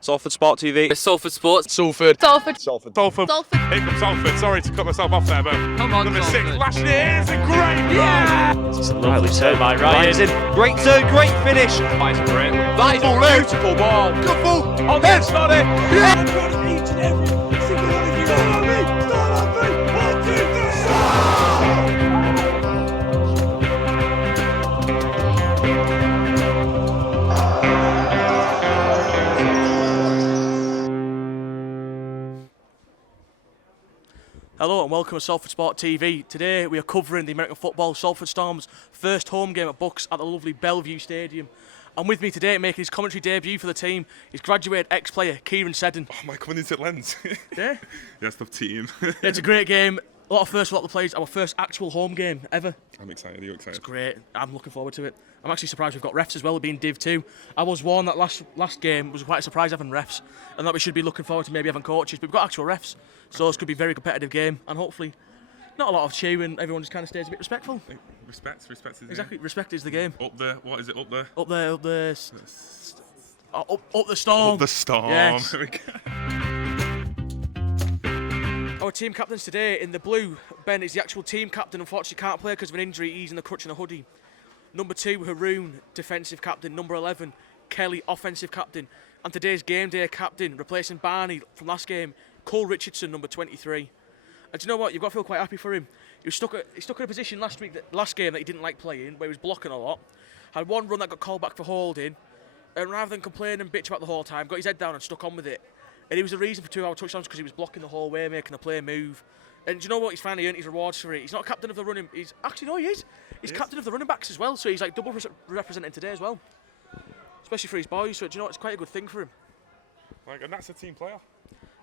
Salford Sport TV. It's Salford Sports. Salford. Salford. Salford. Salford. Salford. Hey from Salford. Sorry to cut myself off there, but Come on, number Salford. 6, last year is a great yeah! Rightly turn by Ryan. Great turn, great finish. That is a great win. That is a beautiful ball. Good ball. On the Sonny. Yeah! Each and every single one of you. Start on me. Start on me. 1, 2, 3. Hello and welcome to Salford Sport TV. Today we are covering the American football Salford Storm's first home game at Bucks at the lovely Bellevue Stadium. And with me today making his commentary debut for the team is graduated ex-player Kieran Seddon. Oh, am I coming into lens? Yeah? Yes, the team. Yeah, it's a great game. A lot of firsts for a lot of the players. Our first actual home game ever. I'm excited. Are you excited? It's great. I'm looking forward to it. I'm actually surprised we've got refs as well, being Div 2. I was warned that last game was quite a surprise having refs and that we should be looking forward to maybe having coaches, but we've got actual refs. So this could be a very competitive game and hopefully not a lot of cheering. Everyone just kind of stays a bit respectful. Respect is the Exactly, respect is the game. Up there, what is it up there? Up there, up the Storm. Up the Storm. Yes. There we go. Our team captains today in the blue. Ben is the actual team captain. Unfortunately can't play because of an injury. He's in the crutch and a hoodie. Number 2, Haroon, defensive captain. Number 11, Kelly, offensive captain. And today's game day captain, replacing Barney from last game, Cole Richardson, number 23. And do you know what? You've got to feel quite happy for him. He was stuck in a position last game that he didn't like playing, where he was blocking a lot. Had one run that got called back for holding, and rather than complain and bitch about the whole time, got his head down and stuck on with it. And he was the reason for 2-hour touchdowns because he was blocking the whole way, making the play move. And do you know what? He's finally earned his rewards for it. He's not captain of the running. He is. He's captain of the running backs as well. So he's like double representing today as well, especially for his boys. So do you know what? It's quite a good thing for him. And that's a team player.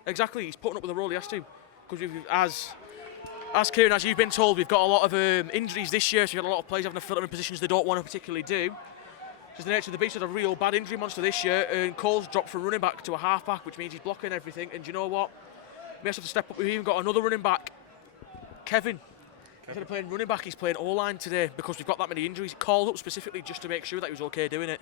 Exactly. He's putting up with the role he has to. Because as Kieran, as you've been told, we've got a lot of injuries this year. So we've got a lot of players having to fill up in positions they don't want to particularly do. Because the nature of the beast is a real bad injury monster this year, and Cole's dropped from running back to a half back, which means he's blocking everything. And do you know what? We have to step up. We've even got another running back, Kevin. Instead of playing running back, he's playing O-line today because we've got that many injuries. He called up specifically just to make sure that he was okay doing it.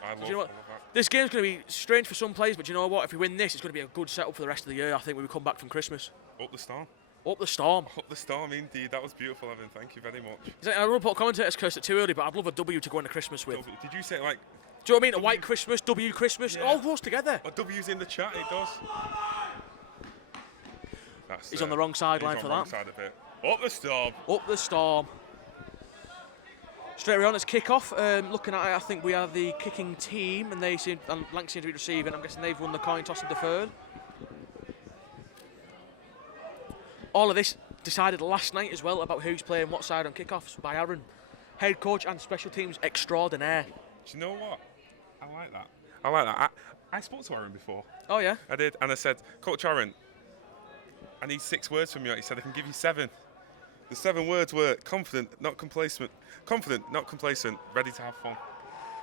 I love that. This game's going to be strange for some players, but do you know what? If we win this, it's going to be a good setup for the rest of the year, I think, when we come back from Christmas. Up the Storm. Up the Storm. Up the Storm, indeed. That was beautiful, Evan. Thank you very much. I don't want to put commentators cursed it too early, but I'd love a W to go into Christmas with. Did you say like... Do you know what I mean? A white Christmas, W Christmas, Yeah. it all goes together. A W's in the chat, it does. He's on the wrong sideline for that. Wrong side of it. Up the Storm. Up the Storm. Straight away on, let's kick off. Looking at it, I think we are the kicking team, and Lanc seem to be receiving. I'm guessing they've won the coin toss and deferred. All of this decided last night as well about who's playing what side on kickoffs by Aaron, head coach and special teams extraordinaire. Do you know what? I like that. I spoke to Aaron before. Oh yeah? I did, and I said, Coach Aaron, I need 6 words from you. He said, I can give you 7. The 7 words were confident, not complacent. Confident, not complacent, ready to have fun.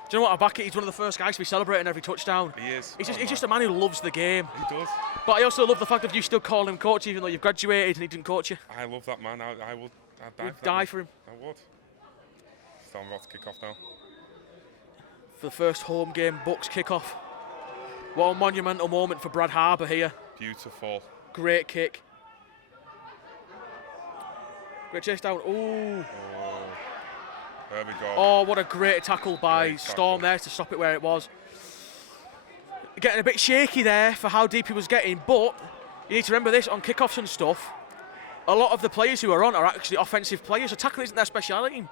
Do you know what? I back it. He's one of the first guys to be celebrating every touchdown. He is. He's just a man who loves the game. He does. But I also love the fact that you still call him coach even though you've graduated and he didn't coach you. I love that man. I'd You'd die die for for him. I would. Storm about to kick off now. For the first home game, Bucks kick-off. What a monumental moment for Brad Harbour here. Beautiful. Great kick. Great chase down. Ooh. Oh, there we go. Oh, what a great tackle by Great Storm tackle. there to stop it where it was. Getting a bit shaky there for how deep he was getting, but you need to remember this, on kickoffs and stuff, a lot of the players who are on are actually offensive players, so tackling isn't their speciality.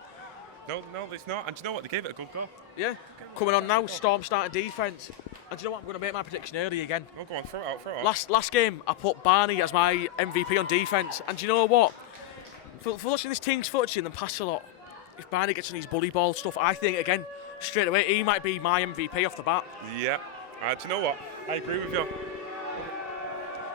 No, it's not. And do you know what? They gave it a good go. Yeah. Coming on now, Storm starting defence. And do you know what? I'm going to make my prediction early again. Oh, go on, throw it out. Last game, I put Barney as my MVP on defence. And do you know what? For watching this team's footage and them pass a lot, if Barney gets on his bully ball stuff, I think, again, straight away, he might be my MVP off the bat. Yeah. Do you know what? I agree with you.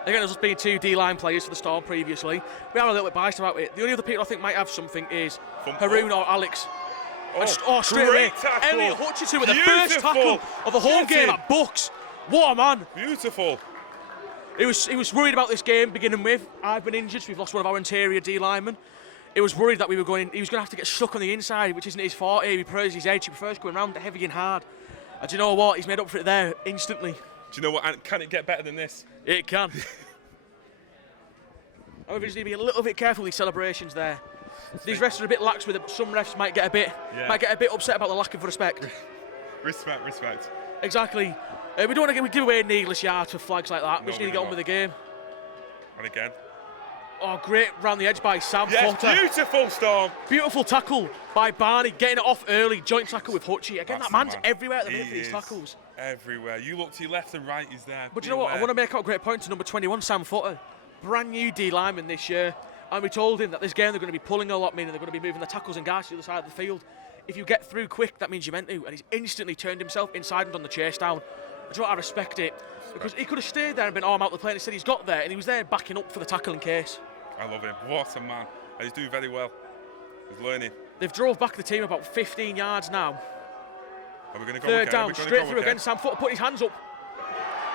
Again, there's just been 2 D-line players for the Storm previously. We are a little bit biased about it. The only other people I think might have something is Haroon or Alex. Straight away, tackle. Elliot Hutchinson with the first tackle of the home game at Bucks. What a man! Beautiful. He was worried about this game beginning with. I've been injured, so we've lost one of our interior D linemen. He was worried that he was going to have to get stuck on the inside, which isn't his forte. He prefers his edge. He prefers going round heavy and hard. And do you know what? He's made up for it there instantly. Do you know what? And can it get better than this? It can. However, you just need to be a little bit careful with these celebrations there. These refs are a bit lax with it, but some refs might get a bit upset about the lack of respect. Respect. Exactly. We don't want to give away needless yards for flags like that. We just need to get on with the game. And again. Oh, great round the edge by Sam Yes, Potter. beautiful Storm. Beautiful tackle by Barney, getting it off early. Joint tackle with Hutchie. Again, That's that man's the man. everywhere at the minute He for these is tackles. Everywhere. You look to your left and right, he's there. But you know what? I want to make out a great point to number 21, Sam Potter. Brand new D lineman this year. And we told him that this game they're going to be pulling a lot, meaning they're going to be moving the tackles and guards to the other side of the field. If you get through quick, that means you're meant to. And he's instantly turned himself inside and done the chase down. Do you know what? I respect it. Because he could have stayed there and been, I'm out the play. And instead he's got there and he was there backing up for the tackle in case. I love him. What a man. And he's doing very well. He's learning. They've drove back the team about 15 yards now. Are we going to go Third again? down, straight through again. Sam Potter put his hands up.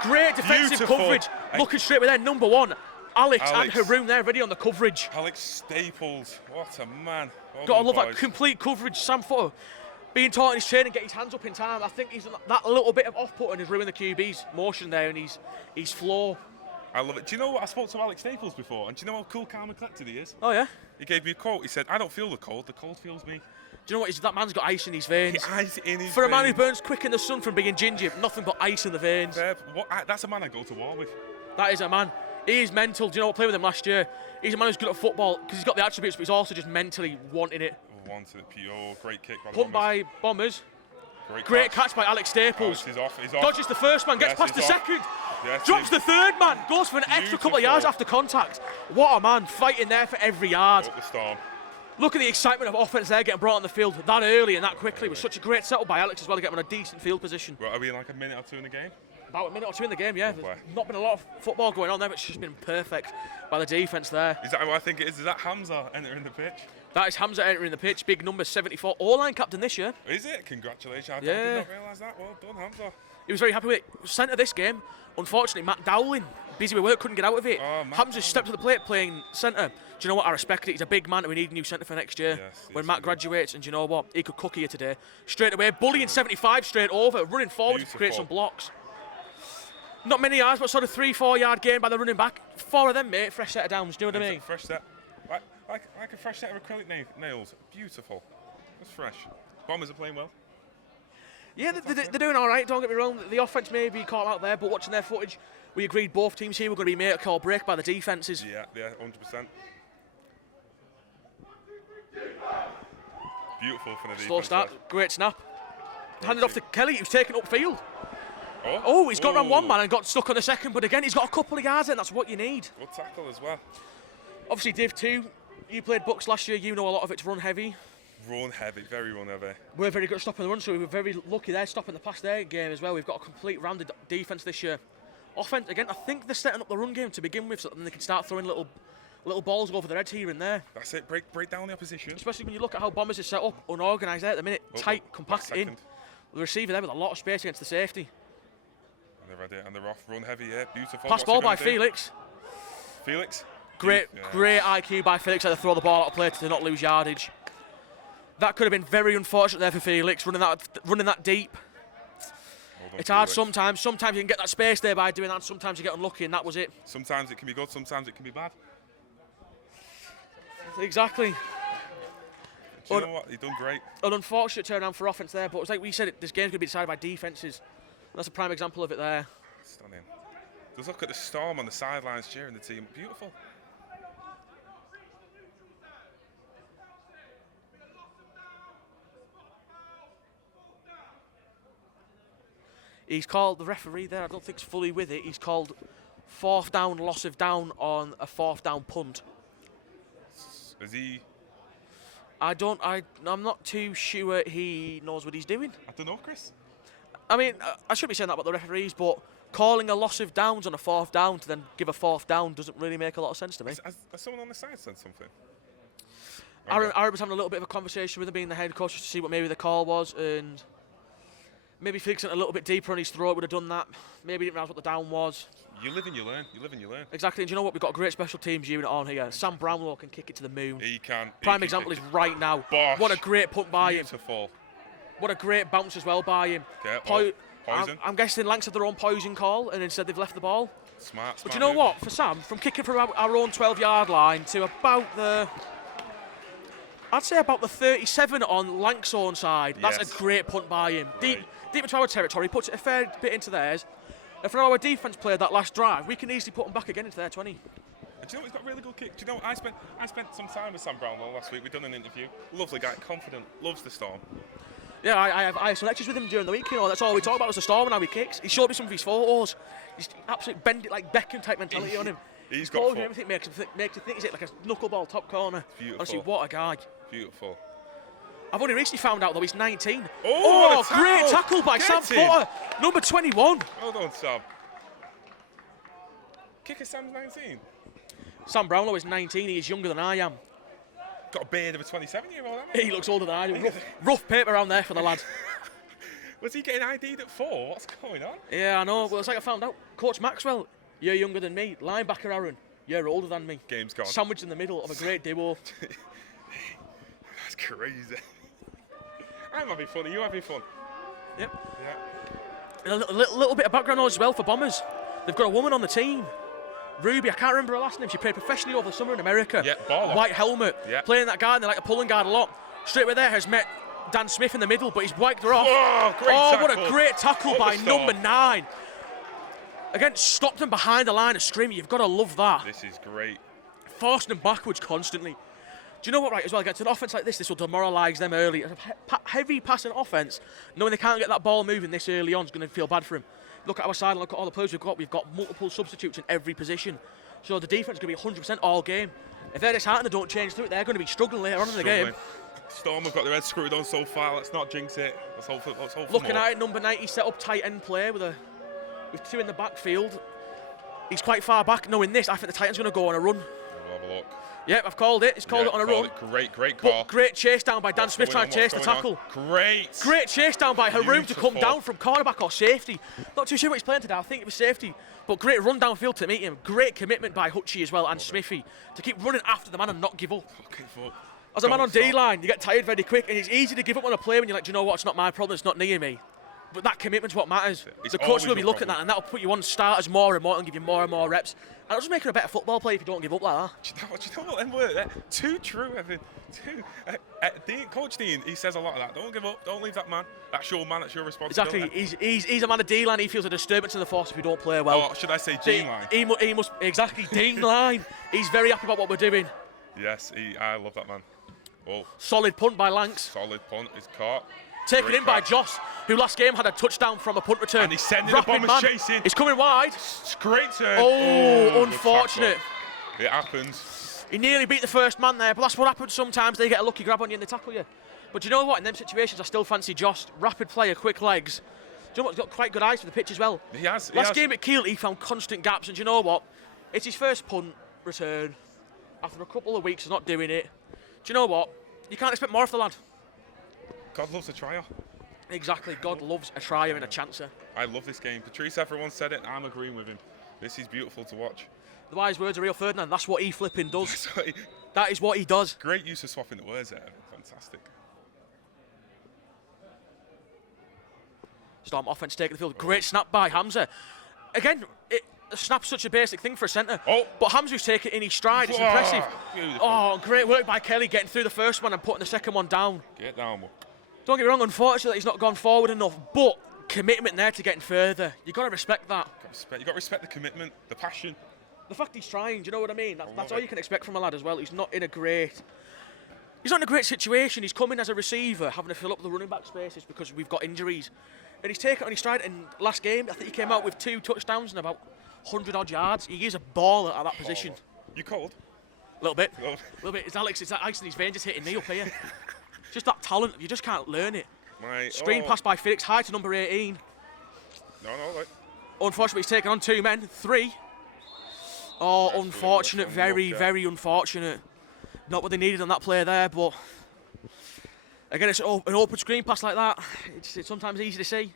Great defensive Beautiful. coverage. Looking straight with their number one. Alex and Haroon there ready on the coverage. Alex Staples. What a man. Well Got to done, love that boys. complete coverage. Sam Potter being taught in his training, get his hands up in time. I think he's that little bit of off-putting has ruined the QB's motion there and his flow. I love it. Do you know what? I spoke to Alex Staples before, and do you know how cool, calm and collected he is? Oh, yeah? He gave me a quote. He said, I don't feel the cold feels me. Do you know what? That man's got ice in his veins. Ice in his For a man who veins. burns quick in the sun from being ginger, nothing but ice in the veins. That's a man I go to war with. That is a man. He is mental. Do you know what? Playing with him last year, he's a man who's good at football because he's got the attributes, but he's also just mentally wanting it. Wanted it, pure. Great kick by the Punt Bombers. by Bombers. Great catch by Alex Staples. He's off. Dodges the first man, gets Yes, past the he's off. second. Yes, Drops he's- the third man, goes for an extra couple of yards after contact. What a man, fighting there for every yard. Up the Storm. Look at the excitement of offense there, getting brought on the field that early and that quickly. It was such a great setup by Alex as well to get him in a decent field position. Well, are we in like a minute or two in the game? About a minute or two in the game, yeah. Lovely. There's not been a lot of football going on there, but it's just been perfect by the defense there. Is that what I think it is? Is that Hamza entering the pitch? That is Hamza entering the pitch, big number 74, all-line captain this year. Is it? Congratulations. I Yeah. did not realise that. Well done, Hamza. He was very happy with it. Centre this game, unfortunately, Matt Dowling, busy with work, couldn't get out of it. Oh, Matt Hamza stepped to the plate playing centre. Do you know what? I respect it. He's a big man and we need a new centre for next year. Yes, when yes, Matt we do. graduates, and do you know what? He could cook here today. Straight away, bullying 75 straight over, running forward to create Beautiful. some blocks. Not many yards, but sort of 3-4 yard gain by the running back. 4 of them, mate. Fresh set of downs. Do you know what I mean? Fresh set. Like a fresh set of acrylic nails. Beautiful. It's fresh. Bombers are playing well. Yeah, they're doing all right. Don't get me wrong. The offense may be caught out there, but watching their footage, we agreed both teams here were going to be make or break by the defences. Yeah, 100%. Beautiful for the defense. Slow start, great snap. Handed off to Kelly, who's taken upfield. Oh, He's got around one man and got stuck on the second, but again, he's got a couple of yards in. That's what you need. Good tackle as well. Obviously, Div 2, you played Bucks last year. You know a lot of it's run heavy. Run heavy, very run heavy. We're very good at stopping the run, so we were very lucky there, stopping the pass there game as well. We've got a complete rounded defence this year. Offense, again, I think they're setting up the run game to begin with, so that then they can start throwing little balls over their heads here and there. That's it, break down the opposition. Especially when you look at how Bombers is set up, unorganised there at the minute, tight, compact in. second. The receiver there with a lot of space against the safety. And they're ready, and they're off. Run heavy, yeah, beautiful. Pass What's ball he by gonna do? Felix. Felix? Great Yeah. IQ by Felix to throw the ball out of play to not lose yardage. That could have been very unfortunate there for Felix, running that deep. Well done, It's hard Felix. sometimes. Sometimes you can get that space there by doing that, and sometimes you get unlucky, and that was it. Sometimes it can be good, sometimes it can be bad. Exactly. Do you know what? You've done great. An unfortunate turnaround for offense there, but it was like we said, this game's going to be decided by defences. That's a prime example of it there. Stunning. Just look at the Storm on the sidelines cheering the team. Beautiful. He's called, the referee there, I don't think he's fully with it, he's called 4th down, loss of down on a 4th down punt. Is he? I'm not too sure he knows what he's doing. I don't know, Chris. I mean, I shouldn't be saying that about the referees, but calling a loss of downs on a 4th down to then give a 4th down doesn't really make a lot of sense to me. Has someone on the side said something? Aaron was having a little bit of a conversation with him, being the head coach, just to see what maybe the call was, and maybe Felix went a little bit deeper on his throat, would have done that. Maybe he didn't realise what the down was. You live and you learn. You live and you learn. Exactly, and do you know what? We've got a great special teams unit on here. Sam Brownlow can kick it to the moon. He can. Prime example is right now. Bosh. What a great punt by him. Beautiful. What a great bounce as well by him. Yeah, Poison. I'm guessing Lancs had their own poison call, and instead they've left the ball. Smart. But you know what? For Sam, from kicking from our own 12-yard line to about the... I'd say about the 37 on Lancs' own side. That's a great punt by him. Right. Deep into our territory, puts it a fair bit into theirs. And for our defence player that last drive, we can easily put them back again into their 20. Do you know he's got really good kick? Do you know I spent some time with Sam Brownlow last week. We've done an interview. Lovely guy, confident, loves the Storm. Yeah, I have some lectures with him during the week. You know, that's all we talk about was the Storm and how he kicks. He showed me some of his photos. He's absolute bend it like Beckham type mentality on him. He's got everything makes you think he's like a knuckleball top corner. Beautiful. Honestly, what a guy. Beautiful. I've only recently found out though he's 19. Oh, great tackle by Sam Potter, number 21. Hold on, Sam. Kicker Sam's 19. Sam Brownlow is 19. He is younger than I am. Got a beard of a 27-year-old, hasn't he? He looks older than I do. Rough paper around there for the lad. Was he getting ID'd at 4? What's going on? Yeah, I know. Well, it's like I found out. Coach Maxwell, you're younger than me. Linebacker Aaron, you're older than me. Game's gone. Sandwiched in the middle of a great duo. That's crazy. I'm having fun. Are you having fun? Yep. Yeah. A little bit of background knowledge as well for Bombers. They've got a woman on the team. Ruby, I can't remember her last name. She played professionally over the summer in America. Yeah, baller. White helmet. Yeah. Playing that guard, and they like a pulling guard a lot. Straight away there has met Dan Smith in the middle, but he's wiped her off. Oh, great tackle. What a great tackle by number 9. Again, stopped them behind the line of scrim. You've got to love that. This is great. Forcing them backwards constantly. Do you know what, right, as well, against an offence like this will demoralise them early. A heavy passing offence, knowing they can't get that ball moving this early on is going to feel bad for him. Look at our side and look at all the players we've got. We've got multiple substitutes in every position. So the defence is going to be 100% all game. If they're disheartened and don't change through it, they're going to be struggling later on in the game. Storm have got their heads screwed on so far. Let's not jinx it. Let's hope for Looking more. at it, number 90 set up tight end play with 2 in the backfield. He's quite far back. Knowing this, I think the Titans are going to go on a run. We'll have a look. Yep, I've called it. He's called it on a run. Great call. But great chase down by Dan Smith trying to chase the tackle. Great chase down by Haroon to come down from cornerback or safety. Not too sure what he's playing today. I think it was safety. But great run downfield to meet him. Great commitment by Hutchie as well and Smithy to keep running after the man and not give up. As a man on D-line, you get tired very quick, and it's easy to give up on a play when you're like, do you know what, it's not my problem, it's not near me. But that commitment's what matters. The coach will be looking at that, and that'll put you on starters more and more and give you more and more reps. And it'll just make you a better football player if you don't give up like that. Do you know what them were? Too true, Evan. Coach Dean, he says a lot of that. Don't give up, don't leave that man. That's your man, that's your responsibility. Exactly, he's a man of D-line, he feels a disturbance in the force if we don't play well. Oh, should I say D-line? He must, exactly, D-line. He's very happy about what we're doing. Yes, I love that man. Oh. Solid punt by Lancs. Solid punt is caught. Taken in by Joss, who last game had a touchdown from a punt return. And he's sending the Bombers chasing. He's coming wide. Great turn. Oh, unfortunate. It happens. He nearly beat the first man there, but that's what happens sometimes. They get a lucky grab on you and they tackle you. But you know what? In them situations, I still fancy Joss. Rapid player, quick legs. Do you know what? He's got quite good eyes for the pitch as well. He has. Last game at Kiel, he found constant gaps. And do you know what? It's his first punt return after a couple of weeks of not doing it. Do you know what? You can't expect more of the lad. God loves a trier. Exactly. God loves a trier and a chancer. I love this game. Patrice, everyone said it. I'm agreeing with him. This is beautiful to watch. The wise words of Rio Ferdinand. That's what he flipping does. That is what he does. Great use of swapping the words there. Fantastic. Storm offense taking the field. Great snap by Hamza. Again, a snap's such a basic thing for a centre. Oh. But Hamza's taking it in his stride. It's impressive. Beautiful. Oh, great work by Kelly getting through the first one and putting the second one down. Get down. Don't get me wrong, unfortunately he's not gone forward enough, but commitment there to getting further. You've got to respect that. You've got to respect the commitment, the passion. The fact he's trying, do you know what I mean? That's all you can expect from a lad as well. He's not in a great situation. He's coming as a receiver, having to fill up the running back spaces because we've got injuries. And he's taken it on his stride, and last game, I think he came out with 2 touchdowns and about 100 odd yards. He is a baller at that position. You cold? A little bit. It's Alex, it's that ice in his veins just hitting me up here. Just that talent, you just can't learn it. Screen pass by Felix, high to number 18. No, right. Unfortunately, he's taken on 2 men, 3. Oh, that's unfortunate, very unfortunate. Not what they needed on that play there, but again, it's an open screen pass like that. It's sometimes easy to see.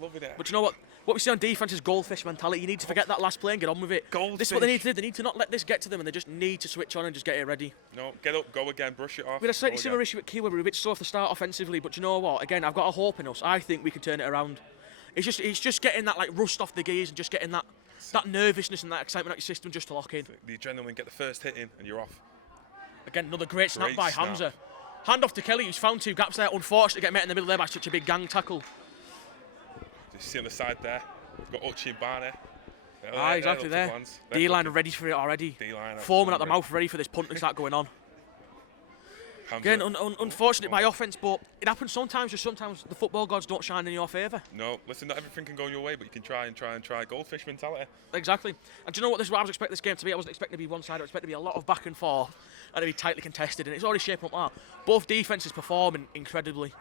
Loving it. But you know what? what we see on defence is goldfish mentality. You need to forget that last play and get on with it. This is what they need to do. They need to not let this get to them, and they just need to switch on and just get it ready. No, get up, go again, brush it off. We had a slightly similar issue at Kiel where we were a bit slow off the start offensively, but you know what? Again, I've got a hope in us. I think we can turn it around. It's just getting that like rust off the gears and just getting that nervousness and that excitement out your system just to lock in. The adrenaline, get the first hit in, and you're off. Again, another great snap by Hamza. Hand off to Kelly, who's found 2 gaps there. Unfortunately, get met in the middle there by such a big gang tackle. You see on the side there, we've got Uchi and Barney. Exactly there. D-line are ready for it already. Foreman at the mouth ready for this punt to start going on. Again, unfortunate by offence, but it happens sometimes. Just sometimes the football gods don't shine in your favour. No, listen, not everything can go your way, but you can try and try. Goldfish mentality. Exactly. And do you know what? This is what I was expecting this game to be. I wasn't expecting to be one-sided. I was expecting to be a lot of back and forth and to be tightly contested, and it's already shaping up like that. Both defences performing incredibly.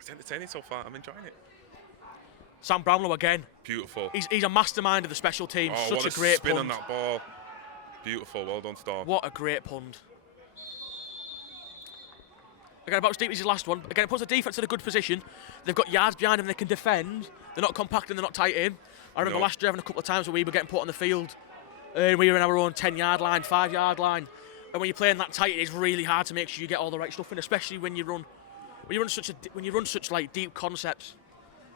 It's entertaining so far. I'm enjoying it. Sam Brownlow again. Beautiful. He's a mastermind of the special teams. Oh, Such what a great spin punt. on that ball. Beautiful. Well done, Storm. What a great punt. Again, about Steve is his last one. Again, it puts the defence in a good position. They've got yards behind them, they can defend. They're not compact and they're not tight in. I remember last year having a couple of times where we were getting put on the field. We were in our own 10-yard line, 5-yard line. And when you're playing that tight, it's really hard to make sure you get all the right stuff in, especially when you run such like deep concepts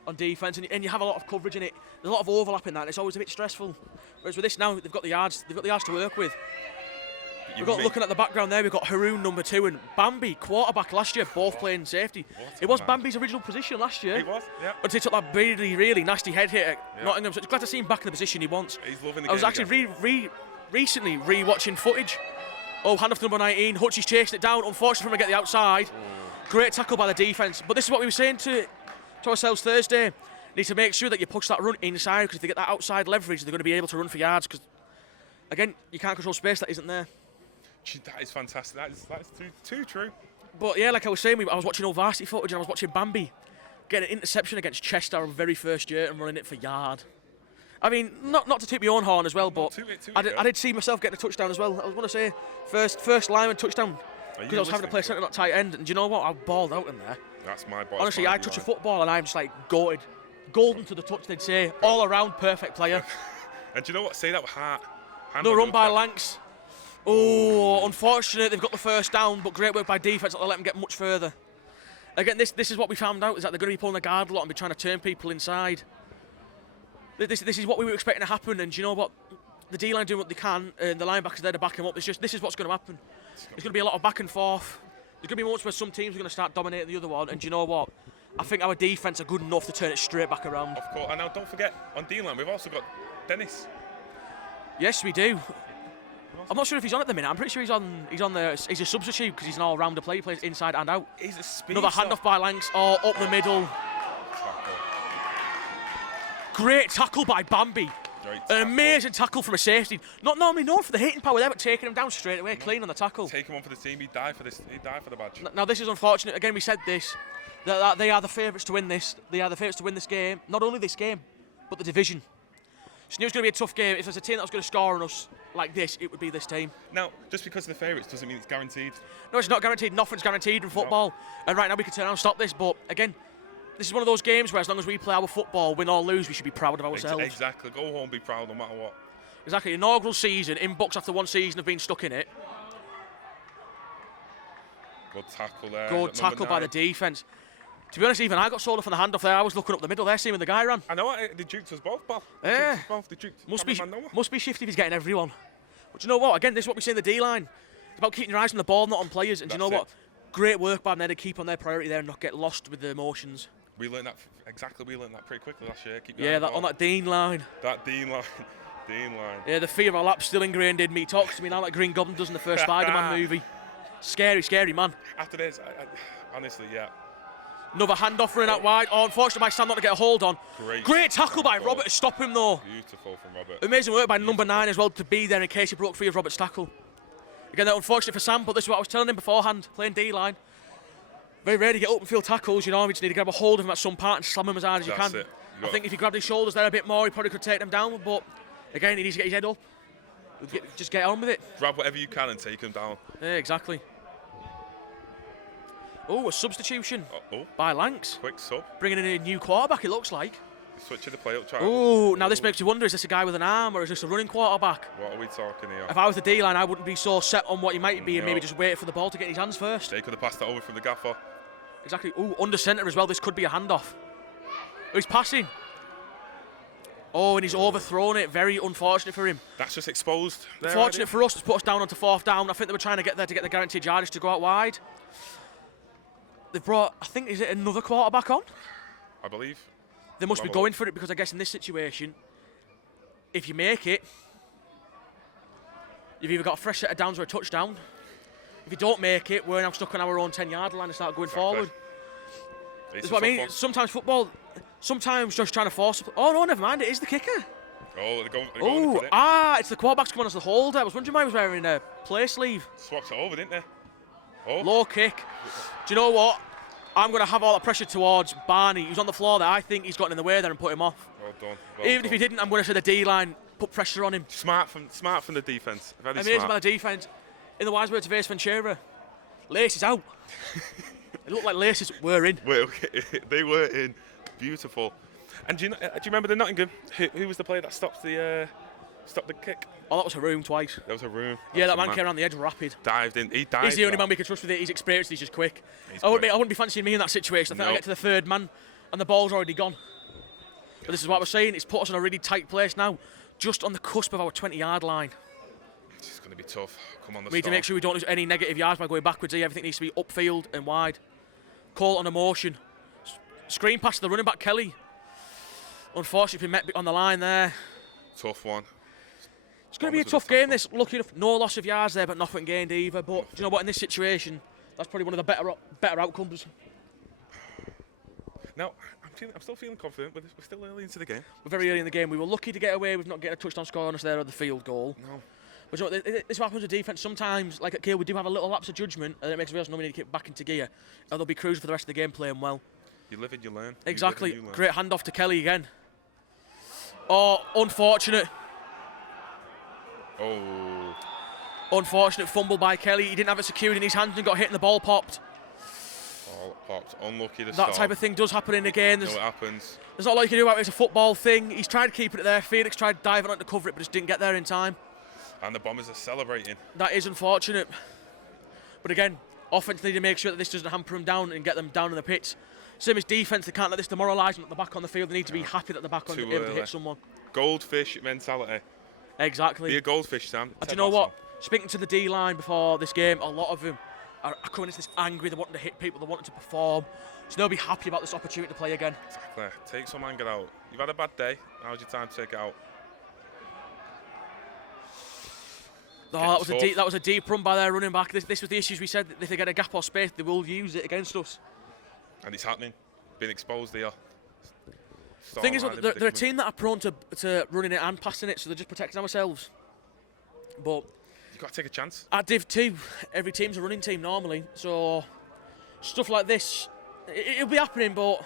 on defence and you have a lot of coverage in it. There's a lot of overlap in that, and it's always a bit stressful. Whereas with this now, they've got the yards to work with. Looking at the background there, we've got Haroon number 2 and Bambi, quarterback last year, both playing safety. It was Bambi's original position last year. He was, yeah. But he took that really, really nasty head hit at Nottingham. So it's glad to see him back in the position he wants. He's loving the game. I was actually recently re-watching footage. Oh, hand off to number 19. Hutchie's chased it down. Unfortunately for him to get the outside. Great tackle by the defence. But this is what we were saying to ourselves Thursday. You need to make sure that you push that run inside, because if they get that outside leverage, they're going to be able to run for yards. Because, again, you can't control space that isn't there. That is fantastic. That is too true. But yeah, like I was saying, I was watching old varsity footage and I was watching Bambi getting an interception against Chester our very first year and running it for yard. I mean, not to toot my own horn as well, but I did see myself getting a touchdown as well. I was going to say first lineman touchdown because I was having to play centre, not tight end. And do you know what? I balled out in there. That's my boy. Honestly, I touch a football and I'm just like goated. Golden to the touch, they'd say. All around perfect player. And do you know what? Say that with heart. No run by Lancs. Oh, unfortunate, they've got the first down, but great work by defence not to let them get much further. Again, this is what we found out, is that they're going to be pulling the guard a lot and be trying to turn people inside. This is what we were expecting to happen, and do you know what? The D-line doing what they can, and the linebackers there to back them up. This is what's going to happen. There's going to be a lot of back and forth. There's going to be moments where some teams are going to start dominating the other one, and do you know what? I think our defence are good enough to turn it straight back around. Of course, and now don't forget, on D-line, we've also got Dennis. Yes, we do. I'm not sure if he's on at the minute. I'm pretty sure he's a substitute because he's an all-rounder player. He plays inside and out. He's a speed. Another handoff by Lancs. Oh, up the middle. Great tackle by Bambi. An amazing tackle from a safety. Not normally known for the hitting power there, but taking him down straight away, clean on the tackle. Take him on for the team. He'd die for this. He'd die for the badge. Now this is unfortunate. Again, we said this. That they are the favourites to win this. They are the favourites to win this game. Not only this game, but the division. So knew it was going to be a tough game. If there's a team that was going to score on us like this, it would be this team. Now, just because of the favourites doesn't mean it's guaranteed. No, it's not guaranteed. Nothing's guaranteed in football. No. And right now we could turn around and stop this. But again, this is one of those games where as long as we play our football, win or lose, we should be proud of ourselves. Exactly. Go home, be proud no matter what. Exactly. Inaugural season, in books after one season of being stuck in it. Good tackle there. Good tackle by the defence. To be honest, even I got sold off on the handoff there. I was looking up the middle there, seeing where the guy ran. I know, they juked us both, Bob. Yeah. Must be shifty if he's getting everyone. But you know what? Again, this is what we see in the D-line. It's about keeping your eyes on the ball, not on players. And do you know what? Great work by them there to keep on their priority there and not get lost with the emotions. We learned that pretty quickly last year. On that Dean line. That Dean line. Dean line. Yeah, the fear of our lap's still ingrained in me. He talks to me now like Green Goblin does in the first Spider-Man movie. Scary, scary man. After this, I honestly, yeah. Another handoff running out wide. Oh, unfortunately, by Sam not to get a hold on. Great tackle by Robert to stop him, though. Beautiful from Robert. Amazing work by number 9 as well to be there in case he broke free of Robert's tackle. Again, that unfortunate for Sam, but this is what I was telling him beforehand, playing D-line. Very rare to get open field tackles, you know. You just need to grab a hold of him at some part and slam him as hard as you can. I think if he grabbed his shoulders there a bit more, he probably could take them down, but again, he needs to get his head up. Just get on with it. Grab whatever you can and take him down. Yeah, exactly. Oh, a substitution by Lancs. Quick sub. Bringing in a new quarterback, it looks like. Switching the play up, try. Ooh, now this makes you wonder, is this a guy with an arm or is this a running quarterback? What are we talking here? If I was the D-line, I wouldn't be so set on what he might be and No. maybe just wait for the ball to get in his hands first. They could have passed that over from the gaffer. Exactly. Ooh, under centre as well, this could be a handoff. Oh, he's passing. Oh, and he's overthrown it. Very unfortunate for him. That's just exposed. There, Fortunate for us, it's put us down onto 4th down. I think they were trying to get there to get the guaranteed yardage to go out wide. They've brought, I think, is it another quarterback on? I believe. They must be going for it because I guess in this situation, if you make it, you've either got a fresh set of downs or a touchdown. If you don't make it, we're now stuck on our own 10-yard line and start going forward. That's what I mean. Sometimes football, sometimes just trying to force. Oh no, never mind. It is the kicker. Oh, they're going Oh, for it. it's the quarterback's coming as the holder. I was wondering why he was wearing a play sleeve. Swapped it over, didn't they? Oh. Low kick. Do you know what? I'm going to have all that pressure towards Barney, who's on the floor there. I think he's gotten in the way there and put him off. Well done. Well Even done. if he didn't, I'm going to say the D-line put pressure on him. Smart from the defence. Very Amazing smart. by the defence. In the wise words of Ace Ventura, laces out. It looked like laces were in. Wait, okay. They were in. Beautiful. And do you remember the Nottingham? Who was the player that stopped the kick? Oh, that was Haroon twice. That was a room. Yeah, that man came around the edge rapid. Dived in. He dived. He's the only man we can trust with it. He's experienced. He's just quick. I wouldn't be fancying me in that situation. I think I get to the 3rd man and the ball's already gone. But this is what we're saying. It's put us in a really tight place now, just on the cusp of our 20-yard line. It's going to be tough. Come on, the We need to make sure we don't lose any negative yards by going backwards here. Everything needs to be upfield and wide. Call on a motion. Screen pass to the running back, Kelly. Unfortunately, met on the line there. Tough one. It's going to be a tough game, this. Lucky enough, no loss of yards there, but nothing gained either. But do you know what? In this situation, that's probably one of the better outcomes. Now, I'm still feeling confident, but we're still early into the game. We're very early in the game. We were lucky to get away with not getting a touchdown score on us there or the field goal. No. But you know, this is what happens with defence. Sometimes, like at Kiel, we do have a little lapse of judgment, and it makes us realise we need to kick back into gear. And they'll be cruising for the rest of the game playing well. You live and you learn. Exactly. You live and you learn. Great handoff to Kelly again. Oh, unfortunate. Oh. Unfortunate fumble by Kelly. He didn't have it secured in his hands and got hit and the ball popped. Ball popped. Unlucky to That type of thing does happen in the game. No, it happens. There's not a lot you can do about it. It's a football thing. He's tried keeping it there. Felix tried diving on to cover it, but just didn't get there in time. And the Bombers are celebrating. That is unfortunate. But again, offense need to make sure that this doesn't hamper them down and get them down in the pits. Same as defense, they can't let this demoralise them at the back on the field. They need to be happy that they're back on able to hit someone. Goldfish mentality. Exactly. Be a goldfish, Sam. And do you know what? Speaking to the D-line before this game, a lot of them are coming into this angry. They're wanting to hit people. They're wanting to perform. So they'll be happy about this opportunity to play again. Exactly. Take some anger out. You've had a bad day. Now's your time to take it out. Oh, that was a deep run by their running back. This was the issues we said. If they get a gap or space, they will use it against us. And it's happening. Being exposed here. The thing is, they're a team that are prone to running it and passing it, so they're just protecting ourselves. But you've got to take a chance. At Div 2, every team's a running team normally, so stuff like this, it'll be happening, but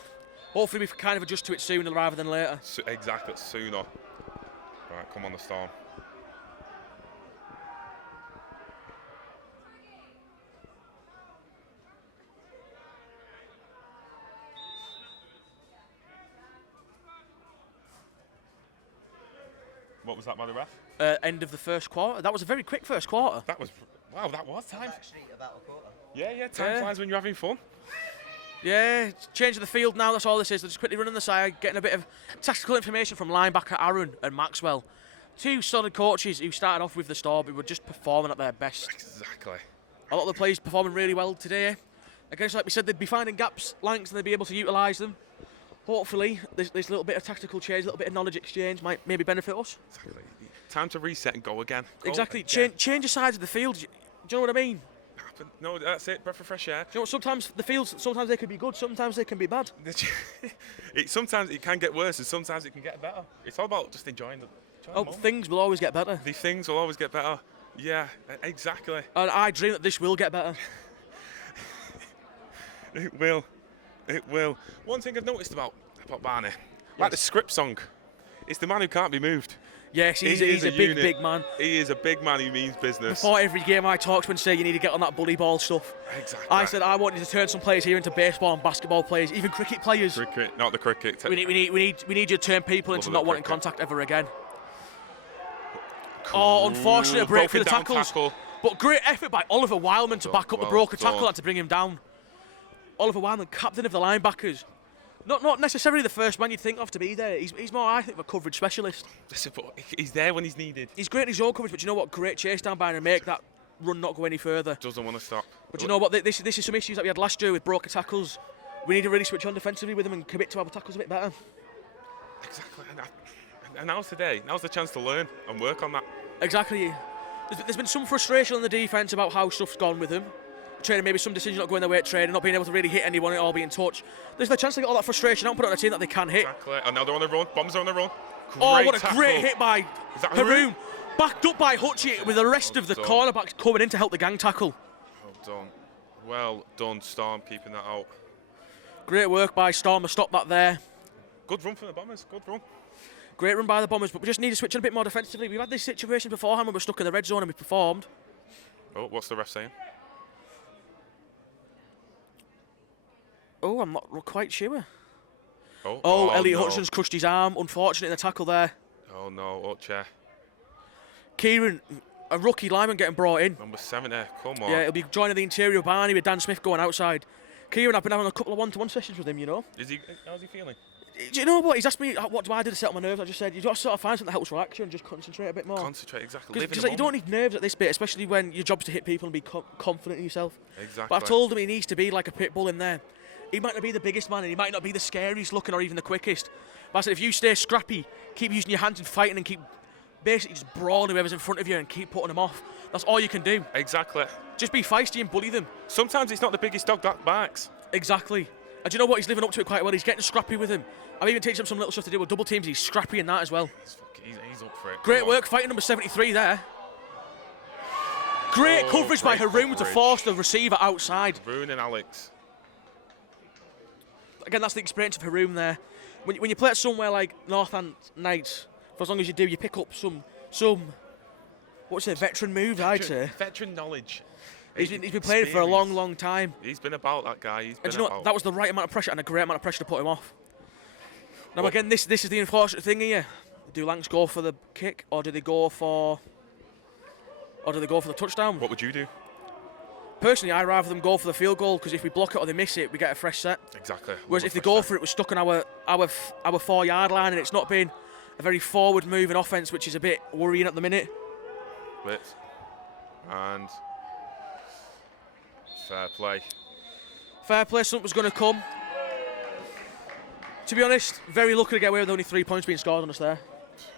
hopefully we can kind of adjust to it sooner rather than later. Exactly, sooner. Right, come on, the Storm. What was that by the ref? End of the first quarter. That was a very quick first quarter. That was, wow, that was time. Actually, about a quarter. Yeah, time flies when you're having fun. Yeah, changing the field now, that's all this is. They're just quickly running the side, getting a bit of tactical information from linebacker Aaron and Maxwell. Two solid coaches who started off with the Storm, who were just performing at their best. Exactly. A lot of the players performing really well today. Again, like we said, they'd be finding gaps, lengths, and they'd be able to utilise them. Hopefully, this little bit of tactical change, a little bit of knowledge exchange might maybe benefit us. Exactly. Time to reset and go again. Exactly. Change the sides of the field. Do you know what I mean? No, that's it. Breath of fresh air. Do you know what? Sometimes the fields, sometimes they can be good, sometimes they can be bad. Sometimes it can get worse, and sometimes it can get better. It's all about just enjoying the moment. Things will always get better. The things will always get better. Yeah, exactly. And I dream that this will get better. It will. It will. One thing I've noticed about Barney, like the script song, it's the man who can't be moved. Yes, he's a big, unit. big man. He is a big man who means business. Before every game I talk to him and say you need to get on that bully ball stuff. Exactly. I said I want you to turn some players here into baseball and basketball players, even cricket players. Cricket, not the cricket. We need you to turn people into not wanting contact ever again. Oh, unfortunate break for the tackles. Tackle. But great effort by Oliver Wildman to back up the broken tackle and to bring him down. Oliver Wildman, captain of the linebackers. Not necessarily the first man you'd think of to be there. He's more, I think, of a coverage specialist. He's there when he's needed. He's great in his own coverage, but you know what? Great chase down by him and make that run not go any further. Doesn't want to stop. But you know what? This is some issues that we had last year with broken tackles. We need to really switch on defensively with him and commit to our tackles a bit better. Exactly. And now's today. Now's the chance to learn and work on that. Exactly. There's been some frustration on the defence about how stuff's gone with him. Training, maybe some decisions not going their way at training, not being able to really hit anyone at all, be in touch. There's the chance to get all that frustration out and put it on a team that they can hit. Exactly. And now they're on the run. Bombs are on the run. What a tackle. great hit by Haroon. Backed up by Hutchie with the rest of the cornerbacks coming in to help the gang tackle. Well done, Storm, keeping that out. Great work by Storm to stop that there. Good run from the Bombers. Good run. Great run by the Bombers, but we just need to switch on a bit more defensively. We've had this situation beforehand when we're stuck in the red zone and we performed. Oh, what's the ref saying? Oh, I'm not quite sure. Oh, Elliot no. Hutchinson's crushed his arm. Unfortunate in the tackle there. Oh no, Hutcher. Kieran, a rookie lineman getting brought in. Number 7 there, come on. Yeah, he'll be joining the interior Barney with Dan Smith going outside. Kieran, I've been having a couple of one-to-one sessions with him, you know. How's he feeling? Do you know what? He's asked me, what do I do to settle my nerves? I just said, you just sort of find something that helps relax you and just concentrate a bit more. Concentrate, exactly. Because you don't need nerves at this bit, especially when your job's to hit people and be confident in yourself. Exactly. But I've told him he needs to be like a pit bull in there. He might not be the biggest man and he might not be the scariest looking or even the quickest. But I said, if you stay scrappy, keep using your hands and fighting and keep basically just brawling whoever's in front of you and keep putting them off. That's all you can do. Exactly. Just be feisty and bully them. Sometimes it's not the biggest dog that barks. Exactly. And do you know what? He's living up to it quite well. He's getting scrappy with him. I've even teaching him some little stuff to do with double teams. He's scrappy in that as well. He's up for it. Great work fighting number 73 there. Great coverage by Haroon to force the receiver outside. Haroon and Alex. Again, that's the experience of Haroon there. When you play at somewhere like Northant Knights, for as long as you do, you pick up some what's it, veteran moves, I'd say. Veteran knowledge. He's been playing for a long, long time. He's been about that guy. And you know what? That was the right amount of pressure and a great amount of pressure to put him off. Now again, this is the unfortunate thing here. Do Lancs go for the kick or do they go for the touchdown? What would you do? Personally, I'd rather them go for the field goal because if we block it or they miss it, we get a fresh set. Exactly. Whereas if they go for it, we're stuck on our 4-yard line and it's not been a very forward moving offence, which is a bit worrying at the minute. Blitz. And fair play. Fair play, something's going to come. To be honest, very lucky to get away with only 3 points being scored on us there.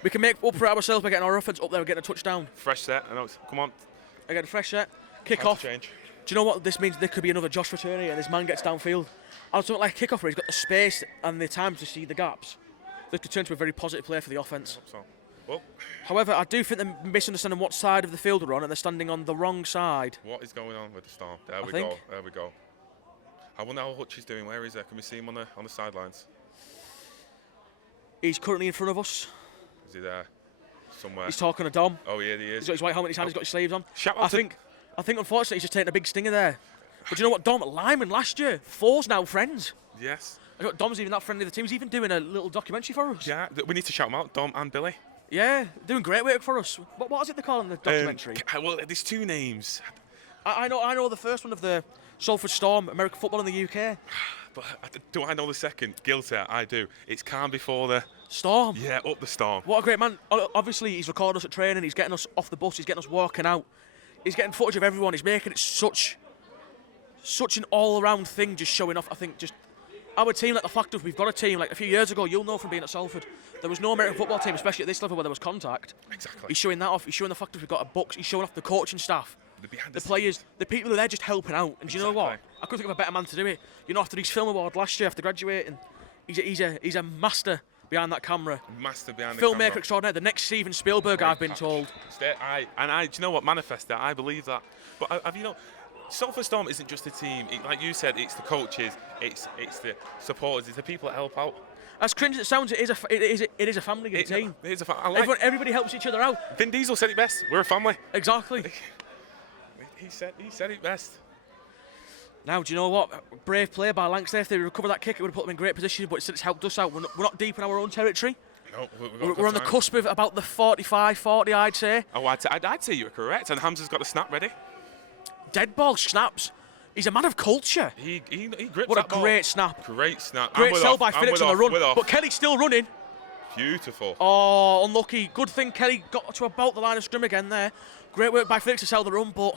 We can make up for it ourselves by getting our offence up there and getting a touchdown. Fresh set. I know. Come on. Again, fresh set. Kick off. Change. Do you know what this means? There could be another Josh return here and this man gets downfield. And something like a kick off where he's got the space and the time to see the gaps. This could turn to a very positive play for the offence. So. Well. However, I do think they're misunderstanding what side of the field we're on and they're standing on the wrong side. What is going on with the Storm? There we go. I wonder how Hutch is doing. Where is he? Can we see him on the sidelines? He's currently in front of us. Is he there? Somewhere. He's talking to Dom. Oh yeah, he is. He's got his white helmet in his hand, he's got his sleeves on. I think unfortunately he's just taking a big stinger there. But you know what, Dom, Lyman last year, 4's now friends. Yes. Dom's even that friendly of the team. He's even doing a little documentary for us. Yeah, we need to shout him out, Dom and Billy. Yeah, doing great work for us. What is it they call in the documentary? Well, there's 2 names. I know the first one of the Salford Storm, American football in the UK. But do I know the second? Guilty, I do. It's calm before the Storm. Yeah, up the Storm. What a great man. Obviously, he's recording us at training. He's getting us off the bus. He's getting us walking out. He's getting footage of everyone. He's making it such an all-around thing, just showing off. I think just our team, like the fact of we've got a team. Like a few years ago, you'll know from being at Salford, there was no American football team, especially at this level where there was contact. Exactly. He's showing that off. He's showing the fact that we've got a box. He's showing off the coaching staff. The players, the people who are there just helping out. And do you know what? I couldn't think of a better man to do it. You know, after his film award last year, after graduating, he's a master behind that camera. Master behind the camera. Filmmaker extraordinaire. The next Steven Spielberg, Great I've been told. Do you know what? Manifest that. I believe that. But have you know, Salford Storm isn't just a team. Like you said, it's the coaches, it's the supporters, it's the people that help out. As cringe as it sounds, it is a family team. It is I like Everybody helps each other out. Vin Diesel said it best. We're a family. Exactly. He said it best. Now, do you know what? Brave play by Lancaster. If they recover that kick, it would have put them in great position, but it's helped us out. We're not deep in our own territory. No, we're on the cusp of about the 45-40, I'd say. Oh, I'd say you were correct. And Hamza's got the snap ready. Dead ball snaps. He's a man of culture. He grips what that a ball. Great snap. Great snap. Great sell by Phillips on the run. With off. But Kelly's still running. Beautiful. Oh, unlucky. Good thing Kelly got to about the line of scrum again there. Great work by Phillips to sell the run, but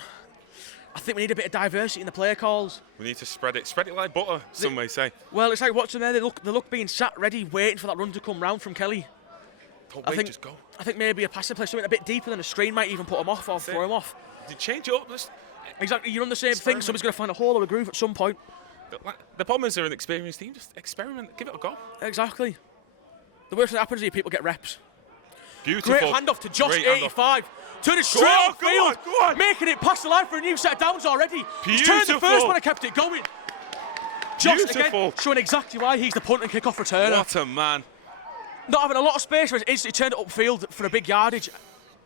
I think we need a bit of diversity in the player calls. We need to spread it like butter, some may say. Well, it's like watching there. They look being sat ready, waiting for that run to come round from Kelly. Just go. I think maybe a passing play, something a bit deeper than a screen might even put him off or throw him off. You change it up. Exactly, you're on the same thing. Somebody's going to find a hole or a groove at some point. The Bombers are an experienced team. Just experiment, give it a go. Exactly. The worst that happens is people get reps. Beautiful. Great handoff to Josh, 85. Turning straight upfield, making it past the line for a new set of downs already. He's turned the first one and kept it going. Josh again showing exactly why he's the punt and kick-off returner. What a man. Not having a lot of space, but he's instantly turned it upfield for a big yardage.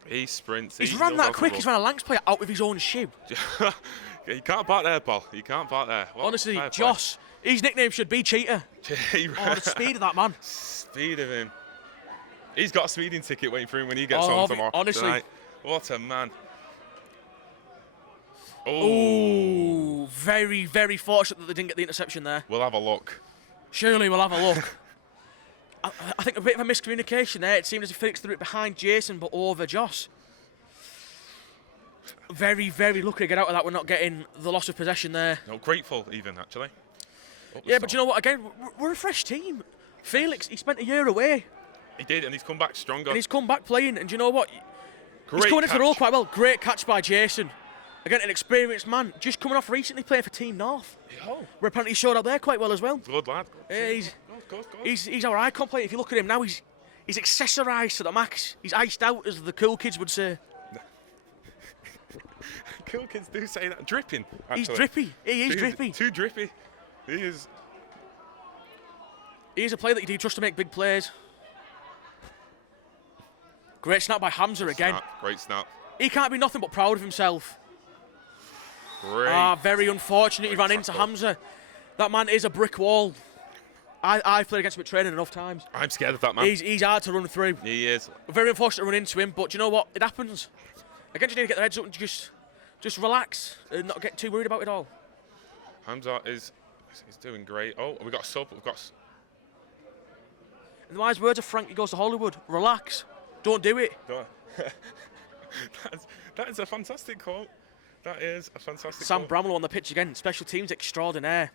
He sprints. He's ran that quick. He's ran a Lancs player out with his own shoe. You can't park there, Paul. You can't park there. Honestly, Josh, his nickname should be Cheater. Oh, the speed of that man. Speed of him. He's got a speeding ticket waiting for him when he gets home tomorrow. Honestly. Tonight. What a man. Oh, very, very fortunate that they didn't get the interception there. We'll have a look. Surely we'll have a look. I think a bit of a miscommunication there. It seemed as if Felix threw it behind Jason, but over Josh. Very, very lucky to get out of that. We're not getting the loss of possession there. No, grateful even, actually. Yeah, but you know what? Again, we're a fresh team. Felix, he spent a year away. He did, and he's come back stronger. And he's come back playing, and you know what? Great he's coming into the role catch. quite well. Great catch by Jason. Again, an experienced man, just coming off recently playing for Team North. Oh. Where apparently he showed up there quite well as well. Good lad. Good. He's our icon player. If you look at him now, he's accessorised to the max. He's iced out, as the cool kids would say. Cool kids do say that. Dripping, actually. He's drippy. He is drippy. Too drippy. He is. He is a player that you do trust to make big plays. Great snap by Hamza again. Great snap. He can't be nothing but proud of himself. Great. Very unfortunate he ran into Hamza. That man is a brick wall. I've played against him at training enough times. I'm scared of that man. He's hard to run through. He is. Very unfortunate to run into him, but you know what? It happens. Again, you need to get the heads up and just relax and not get too worried about it all. Hamza is doing great. Oh, we got a sub. We've got. In the wise words of Frank, he goes to Hollywood. Relax. Don't do it. That is a fantastic quote. That is a fantastic Sam quote. Bramlow on the pitch again. Special teams extraordinaire.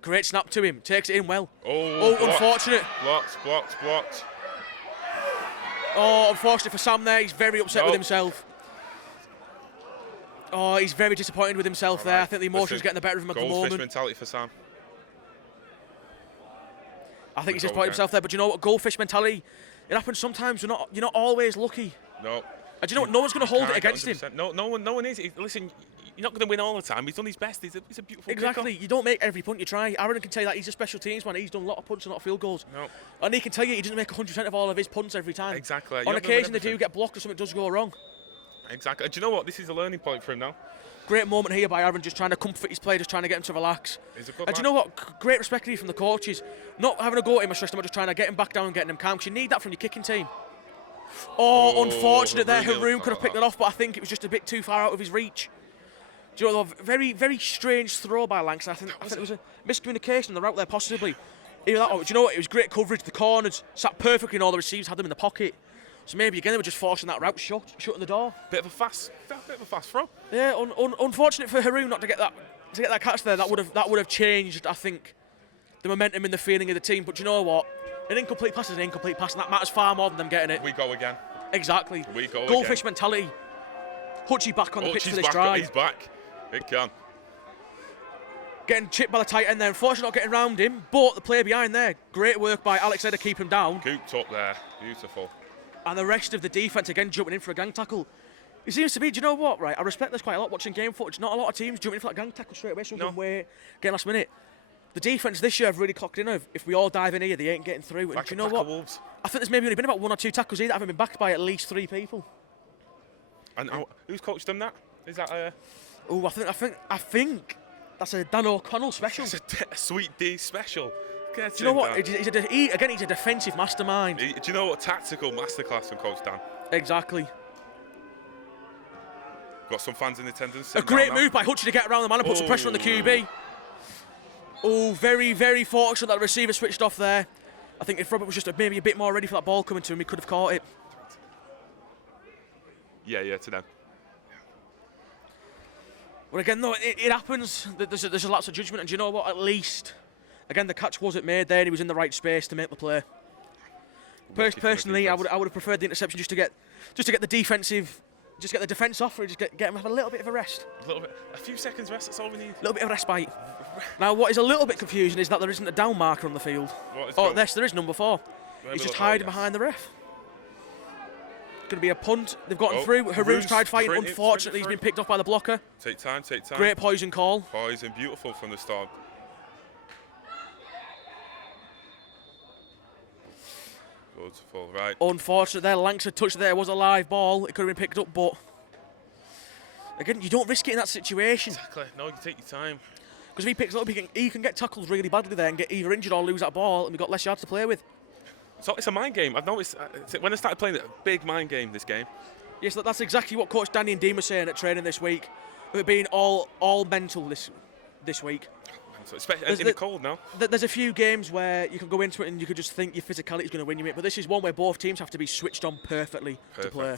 Great snap to him. Takes it in well. Oh, unfortunate. Blocked. Oh, unfortunate for Sam there. He's very upset with himself. Oh, he's very disappointed with himself there. I think the emotion's getting the better of him at the moment. Goldfish mentality for Sam. I think he's disappointed himself there, but you know what? Goldfish mentality. It happens sometimes. You're not always lucky. No. And you know what? No one's going to hold it against him. No one is. Listen, you're not going to win all the time. He's done his best. He's a beautiful Exactly. kicker. You don't make every punt you try. Aaron can tell you that he's a special teams man. He's done a lot of punts and a lot of field goals. No. And he can tell you he doesn't make 100% of all of his punts every time. Exactly. On occasion they do get blocked or something does go wrong. Exactly. Do you know what? This is a learning point for him now. Great moment here by Aaron, just trying to comfort his player, just trying to get him to relax. He's a good And do you know what? Great respect here from the coaches. Not having a go at him or stressing him, but just trying to get him back down and getting him calm, because you need that from your kicking team. Oh, unfortunate there. Haroon could have picked it off, but I think it was just a bit too far out of his reach. Do you know, very, very strange throw by Lancaster. I think it was a miscommunication on the route there, possibly. Either that, or, do you know what? It was great coverage. The corners sat perfectly, and all the receivers had them in the pocket. So maybe again they were just forcing that route shutting the door. Bit of a fast throw. Yeah, unfortunate for Haroon not to get that catch there. That would have changed, I think, the momentum and the feeling of the team. But you know what? An incomplete pass is an incomplete pass, and that matters far more than them getting it. We go again. Exactly. We go Goldfish again. mentality. Hutchie back on the pitch for this back, drive. He's back. Big can. Getting chipped by the tight end there. Unfortunately not getting round him, but the player behind there. Great work by Alex Seddon to keep him down. Cooped up there. Beautiful. And the rest of the defence again jumping in for a gang tackle. It seems to be, do you know what, right? I respect this quite a lot watching game footage. Not a lot of teams jumping in for that gang tackle straight away. Some of them wait, getting last minute. The defence this year have really clocked in. If we all dive in here, they ain't getting through. And Like do a you know pack of what? wolves. I think there's maybe only been about 1 or 2 tackles here that haven't been backed by at least 3 people. And who's coached them that? Is that Oh, I think that's a Dan O'Connell special. it's a sweet D special? Get Do you know in, what? Dan. He's a defensive mastermind. Do you know what? Tactical masterclass from Coach Dan. Exactly. Got some fans in attendance. A great move by Hutchie to get around the man and put some pressure on the QB. Oh, very, very fortunate that the receiver switched off there. I think if Robert was just maybe a bit more ready for that ball coming to him, he could have caught it. Yeah, to them. But again, no, it happens. There's lots of judgment, and do you know what? At least, again, the catch wasn't made there, and he was in the right space to make the play. Personally, I would have preferred the interception just to get the defensive. Just get the defence off, or just get him have a little bit of a rest. A few seconds rest, that's all we need. A little bit of respite. Now, what is a little bit confusing is that there isn't a down marker on the field. Yes, there is number 4. He's just hiding behind the ref. Going to be a punt. They've gotten through. Haroon's tried fighting. Unfortunately, he's been picked off by the blocker. Take time. Great poison call. Poison, beautiful from the Storm. Beautiful, right. Unfortunate there, Lancaster touch there was a live ball. It could have been picked up, but again, you don't risk it in that situation. Exactly. No, you take your time. Because if he picks it up, he can get tackled really badly there and get either injured or lose that ball, and we've got less yards to play with. So it's a mind game. I've noticed when I started playing it, a big mind game this game. Yes, that's exactly what Coach Danny and Dean were saying at training this week. It being all mental this week. So especially in the cold now. There's a few games where you can go into it and you could just think your physicality is going to win you, mate. But this is one where both teams have to be switched on perfectly to play.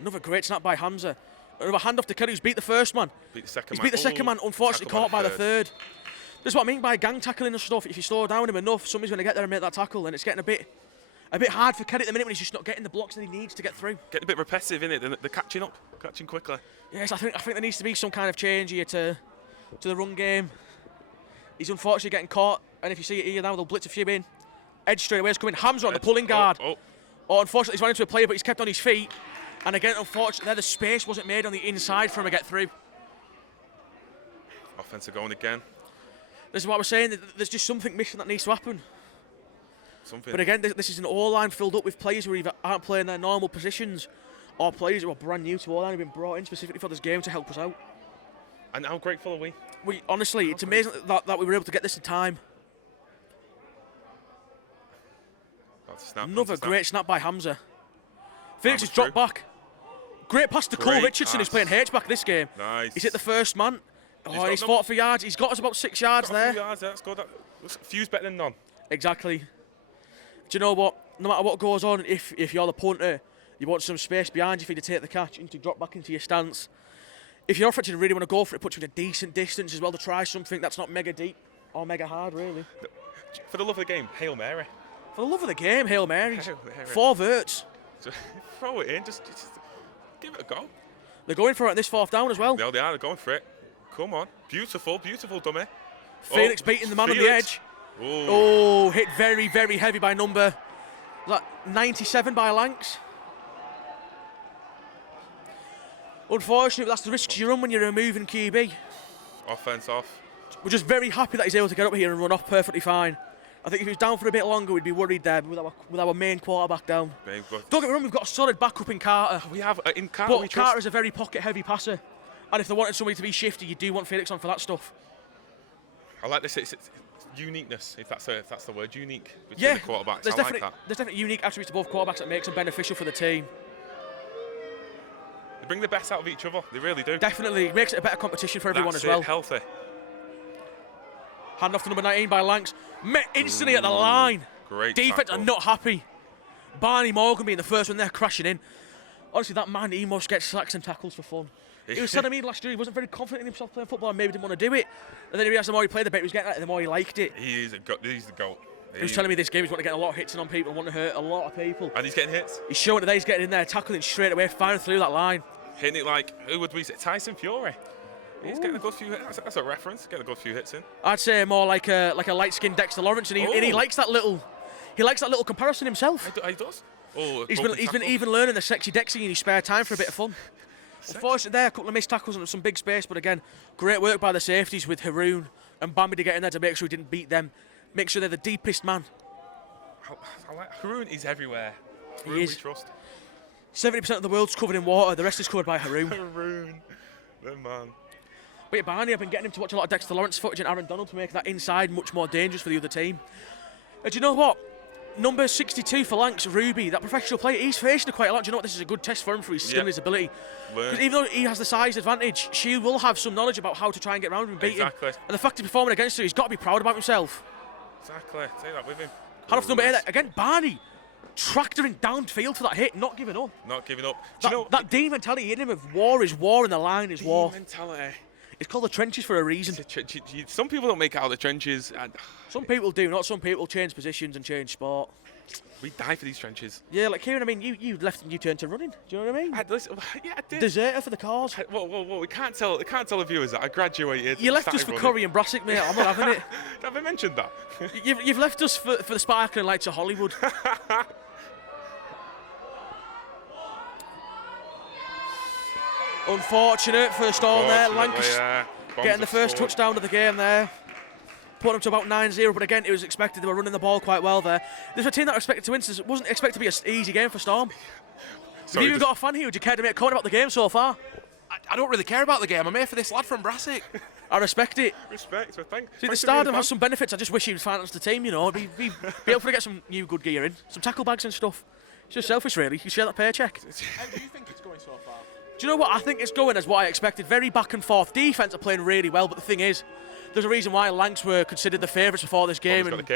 Another great snap by Hamza. Another handoff to Kelly, who's beat the first man. Beat the second He's man. beat the second man, unfortunately caught by the third. That's what I mean by gang tackling and stuff. If you slow down him enough, somebody's going to get there and make that tackle, and it's getting a bit hard for Kelly at the minute when he's just not getting the blocks that he needs to get through. Getting a bit repetitive, innit? They're catching up, catching quickly. Yes, I think there needs to be some kind of change here to the run game. He's unfortunately getting caught, and if you see it here now, they'll blitz a few in. Edge straight away is coming. Hamza on the pulling guard. Unfortunately, he's run into a player, but he's kept on his feet. And again, unfortunately, there the space wasn't made on the inside for him to get through. Offensive going again. This is what I was saying. There's just something missing that needs to happen. But again, this is an O-line filled up with players who either aren't playing their normal positions or players who are brand new to O-line, who've been brought in specifically for this game to help us out. And how grateful are we? Honestly, it's amazing that we were able to get this in time. Another great snap by Hamza. Felix has dropped back. Great pass to Cole Richardson, who's playing H-back this game. Nice. He's hit the first man. He's fought for yards. He's got us about 6 yards there. That's good. A few's better than none. Exactly. Do you know what? No matter what goes on, if you're the punter, you want some space behind you for you to take the catch and to drop back into your stance. If your offense really want to go for it, it puts you in a decent distance as well to try something that's not mega deep or mega hard, really. For the love of the game, Hail Mary. For the love of the game, Hail Mary. 4 verts. Throw it in, just give it a go. They're going for it on this 4th down as well. No, they are. They're going for it. Come on. Beautiful dummy. Felix beating the man on the edge. Oh, hit very, very heavy by number 97 by Lanks. Unfortunately, that's the risks you run when you're a moving QB. Offense off. We're just very happy that he's able to get up here and run off perfectly fine. I think if he was down for a bit longer, we'd be worried there with our main quarterback down. Don't get me wrong, we've got a solid backup in Carter. We have in Carter. But Carter is a very pocket-heavy passer. And if they wanted somebody to be shifty, you do want Felix on for that stuff. I like this. It's uniqueness, if that's the word, unique between the quarterbacks. There's There's definitely unique attributes to both quarterbacks that makes them beneficial for the team. They bring the best out of each other. They really do. Definitely. It makes it a better competition for everyone as well. Healthy. Hand off to number 19 by Lanks. Met instantly at the line. Great Defense tackle. are not happy. Barney Morgan being the first one there crashing in. Honestly, that man, he must get sacks and tackles for fun. He was telling me last year he wasn't very confident in himself playing football and maybe didn't want to do it. And then he realised the more he played the better he was getting at it, the more he liked it. He's the GOAT. He was telling me this game he's wanting to get a lot of hits in on people and wanting to hurt a lot of people. And he's getting hits. He's showing today he's getting in there, tackling straight away, firing through that line. Hitting it like, who would we say? Tyson Fury. He's getting a good few hits. That's a reference. Getting a good few hits in. I'd say more like a light-skinned Dexter Lawrence, and he likes that little comparison himself. He does. He's been even learning the sexy Dexy in his spare time for a bit of fun. Unfortunately, there a couple of missed tackles and some big space, but again, great work by the safeties with Haroon, and Bambi to get in there to make sure he didn't beat them. Make sure they're the deepest man. I like Haroon. He's everywhere. He Haroon is. we trust. 70% of the world's covered in water. The rest is covered by Haroon. Haroon, the man. But yeah, Barney, I've been getting him to watch a lot of Dexter Lawrence footage and Aaron Donald to make that inside much more dangerous for the other team. Do you know what? Number 62 for Lancs, Ruby, that professional player, he's facing her quite a lot. Do you know what? This is a good test for him for his skill and his ability. Because even though he has the size advantage, she will have some knowledge about how to try and get around him and beat him. And the fact he's performing against her, he's got to be proud about himself. Exactly. Say that with him. Had off number 8 again, Barney. Tractoring downfield for that hit, not giving up. Not giving up. That D mentality in him of war is war and the line is war. Mentality. It's called the trenches for a reason. Some people don't make it out of the trenches. Some people do, not some people change positions and change sport. We die for these trenches. Yeah, like Kieran, I mean, you left and you turned to running. Do you know what I mean? I did. Deserter for the cause. Whoa, we can't tell the viewers that I graduated. You left us for Curry and Brassic, mate. I'm not having it. Have I mentioned that? You've left us for the sparkling lights of Hollywood. Unfortunate for the Storm there. Lancaster getting the first touchdown of the game there. Put them to about 9-0, but again, it was expected. They were running the ball quite well there. This was a team that were expected to win, so it wasn't expected to be an easy game for Storm. Have you even got a fan here? Would you care to make a comment about the game so far? I don't really care about the game. I'm here for this lad from Brassic. I respect it. Respect, so thanks. See, the Stardom has some benefits. I just wish he would finance the team, you know. Be able to get some new good gear in, some tackle bags and stuff. It's just selfish, really. You share that paycheck. How do you think it's going so far? Do you know what? I think it's going as what I expected. Very back and forth. Defence are playing really well, but the thing is, there's a reason why Lancs were considered the favourites before this game. And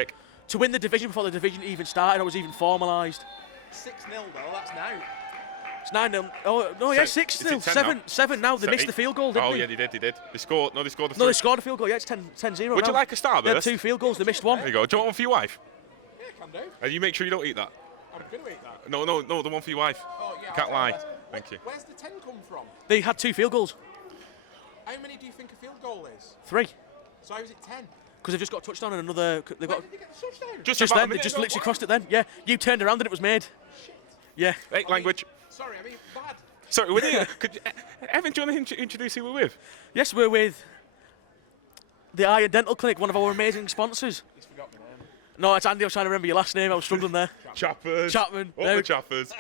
to win the division before the division even started, or was even formalised. 6-0 though, that's now. It's 9-0. Oh, no, yeah, 6-0. 7 now. They missed the field goal, didn't they? Oh, yeah, they did. They scored the first. No, they scored a field goal. Yeah, it's 10-0 Would you like a Starburst? They had 2 field goals. They missed one. There you go. Do you want one for your wife? Yeah, can do. And you make sure you don't eat that. I'm going to eat that. No, the one for your wife. Oh, yeah. Can't lie. Thank you. Where's the 10 come from? They had 2 field goals. How many do you think a field goal is? 3. So how is it 10? Because they've just got a touchdown and another. They've got. When did they get the touchdown? Just then. They just literally crossed it then. Yeah. You turned around and it was made. Shit. Yeah. Hey, language. Sorry, I mean bad. Sorry, we're here. Evan, do you want to introduce who we're with? Yes, we're with the Eye and Dental Clinic, one of our amazing sponsors. He's forgot my name. No, it's Andy. I was trying to remember your last name. I was struggling there. Chappers. Chapman. All the chappers.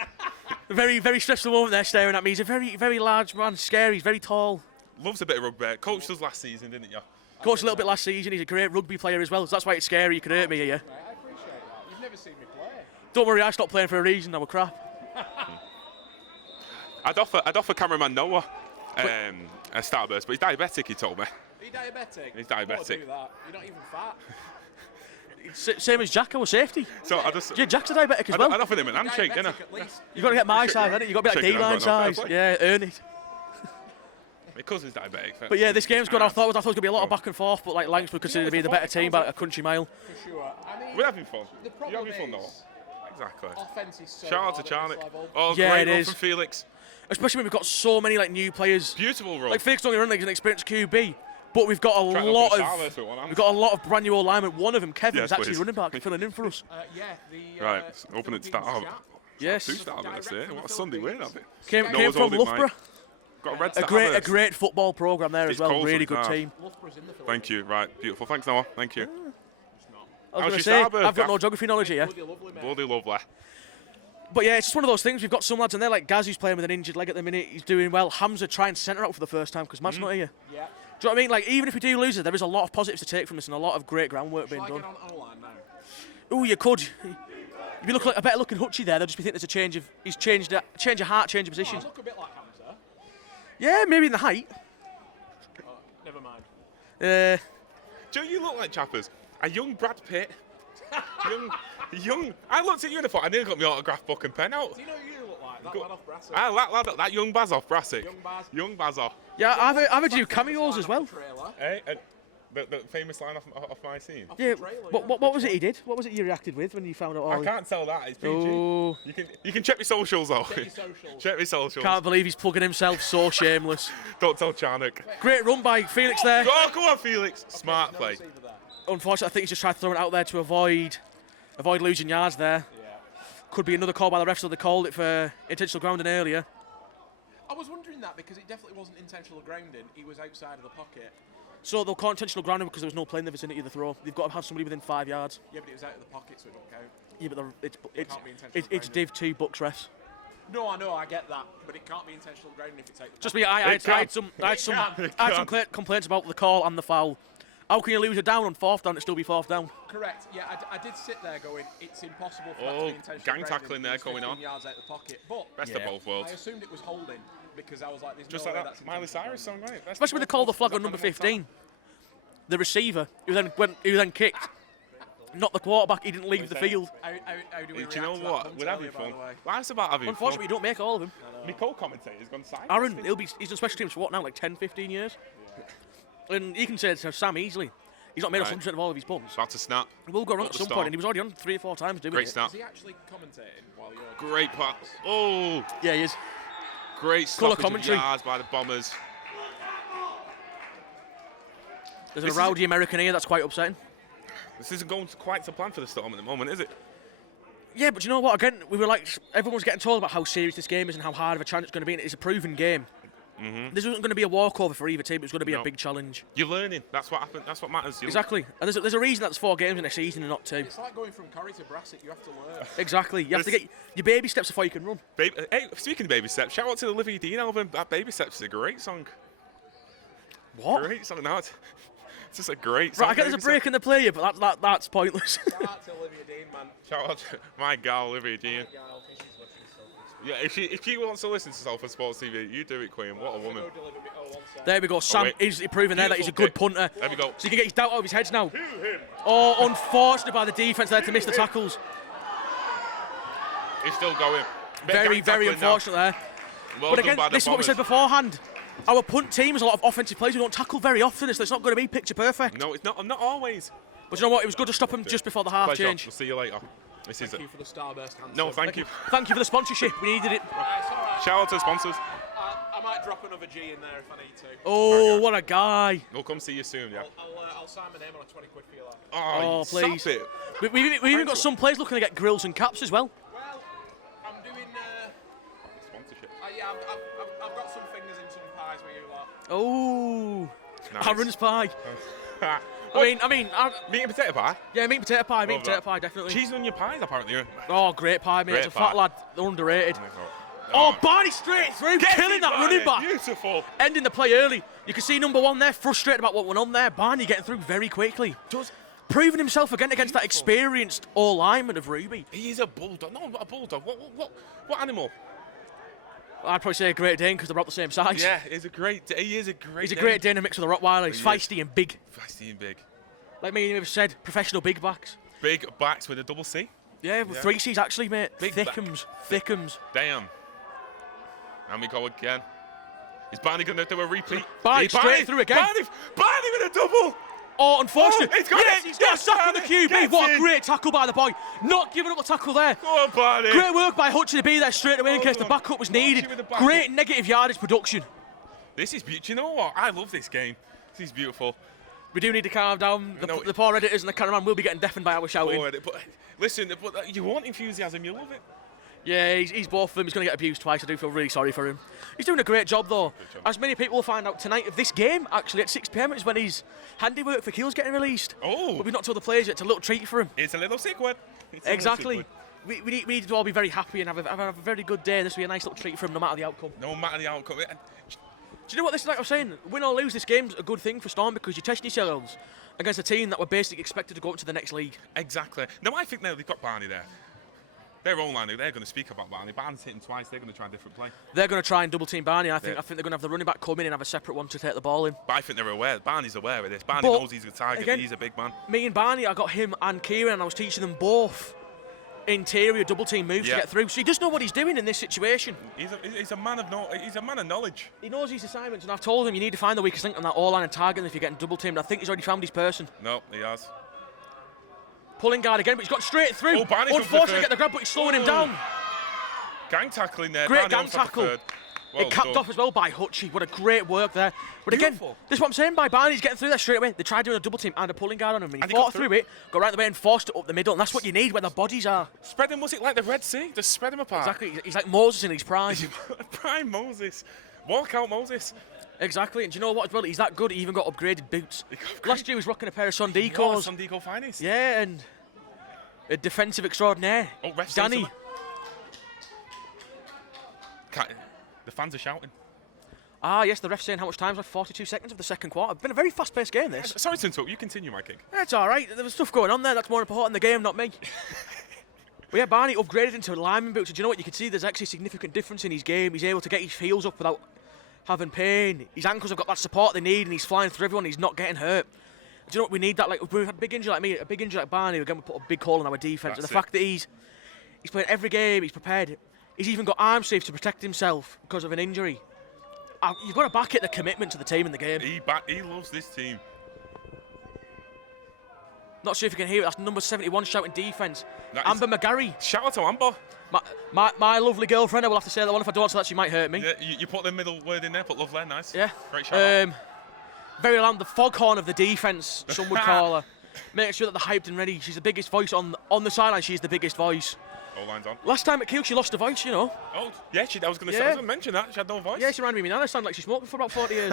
Very, very stressful moment there staring at me. He's a very, very large man, scary. He's very tall. Loves a bit of rugby. Coached us last season, didn't you? Coached a little bit last season. He's a great rugby player as well. So that's why it's scary. You could hurt me here. I appreciate that. You've never seen me play. Don't worry, I stopped playing for a reason. I was crap. I'd offer cameraman Noah a Starburst, but he's diabetic, he told me. Are you diabetic? He's diabetic. Don't do that. You're not even fat. Same as Jack, our safety. So I just. Yeah, Jack's a diabetic as well. I'd offer him an handshake, didn't I? You've got to get my size, haven't you? You've got to be like D-line size. Yeah, earn it. My cousin's diabetic. But yeah, this game's good. I thought it was going to be a lot of back and forth, but like Lancs were considered to be the better team by a country mile. For sure. I mean, We're having fun. The problem You're having fun, Noah. is, Exactly. offense is so Shout out hard to at this Charnock. level. Oh, Yeah, great it run is. from Felix. Especially when we've got so many like new players. Beautiful run. Like Felix don't get run like he's an experienced QB, but we've got a lot of brand new alignment. One of them, Kevin, is actually running back, filling in for us. Yeah, the Right, open it start. Yes. 2 Starbursts here. What a Sunday win, have it? Came Noah's from holding Loughborough. Got a red A Starburst. great football program there It's as well. cold Really for good now. team. Loughborough's in the Thank you. Right, beautiful. Thanks, Noah. Thank you. I was How's going to your say, Starburst, I've got Gav? no geography knowledge here. Bloody lovely, mate. Bloody lovely. But yeah, it's just one of those things. We've got some lads in there, like Gaz, who's playing with an injured leg at the minute. He's doing well. Hamza trying centre out for the first time because Matt's not here. Yeah. Do you know what I mean? Like, even if we do lose it, there is a lot of positives to take from this and a lot of great groundwork being Shall I done. get on line now? Oh, you could. If you look like a better looking Hutchie there, they'll just be thinking there's a change of. He's changed of heart, change of I positions. look a bit like Hamza. Yeah, maybe in the height. Oh, never mind. Do you look like Chappers? A young Brad Pitt. young. I looked at you and I thought I nearly got my autograph book and pen out. Do you know who you look like? That lad off Brassic. That young Baz off Brassic. Young Baz. Young Baz off. Yeah, I've had to do cameos as well. Trailer. Hey, the famous line off my scene. Yeah. trailer, What was it he did? What was it you reacted with when you found out? I can't tell that. It's PG. Oh. You can check my socials though. Check your socials. Check my socials. Can't believe he's plugging himself. So shameless. Don't tell Charnock. Great run by Felix there. Oh, go on, Felix. Smart No play. receiver there. Unfortunately, I think he's just tried to throw it out there to avoid losing yards there. Yeah. Could be another call by the refs, so they called it for intentional grounding earlier. I was wondering that because it definitely wasn't intentional grounding. He was outside of the pocket. So they'll call intentional grounding because there was no play in the vicinity of the throw. They've got to have somebody within 5 yards. Yeah, but it was out of the pocket, so it don't count. Yeah, but can't be intentional it's grounding. Div 2 Bucks refs. No, I know, I get that, but it can't be intentional grounding if it's out the Just pocket. me, I had some complaints about the call and the foul. How can you lose a down on 4th down and still be 4th down? Correct. Yeah, I did sit there going, it's impossible for that to be intentional gang grounding tackling there if it's going 15 on. yards out the pocket. But Best of both worlds. I assumed it was holding because I was like, there's Just no like way that that's Miley intentional Cyrus song, right? Best Especially when they of called the both flag worlds. on number Is that kind of 15. The receiver, who then kicked, not the quarterback, he didn't leave the field. How do we Do you know react to that what? punt We're having earlier, by fun. the way? Life's about having Unfortunately, you don't make all of them. fun. My co-commentator's gone silent. Aaron, he's done special teams for what now, like 10, 15 years? And you can say to Sam easily, he's not made Right. 100% of all of his punts. About to snap. We'll go wrong Up at the some Storm. point, and he was already on 3 or 4 times doing Great it. snap. Is he actually commentating while you're... Great pass. Oh, Yeah, he is. great Colour stoppage of commentary. yards by the Bombers. There's This a is- rowdy American here, that's quite upsetting. This isn't going quite to plan for the Storm at the moment, is it? Yeah, but you know what? Again, we were like, everyone was getting told about how serious this game is and how hard of a chance it's going to be, and it's a proven game. This isn't going to be a walkover for either team, it's going to be No. a big challenge. You're learning. That's what happened. That's what matters. Exactly. And there's a reason that's 4 games in a season and not 2. It's like going from Curry to Brassic, you have to learn. Exactly. You have to get your baby steps before you can run. Hey, speaking of baby steps, shout out to the Olivia Dean album. That Baby Steps is a great song. What? Great song. No, it's just a great song. Right, I get there's a Baby break in the play here, but that's pointless. Shout out to Olivia Dean, man. Shout out to my gal Olivia Dean. Yeah, if she wants to listen to Salford Sports TV, you do it, Queen. What a woman. Go deliver me. Oh, one sec. There we go. Sam wait. is proving there that he's a good Beautiful punter. There we go. So you can get his doubt out of his head now. Oh, unfortunate by the defence there to miss the tackles. He's still going. Very, very Tackling now. unfortunate there. Well But done again, by the this is what we said Bombers. beforehand. Our punt team has a lot of offensive players who don't tackle very often, so it's not going to be picture perfect. No, it's not. Not always. But you know what? It was good to stop him just before the half Pleasure. change. We'll see you later. This is Thank it. you for the starburst answer. No, thank you. Thank you for the sponsorship. We needed it. It's all right. Shout out to the sponsors. I might drop another G in there if I need to. Oh, what a guy. We'll come see you soon, yeah. I'll sign my name on a 20 quid for you lot. Oh, you please. stop it. We even got some players looking to get grills and caps as well. Well, I'm doing... Sponsorship. yeah, I've got some fingers in some pies with you lot. Oh, Nice. Aaron's pie. Meat I mean, and potato pie. yeah, meat and potato pie, meat and Love potato that. pie, definitely. Cheese on your pies, apparently. Oh, great pie, mate. Great It's a fat pie. lad. They're underrated. Oh, Barney straight through, killing that running back. Beautiful. Ending the play early. You can see number 1 there, frustrated about what went on there. Barney getting through very quickly. Proving himself again against that experienced all-lineman of Ruby. He is a bulldog. No, not a bulldog. What animal? I'd probably say a Great Dane because they're about the same size. Yeah, he is a great He's a Great Dane mixed with a Rottweiler. He's He is. feisty and big. Feisty and big. Like me and you have said, professional big backs. Big backs with a double C. Yeah, with Yeah. 3 C's actually, mate. Big back. Thickums. Damn. And we go again. Is Barney going to do a repeat? Barney straight through again. Barney with a double. Oh, unfortunate. Oh, he's got yes, it. he's got a Yes, sack on the Barney. QB. Gets What a in. great tackle by the boy. Not giving up the tackle there. Go on, Barney. Great work by Hutchie to be there straight away in case the on. backup was needed. Hutchie with the backup. Great negative yardage production. This is beautiful. You know what? I love this game. This is beautiful. We do need to calm down. I know. The poor editors and the cameraman will be getting deafened by our shouting. But listen, but you want enthusiasm. You love it. Yeah, he's both of them. He's going to get abused twice. I do feel really sorry for him. He's doing a great job, though. job. As many people will find out tonight of this game, actually, at 6 p.m. is when his handiwork for kills getting released. Oh. But we've not told the players yet. It's a little treat for him. It's a little sick one. It's a little Exactly. sick one. We need to all be very happy and have a very good day. This will be a nice little treat for him, no matter the outcome. No matter the outcome. Do you know what this is like? I was saying, win or lose this game's a good thing for Storm because you're testing yourselves against a team that were basically expected to go up to the next league. Exactly. Now, I think now they've got Barney there. Their own line, they're going to speak about Barney. Barney's hit him twice. They're going to try a different play. They're going to try and double team Barney. I think Yeah. they're going to have the running back come in and have a separate one to take the ball in. But I think they're aware. Barney's aware of this. Barney But, knows he's a target. again, He's a big man. Me and Barney, I got him and Kieran, and I was teaching them both interior double team moves Yeah. to get through. So he does know what he's doing in this situation. He's a man of knowledge. He knows his assignments, and I've told him you need to find the weakest link on that all-line and target them if you're getting double teamed. I think he's already found his person. No, he has. Pulling guard again, but he's got straight through. Oh, Barney's up for the Unfortunately, third. get the grab, but he's slowing him down. Gang tackling there. Great Barney gang on top of tackle. third. Well It capped done. off as well by Hutchie. What a great work there. But again, Beautiful. this is what I'm saying by Barney's getting through there straight away. They tried doing a double team and a pulling guard on him. And And he he fought got through through. it, got right the way and forced it up the middle. And that's what you need where the bodies are. Spread them, was it like the Red Sea? Just spread them apart. Exactly. He's like Moses in his prime. Prime Moses. Walk out Moses. Exactly, and do you know what as well? He's that good, he even got upgraded boots. Last year he was rocking a pair of Sondicos. Sondico finest. Yeah, and a defensive extraordinaire. Oh, ref Danny. The fans are shouting. Ah, yes, the ref saying how much time's left, 42 seconds of the second quarter. It's been a very fast-paced game, this. Sorry to interrupt, you continue, my king. It's all right, there was stuff going on there, that's more important in the game, not me. But yeah, Barney upgraded into lineman boots, and do you know what, you can see there's actually a significant difference in his game. He's able to get his heels up without having pain. His ankles have got that support they need, and he's flying through everyone, he's not getting hurt. Do you know what, we need that, like, if we've had a big injury like me, a big injury like Barney, again, we put a big hole in our defence. And the fact that he's playing every game, he's prepared, he's even got arm sleeves to protect himself because of an injury. You've got to back it, the commitment to the team in the game. He loves this team. Not sure if you can hear it, that's number 71 shouting defence. Amber McGarry. Shout out to Amber. My lovely girlfriend, I will have to say that one. If I don't, so that she might hurt me. Yeah, you put the middle word in there, put lovely, nice. Yeah. Great shout out. Very loud, the foghorn of the defence, some would call her. Making sure that they're hyped and ready. She's the biggest voice on the sideline, she's the biggest voice. All lines on. Last time at Kiel, she lost her voice, you know. Oh, yeah, I was going to mention that. She had no voice. Yeah, she reminded me now. I sound like she smoked for about 40 years.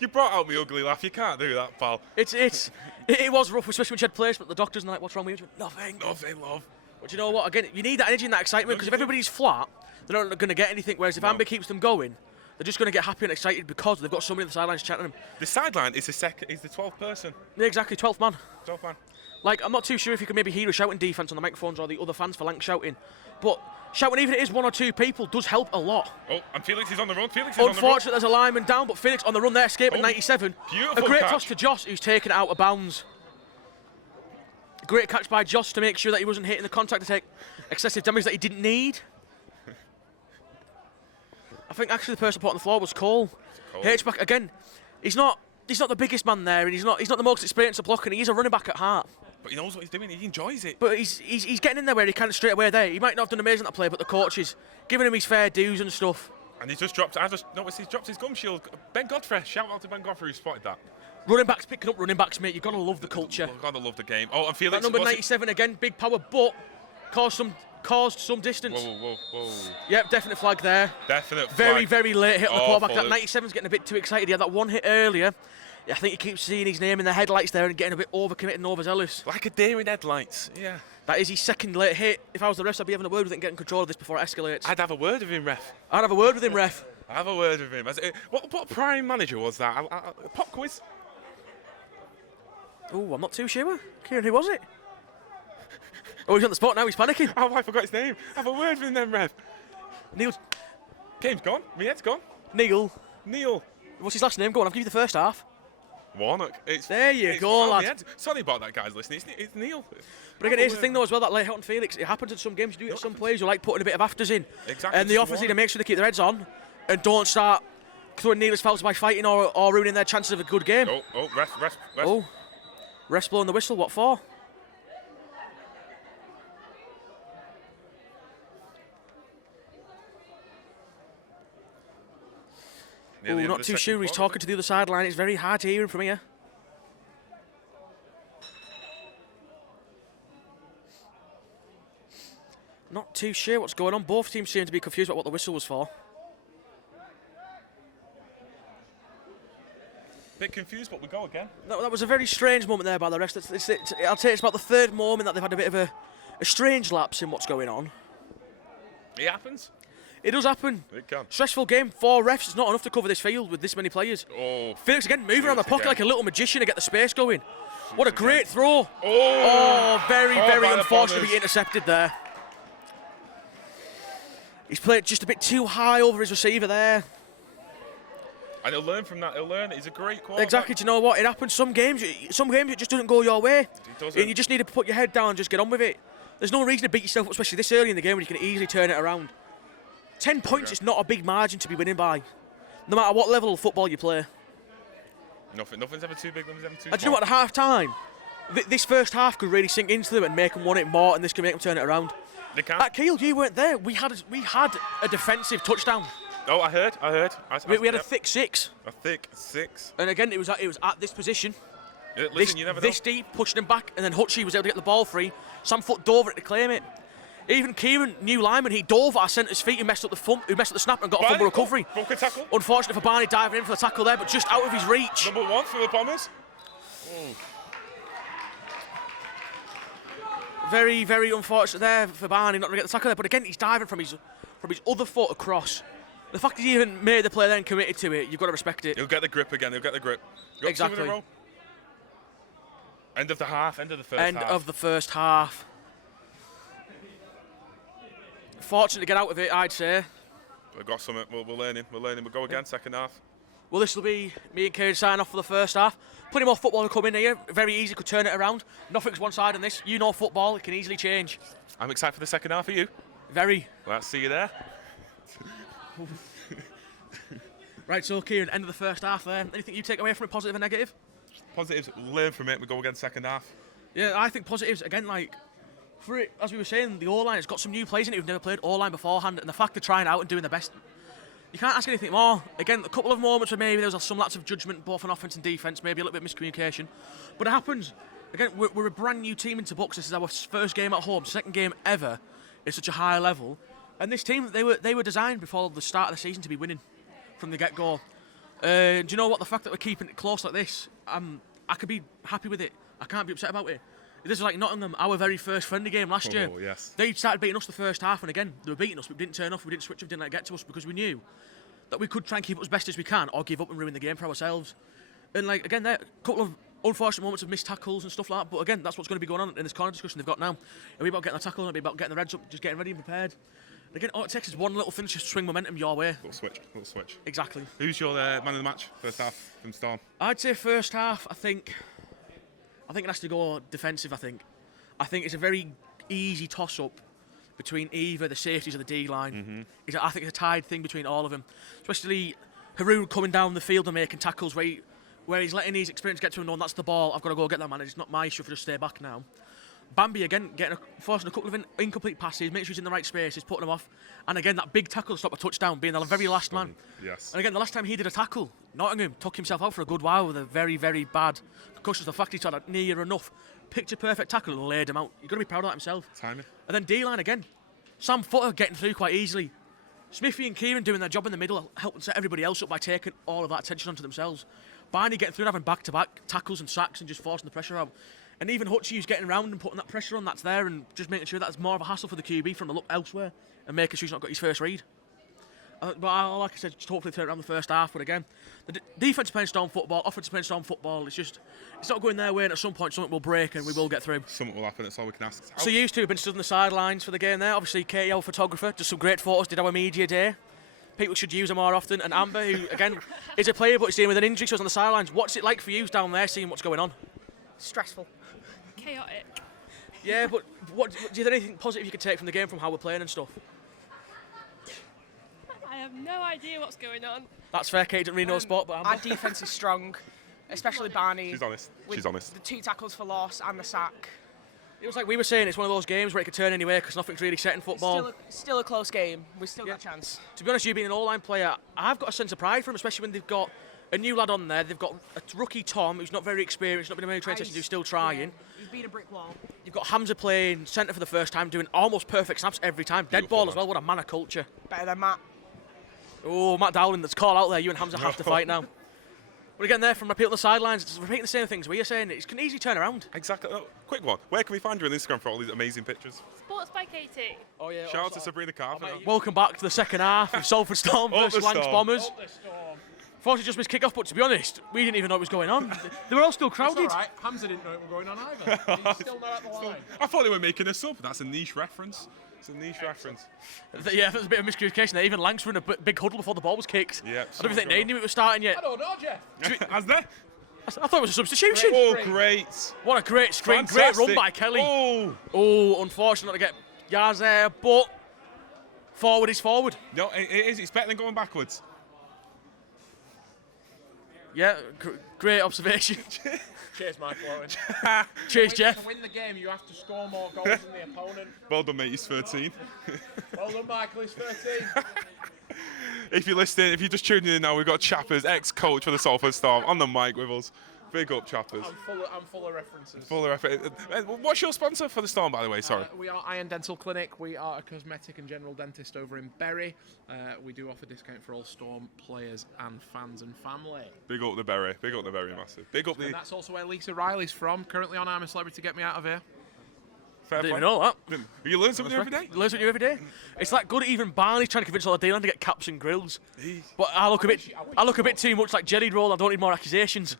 You brought out my ugly laugh. You can't do that, pal. It was rough, especially when she had placement. The doctors and like, what's wrong with you? Nothing. Nothing, love. But you know what? Again, you need that energy and that excitement, because if everybody's flat, they're not going to get anything. Whereas if Amber keeps them going, they're just going to get happy and excited because they've got somebody on the sidelines chatting them. The sideline is the 12th person. Yeah, exactly, 12th man. 12th man. Like, I'm not too sure if you can maybe hear a shouting defence on the microphones or the other fans for Lanc shouting, but shouting, even if it is one or two people, does help a lot. Oh, and Felix is on the run. Unfortunately, there's a lineman down, but Felix on the run there, escaping 97. Beautiful a great catch. toss to Joss, who's taken it out of bounds. Great catch by Joss to make sure that he wasn't hitting the contact to take excessive damage that he didn't need. I think actually the person put on the floor was Cole. H-back again. He's not the biggest man there, and he's not the most experienced at blocking. He's a running back at heart. But he knows what he's doing. He enjoys it. But he's getting in there where he can straight away there. He might not have done amazing at that play, but the coach is giving him his fair dues and stuff. And he's just dropped. I just noticed he's dropped his gum shield. Ben Godfrey. Shout out to Ben Godfrey who spotted that. Running backs picking up running backs, mate. You've got to love the culture. You've got to love the game. Oh, and Felix. That number 97 again, big power, but caused some distance. Whoa. Yep, definite flag there. Definite flag. Very late hit on the quarterback. That Luke. 97's getting a bit too excited. He had that one hit earlier. I think he keeps seeing his name in the headlights there and getting a bit overcommitted and overzealous. Like a deer in headlights, yeah. That is his second late hit. If I was the ref, I'd be having a word with it and getting control of this before it escalates. I'd have a word with him, ref. I'd have a word with him, ref. Have a word with him. What prime manager was that? Pop quiz? Oh, I'm not too sure. Kieran, who was it? Oh, he's on the spot now. He's panicking. Oh, I forgot his name. Have a word with him then, ref. Neil. Game's gone. My head's gone. Neil. What's his last name? Go on, I'll give you the first half. Warnock. There you go, lad. Sorry about that, guys listening. It's Neil. But again, here's the thing though as well, that late hit on Felix, it happens in some games, you do it to some players who like putting a bit of afters in. Exactly. And the offense need to make sure they keep their heads on and don't start throwing needless fouls by fighting or ruining their chances of a good game. Ref. Oh, ref's blowing the whistle, what for? Oh, not too sure. He's talking to the other sideline. It's very hard to hear him from here. Not too sure what's going on. Both teams seem to be confused about what the whistle was for. Bit confused, but we go again. That was a very strange moment there by the rest. I'd say it's about the third moment that they've had a bit of a strange lapse in what's going on. It happens. It does happen. It can. Stressful game. 4 refs. It's not enough to cover this field with this many players. Oh. Felix again moving around the pocket like a little magician to get the space going. What a great throw. Oh, very unfortunately intercepted there. He's played just a bit too high over his receiver there. And he'll learn from that. He'll learn. He's a great quarterback. Exactly. Do you know what? It happens some games. It just doesn't go your way. It doesn't. And you just need to put your head down and just get on with it. There's no reason to beat yourself up, especially this early in the game when you can easily turn it around. 10 points is not a big margin to be winning by, no matter what level of football you play. Nothing's ever too big, nothing's ever too small. And do you know what, at half-time, this first half could really sink into them and make them want it more, and this can make them turn it around. They can. At Kiel, you weren't there. We had a defensive touchdown. Oh, I heard. We had a thick 6. A thick 6. And again, it was at this position. Listen, you never know. This deep, pushing him back, and then Hutchie was able to get the ball free. Sam Foote dove it to claim it. Even Kieran, new lineman, he dove at our centre's feet, who messed up the snap and got a fumble recovery. Bunker tackle. Unfortunately for Barney diving in for the tackle there, but just out of his reach. Number 1 for the Bombers. Very, very unfortunate there for Barney not to get the tackle there, but again, he's diving from his other foot across. The fact that he even made the play then committed to it, you've got to respect it. He'll get the grip again, he'll get the grip. Exactly. End of the half, end of the first half. End of the first half. Fortunate to get out of it, I'd say. We've got something, we're learning. We'll go again, second half. Well, this will be me and Kieran signing off for the first half. Plenty more football to come in here. Very easy, could turn it around. Nothing's one side in this. You know football, it can easily change. I'm excited for the second half, are you? Very. Well, let's see you there. Right, so Kieran, end of the first half there. Anything you take away from it, positive and negative? Positives, learn from it, we go again second half. Yeah, I think positives, again, like, for it, as we were saying, the O-line has got some new players in it who've never played O-line beforehand, and the fact they're trying out and doing their best, you can't ask anything more. Again, a couple of moments where maybe there was some lapse of judgment, both on offence and defence, maybe a little bit of miscommunication, but it happens. Again, we're a brand new team into Bucks. This is our first game at home, second game ever at such a high level, and this team, they were designed before the start of the season to be winning from the get-go. Do you know what? The fact that we're keeping it close like this, I could be happy with it. I can't be upset about it. This is like Nottingham, our very first friendly game last year. Yes. They started beating us the first half, and again, they were beating us, but we didn't turn off, we didn't switch off, didn't let it get to us, because we knew that we could try and keep it as best as we can, or give up and ruin the game for ourselves. And like, again, there are a couple of unfortunate moments of missed tackles and stuff like that, but again, that's what's going to be going on in this corner discussion they've got now. It'll be about getting the tackle, it'll be about getting the Reds up, just getting ready and prepared. And again, all it takes is one little finish to swing momentum your way. Little switch. Exactly. Who's your man of the match first half from Storm? I'd say first half, I think it has to go defensive, I think it's a very easy toss-up between either the safeties or the D-line. I think it's a tied thing between all of them. Especially Haroon coming down the field and making tackles where he's letting his experience get to him, knowing that's the ball, I've got to go get that man, it's not my issue if I just stay back now. Bambi again forcing a couple of incomplete passes, making sure he's in the right spaces, putting them off, and again that big tackle to stop a touchdown, being the very last man. Yes. And again, the last time he did a tackle, Nottingham took himself out for a good while with a very, very bad concussion. The fact he's had a near enough picture perfect tackle and laid him out. You've got to be proud of that himself. Timing. And then D-line again, Sam Futter getting through quite easily. Smithy and Kieran doing their job in the middle, helping set everybody else up by taking all of that attention onto themselves. Barney getting through and having back-to-back tackles and sacks and just forcing the pressure out. And even Hutchie's getting around and putting that pressure on that's there and just making sure that's more of a hassle for the QB from a look elsewhere and making sure he's not got his first read. But like I said, just hopefully turn it around the first half. But again, the defence is playing Storm football, offense is playing Storm football. It's not going their way, and at some point something will break and we will get through. Something will happen, that's all we can ask. So you two have been stood on the sidelines for the game there. Obviously, Katie, our photographer, does some great photos, did our media day. People should use her more often. And Amber, who, again, is a player but is dealing with an injury, so is on the sidelines. What's it like for you down there, seeing what's going on? Stressful. Chaotic. Yeah, but what do you have anything positive you can take from the game, from how we're playing and stuff? I have no idea what's going on. That's fair, Kate didn't really know the sport, but Amber. Our defence is strong, especially Barney. She's honest. With She's honest. The 2 tackles for loss and the sack. It was like we were saying, it's one of those games where it could turn anywhere because nothing's really set in football. Still a close game. We've still got a chance. To be honest, you being an all-line player, I've got a sense of pride for them, especially when they've got a new lad on there. They've got a rookie Tom, who's not very experienced, not been in many training sessions, who's still trying. Yeah, he's been a brick wall. You've got Hamza playing centre for the first time, doing almost perfect snaps every time. Dead ball as well, what a man of culture. Better than Matt. Oh, Matt Dowling, that's call out there. You and Hamza have to fight now. But again, there from my people on the sidelines, it's repeating the same things we are saying. It can easily turn around. Exactly. Oh, quick one. Where can we find you on Instagram for all these amazing pictures? Sports by Katie. Oh yeah. Shout out to Sabrina Carver. Welcome back to the second half of Salford Storm versus Lancaster Bombers. Fortunately, just missed kick-off, but to be honest, we didn't even know what was going on. They were all still crowded. It's all right. Hamza didn't know it was going on either. He's still not at the line. I thought they were making a sub. That's a niche reference. It's a niche reference. Yeah, there's a bit of miscommunication there. Even Lanks were in a big huddle before the ball was kicked. Yeah. I don't even think they knew it was starting yet. I don't know, Jeff. Has there? I thought it was a substitution. Oh, great. What a great screen. Fantastic. Great run by Kelly. Oh, Unfortunate not to get yards there, but forward is forward. No, it is. It's better than going backwards. Yeah, great observation. Cheers, Michael Owen. Cheers, Jeff. To win the game, you have to score more goals than the opponent. Well done, mate. He's 13. Well done, Michael. He's 13. If you're listening, if you're just tuning in now, we've got Chappers, ex-coach for the Salford Storm, on the mic with us. Big up, Choppers. I'm full of references. Full of effort. What's your sponsor for the Storm, by the way? Sorry. We are Iron Dental Clinic. We are a cosmetic and general dentist over in Bury. We do offer discount for all Storm players and fans and family. Big up the Berry. Big up the Berry, massive. Big up the... And that's also where Lisa Riley's from. Currently on I'm a Celebrity, Get Me Out of Here. Fair Didn't play. even know that. You learn something every day. Learn something new every day. It's that good. Even Barney's trying to convince all the Dylan to get caps and grills. But I look a bit too much like Jelly Roll. I don't need more accusations.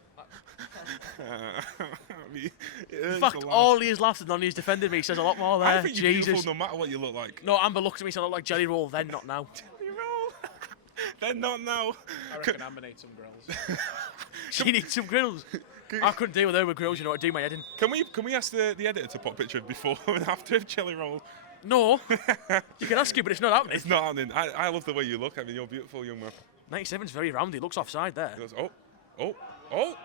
In fact, all he has laughed and none he's defended me says a lot more there. I think you're Jesus. beautiful no matter what you look like. No, Amber looked at me and said I look like Jelly Roll. Then not now. Jelly Roll. Then not now. I reckon Amber needs some grills. She needs some grills. I couldn't deal with her with grills, you know, I'd do my head in. Can we ask the editor to pop a picture of before and after of Jelly Roll? No. You can ask him, but it's not happening. It's not happening. I love the way you look. I mean, you're a beautiful young man. 97's very round. He looks offside there. He goes, oh.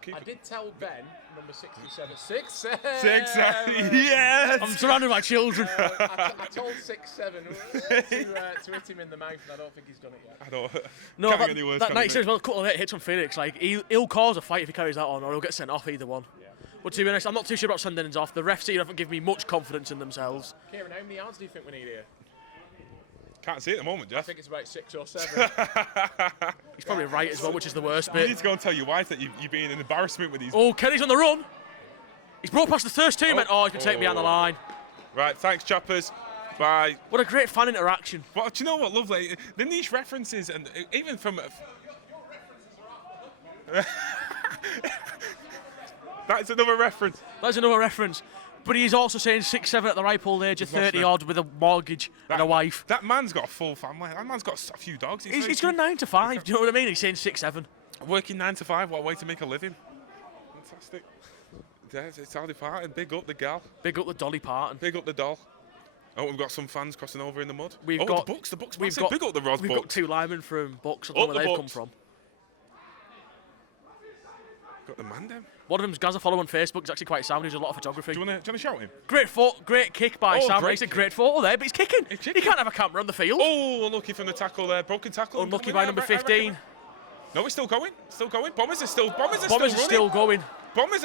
Keep I it. did tell Ben, number 67, 6'7". 6'7". Yes. I'm surrounded by children. I told 6'7" to hit him in the mouth, and I don't think he's done it yet. I don't. No, Can't get any worse, that can 97 it? as well, a couple of hits on Felix. Like, he'll cause a fight if he carries that on, or he'll get sent off, either one. Yeah. But to be honest, I'm not too sure about sending off. The refs here haven't given me much confidence in themselves. Kieran, how many yards do you think we need here? Can't see it at the moment, I Jeff. think it's about 6 or 7. He's probably right as well, which is the worst You bit. need to go and tell your wife that you're being an embarrassment with these. Oh, Kelly's on the run. He's brought past the first two men. Oh, he's been taken behind the line. Right, thanks, Choppers. Bye. What a great fan interaction. But do you know what, lovely? The niche references, and even from... That's another reference. That's another reference. But he's also saying 6'7" at the ripe old age of 30 odd with a mortgage and a wife. That man's got a full family. That man's got a few dogs. He's got a 9 to 5. Do you know what I mean? He's saying 6'7". Working 9 to 5. What a way to make a living. Fantastic. There's it's Aldi Parton. Big up the gal. Big up the Dolly Parton. Big up the doll. Oh, we've got some fans crossing over in the mud. We've got the Bucks. We've Massive. got Big up the Ros We've Bucks. got 2 linemen from Bucks. I don't know where they've come from. Got the man down. One of them's guys I follow on Facebook. He's actually quite sound. He does a lot of photography. Do you want to shout him? Great kick by Sam. It's a great photo there, but he's kicking. He can't have a camera on the field. Oh, unlucky from the tackle there. Broken tackle. Unlucky by number 15. No, he's still going. Bombers are still going. Bombers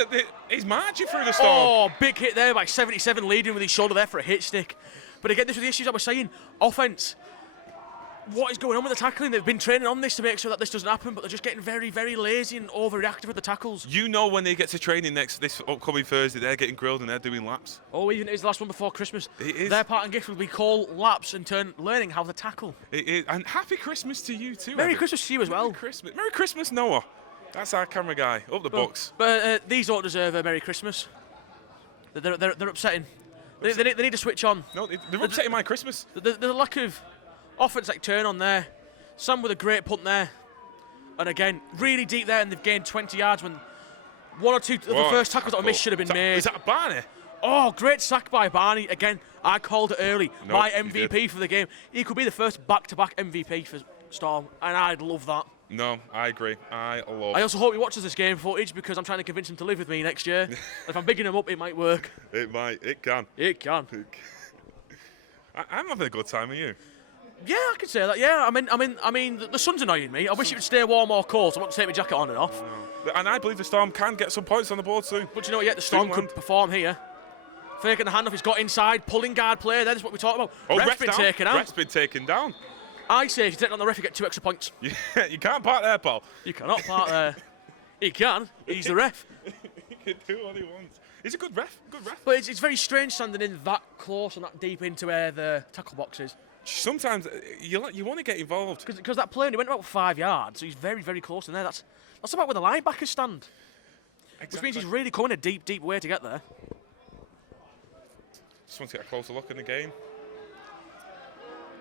he's marching through the Storm. Oh, big hit there by 77, leading with his shoulder there for a hit stick. But again, this was the issues I was saying. Offense. What is going on with the tackling? They've been training on this to make sure that this doesn't happen, but they're just getting very, very lazy and overreactive with the tackles. You know when they get to training this upcoming Thursday, they're getting grilled and they're doing laps. Oh, even it's the last one before Christmas. It is. Their part and gift will be call laps and learning how to tackle. It is. And happy Christmas to you too. Merry Evan. Christmas to you as well. Merry Christmas, Noah. That's our camera guy. Up the Bucks. But these don't deserve a Merry Christmas. They're upsetting. They need to switch on. No, they're upsetting my Christmas. There's a lack of offense like turn on there. Sam with a great punt there. And again, really deep there, and they've gained 20 yards when one or two of the first tackles that were missed should have been made. Is that Barney? Oh, great sack by Barney. Again, I called it early. No, My you did. MVP for the game. He could be the first back-to-back MVP for Storm, and I'd love that. No, I agree. I also hope he watches this game footage because I'm trying to convince him to live with me next year. If I'm bigging him up, it might work. It might. It can. It can. I'm having a good time. Are you? Yeah, I can say that. Yeah, I mean, the sun's annoying me. I wish it would stay warm or cold. So I want to take my jacket on and off. And I believe the Storm can get some points on the board soon. But you know what? Yeah, the Storm could perform here. Faking the handoff, he's got inside, pulling guard play. That's what we talked about. Oh, Ref's been taken out. Ref's been taken down. I say if you take it on the ref, you get 2 extra points. Yeah, you can't park there, Paul. You cannot park there. He can. He's the ref. He can do what he wants. He's a good ref. But it's very strange standing in that close and that deep into where the tackle box is. Sometimes you want to get involved. Because that plane, he went about 5 yards, so he's very, very close in there. That's about where the linebackers stand. Exactly. Which means he's really coming a deep, deep way to get there. Just want to get a closer look in the game.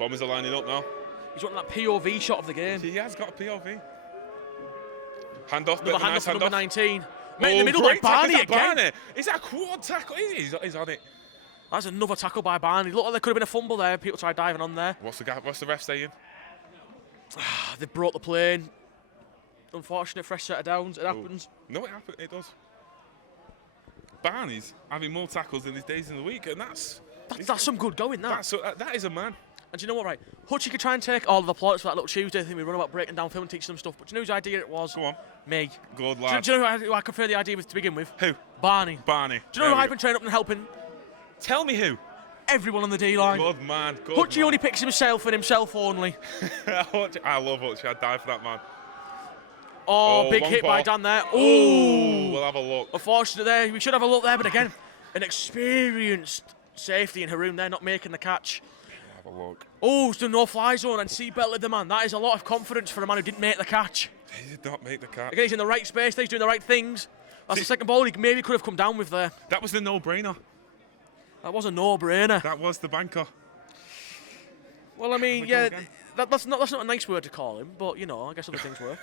Bombers are lining up now. He's wanting that POV shot of the game. He has got a POV. Handoff, Handoff for number 19. Oh, in the middle by Barney again. Barney. Is that a quad tackle? He's on it. That's another tackle by Barney. Looked like there could have been a fumble there. People tried diving on there. What's the ref saying? They brought the plane. Unfortunate, fresh set of downs. It happens. No, it happens. It does. Barney's having more tackles than his days in the week, and that's some good going. That is a man. And do you know what, right? Hutchie could try and take all of the plots for that little Tuesday thing we run about breaking down film and teaching them stuff. But do you know whose idea it was? Go on. Me. Good Do lad. you know who I prefer the idea with to begin with? Who? Barney. Barney. Do you know who I've been training up and helping? Tell me who. Everyone on the D-line. Good man. Good Hutchie man. only picks himself and himself only. I love Hutchie. I'd die for that man. Oh, big long hit by ball. Dan there. Ooh, we'll have a look. Unfortunate there. We should have a look there, but again, an experienced safety in her room there, not making the catch. Have a look. Oh, he's done no fly zone and seatbelted the man. That is a lot of confidence for a man who didn't make the catch. He did not make the catch. Again, he's in the right space there, he's doing the right things. That's the second ball he maybe could have come down with there. That was the no-brainer. That was a no-brainer. That was the banker. Well, I mean, we go yeah, again? that's not a nice word to call him, but, you know, I guess other things work.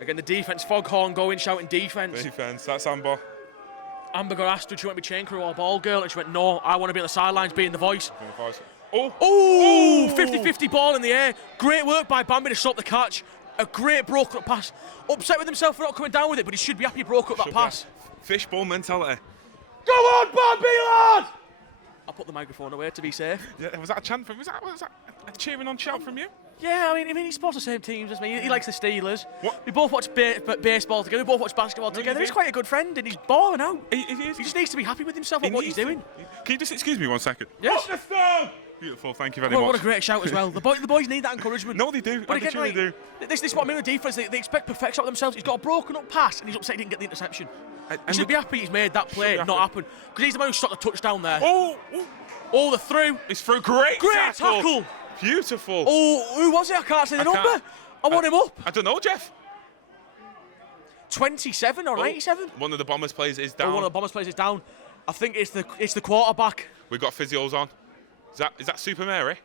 Again, the defence, foghorn going, shouting defence. Defence, that's Amber. Amber got asked, did she want to be chain crew or ball girl? And she went, no, I want to be on the sidelines being the voice. Oh! 50-50 ball in the air. Great work by Bambi to stop the catch. A great broken up pass. Upset with himself for not coming down with it, but he should be happy he broke up that pass. Fishbowl mentality. Go on, Bambi, lad! I'll put the microphone away to be safe. Yeah, was that a chant from? Was that a cheering on shout from you? Yeah, I mean, he supports the same teams as me. He likes the Steelers. What? We both watch baseball together. We both watch basketball together. He's quite a good friend, and he's balling out. He is. He just needs to be happy with himself and what he's doing. Can you just excuse me 1 second? Yes. Rochester Storm! Beautiful, thank you very Well, much. what a great shout as well. The boys need that encouragement. No, they do. But They again, truly do. This is what I mean with defence. They expect perfection of themselves. He's got a broken up pass, and he's upset he didn't get the interception. He should be happy he's made that play not happen. Because he's the one who shot the touchdown there. Oh, the through. It's through. Great tackle. Beautiful. Oh, who was it? I can't see the number. I want him up. I don't know, Jeff. 27 or 97? One of the Bombers players is down. One of the Bombers players is down. I think it's the quarterback. We've got physios on. Is that Super Mary?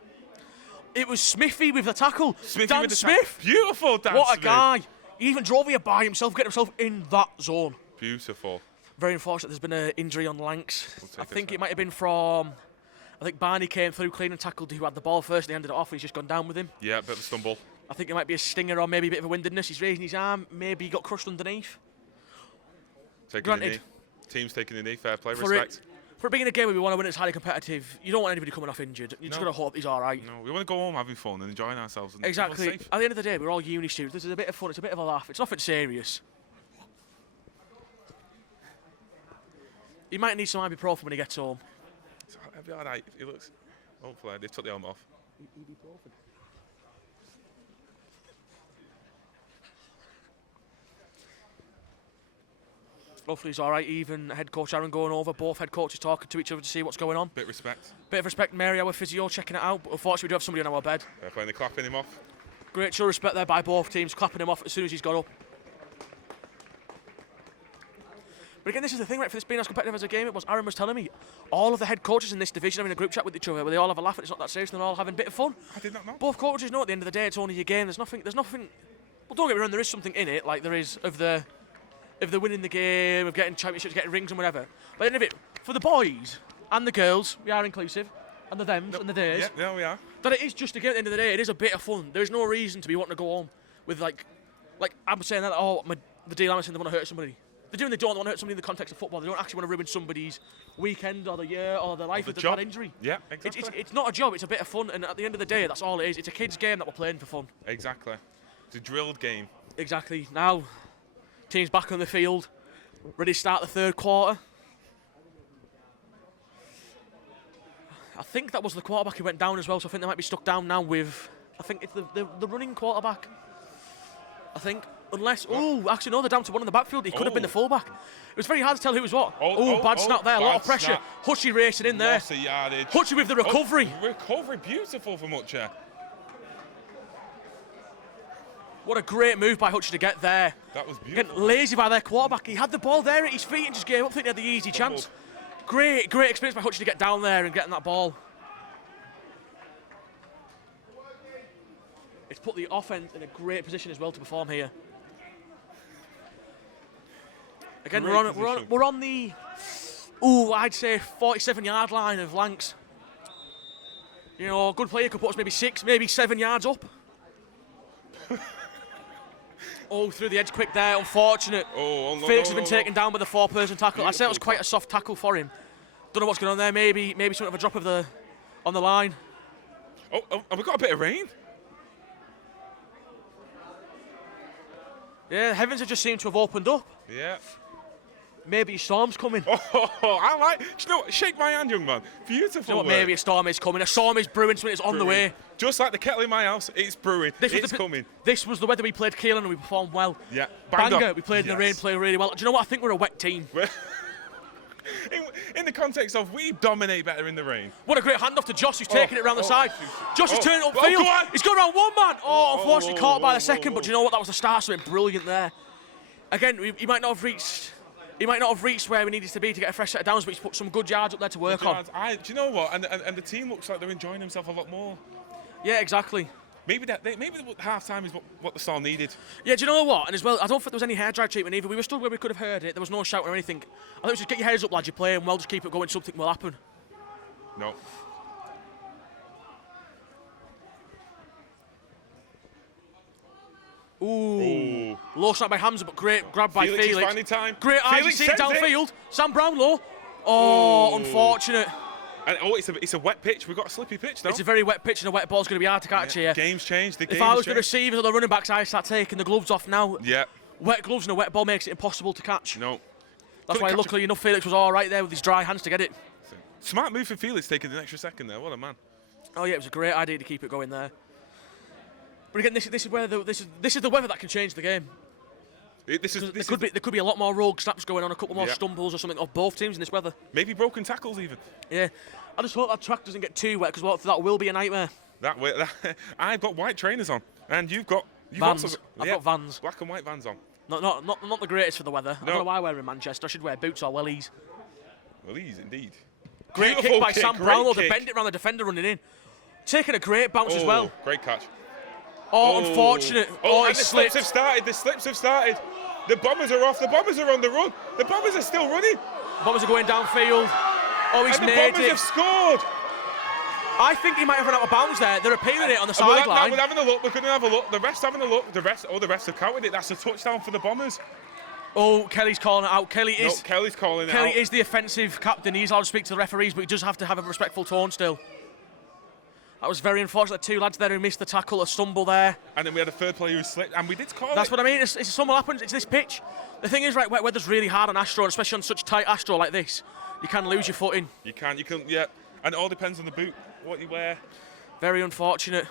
It was Smithy with the tackle. Smithy Dan with the Smith. Beautiful, Dan What Smith. a guy. He even drove here by himself, getting himself in that zone. Beautiful. Very unfortunate there's been an injury on Lancs. I think it it might have been from... I think Barney came through, clean and tackled who had the ball first, and he handed it off, and he's just gone down with him. Yeah, a bit of a stumble. I think it might be a stinger or maybe a bit of a windedness. He's raising his arm, maybe he got crushed underneath. Taking the knee. Team's taking the knee. Fair play, For respect. For being in a game where we want to win, it's highly competitive. You don't want anybody coming off injured. You just got to hope he's all right. No, we want to go home having fun and enjoying ourselves. And Exactly. feel safe. At the end of the day, we're all uni students. This is a bit of fun. It's a bit of a laugh. It's nothing serious. He might need some ibuprofen when he gets home. It'll be all right. He looks. Hopefully, they took the helmet off. Hopefully he's all right. Even head coach Aaron going over. Both head coaches talking to each other to see what's going on. Bit of respect. Bit of respect. Mary, our physio, checking it out. But unfortunately, we do have somebody on our bed. They're playing the clapping him off. Great show of respect there by both teams, clapping him off as soon as he's got up. But again, this is the thing, right? For this being as competitive as a game, it was. Aaron was telling me all of the head coaches in this division are in a group chat with each other where they all have a laugh and it's not that serious and they're all having a bit of fun. I did not know. Both coaches know at the end of the day it's only a game. There's nothing. Well, don't get me wrong. There is something in it, like there is of the winning the game, of getting championships, getting rings and whatever. But at the end of it, for the boys and the girls, we are inclusive, and the thems and the days. Yeah, we are. That it is just a game at the end of the day. It is a bit of fun. There is no reason to be wanting to go home with like I'm saying that. Oh, the D-line saying they want to hurt somebody. They're doing. They don't want to hurt somebody in the context of football. They don't actually want to ruin somebody's weekend or the year or their life with a bad injury. Yeah, exactly. It's not a job. It's a bit of fun. And at the end of the day, that's all it is. It's a kids' game that we're playing for fun. Exactly. It's a drilled game. Exactly. Now, team's back on the field, ready to start the third quarter. I think that was the quarterback who went down as well, so I think they might be stuck down now with... I think it's the running quarterback. I think. Unless... Oh, actually, no, they're down to one in the backfield. He could have been the fullback. It was very hard to tell who was what. Bad snap there. A lot of pressure. Hutchie racing in there. Lots of yardage. Hutchie with the recovery. Recovery. Beautiful from Hutchie. What a great move by Hutchie to get there. That was beautiful. Getting lazy by their quarterback. He had the ball there at his feet and just gave up, thinking he had the easy chance. Great experience by Hutchie to get down there and getting that ball. It's put the offense in a great position as well to perform here. Again, we're on the, I'd say 47-yard line of Lancs. You know, a good player could put us maybe 6, maybe 7 yards up. Oh, through the edge quick there, unfortunate. Oh, no, Felix no, has been no, taken down with a 4-person tackle. I said it was Beautiful quite a soft tackle for him. Don't know what's going on there. Maybe something of a drop of on the line. Oh, have we got a bit of rain? Yeah, the heavens have just seemed to have opened up. Yeah. Maybe a storm's coming. Oh, I like. Do you know what? Shake my hand, young man. Beautiful. You know what, work. maybe a storm is coming. A storm is brewing, so it's on the way. Just like the kettle in my house, it's brewing. It's coming. This was the weather we played Kieran and we performed well. Yeah. Bang Banger, on. we played in the rain, played really well. Do you know what? I think we're a wet team. In the context of we dominate better in the rain. What a great handoff to Josh, who's taking it around the side. Josh is turning upfield. Go on. He's gone around one man. Oh, unfortunately caught by the second, but do you know what? That was the start, so it's brilliant there. Again, he might not have reached. He might not have reached where we needed to be to get a fresh set of downs, but he's put some good yards up there to work on. Do you know what? And the team looks like they're enjoying themselves a lot more. Yeah, exactly. Maybe the half time is what the Storm needed. Yeah, do you know what? And as well, I don't think there was any hair dry treatment either. We were stood where we could have heard it. There was no shout or anything. I think just get your heads up, lads. You're playing well. Just keep it going. Something will happen. No. Ooh. Low snap by Hamza, but great grab by Felix is Felix. finding time. Great eyes. You Felix see it sends it. downfield. Sam Brownlow. Oh, unfortunate. And it's a wet pitch. We've got a slippy pitch though. It's a very wet pitch and a wet ball's going to be hard to catch here. Game's changed. If I was the receiver or the running backs, I start taking the gloves off now. Yeah. Wet gloves and a wet ball makes it impossible to catch. No. That's why, luckily enough, Felix was all right there with his dry hands to get it. Smart move for Felix, taking an extra second there. What a man. Oh yeah, it was a great idea to keep it going there. But again, this is where this is the weather that can change the game. There could be a lot more rogue snaps going on, a couple more stumbles or something of both teams in this weather. Maybe broken tackles even. Yeah, I just hope that track doesn't get too wet because that will be a nightmare. I've got white trainers on, and you've got Vans. I've got Vans. Black and white Vans on. Not the greatest for the weather. No. I don't know why we're in Manchester. I should wear boots or wellies. Wellies, indeed. Great Beautiful kick by Sam Brownlow to kick. bend it around the defender running in. Taking a great bounce as well. Great catch. Oh, unfortunate. And he the slipped. slips have started. The slips have started. The Bombers are off. The Bombers are on the run. The Bombers are still running. Bombers are going downfield. Oh, he's And the made Bombers it. have scored. I think he might have run out of bounds there. They're appealing it on the We're sideline. having a look. We're going to have a look. The ref's having a look. The refs have counted it. That's a touchdown for the Bombers. Oh, Kelly's calling it out. Kelly's calling it out. Kelly is the offensive captain. He's allowed to speak to the referees, but he does have to have a respectful tone still. That was very unfortunate. Two lads there who missed the tackle, a stumble there. And then we had a third player who slipped, and we did call That's it. what I mean. It's something happens. It's this pitch. The thing is, right, wet weather's really hard on Astro, and especially on such tight Astro like this. You can lose your footing. You can, yeah. And it all depends on the boot, what you wear. Very unfortunate.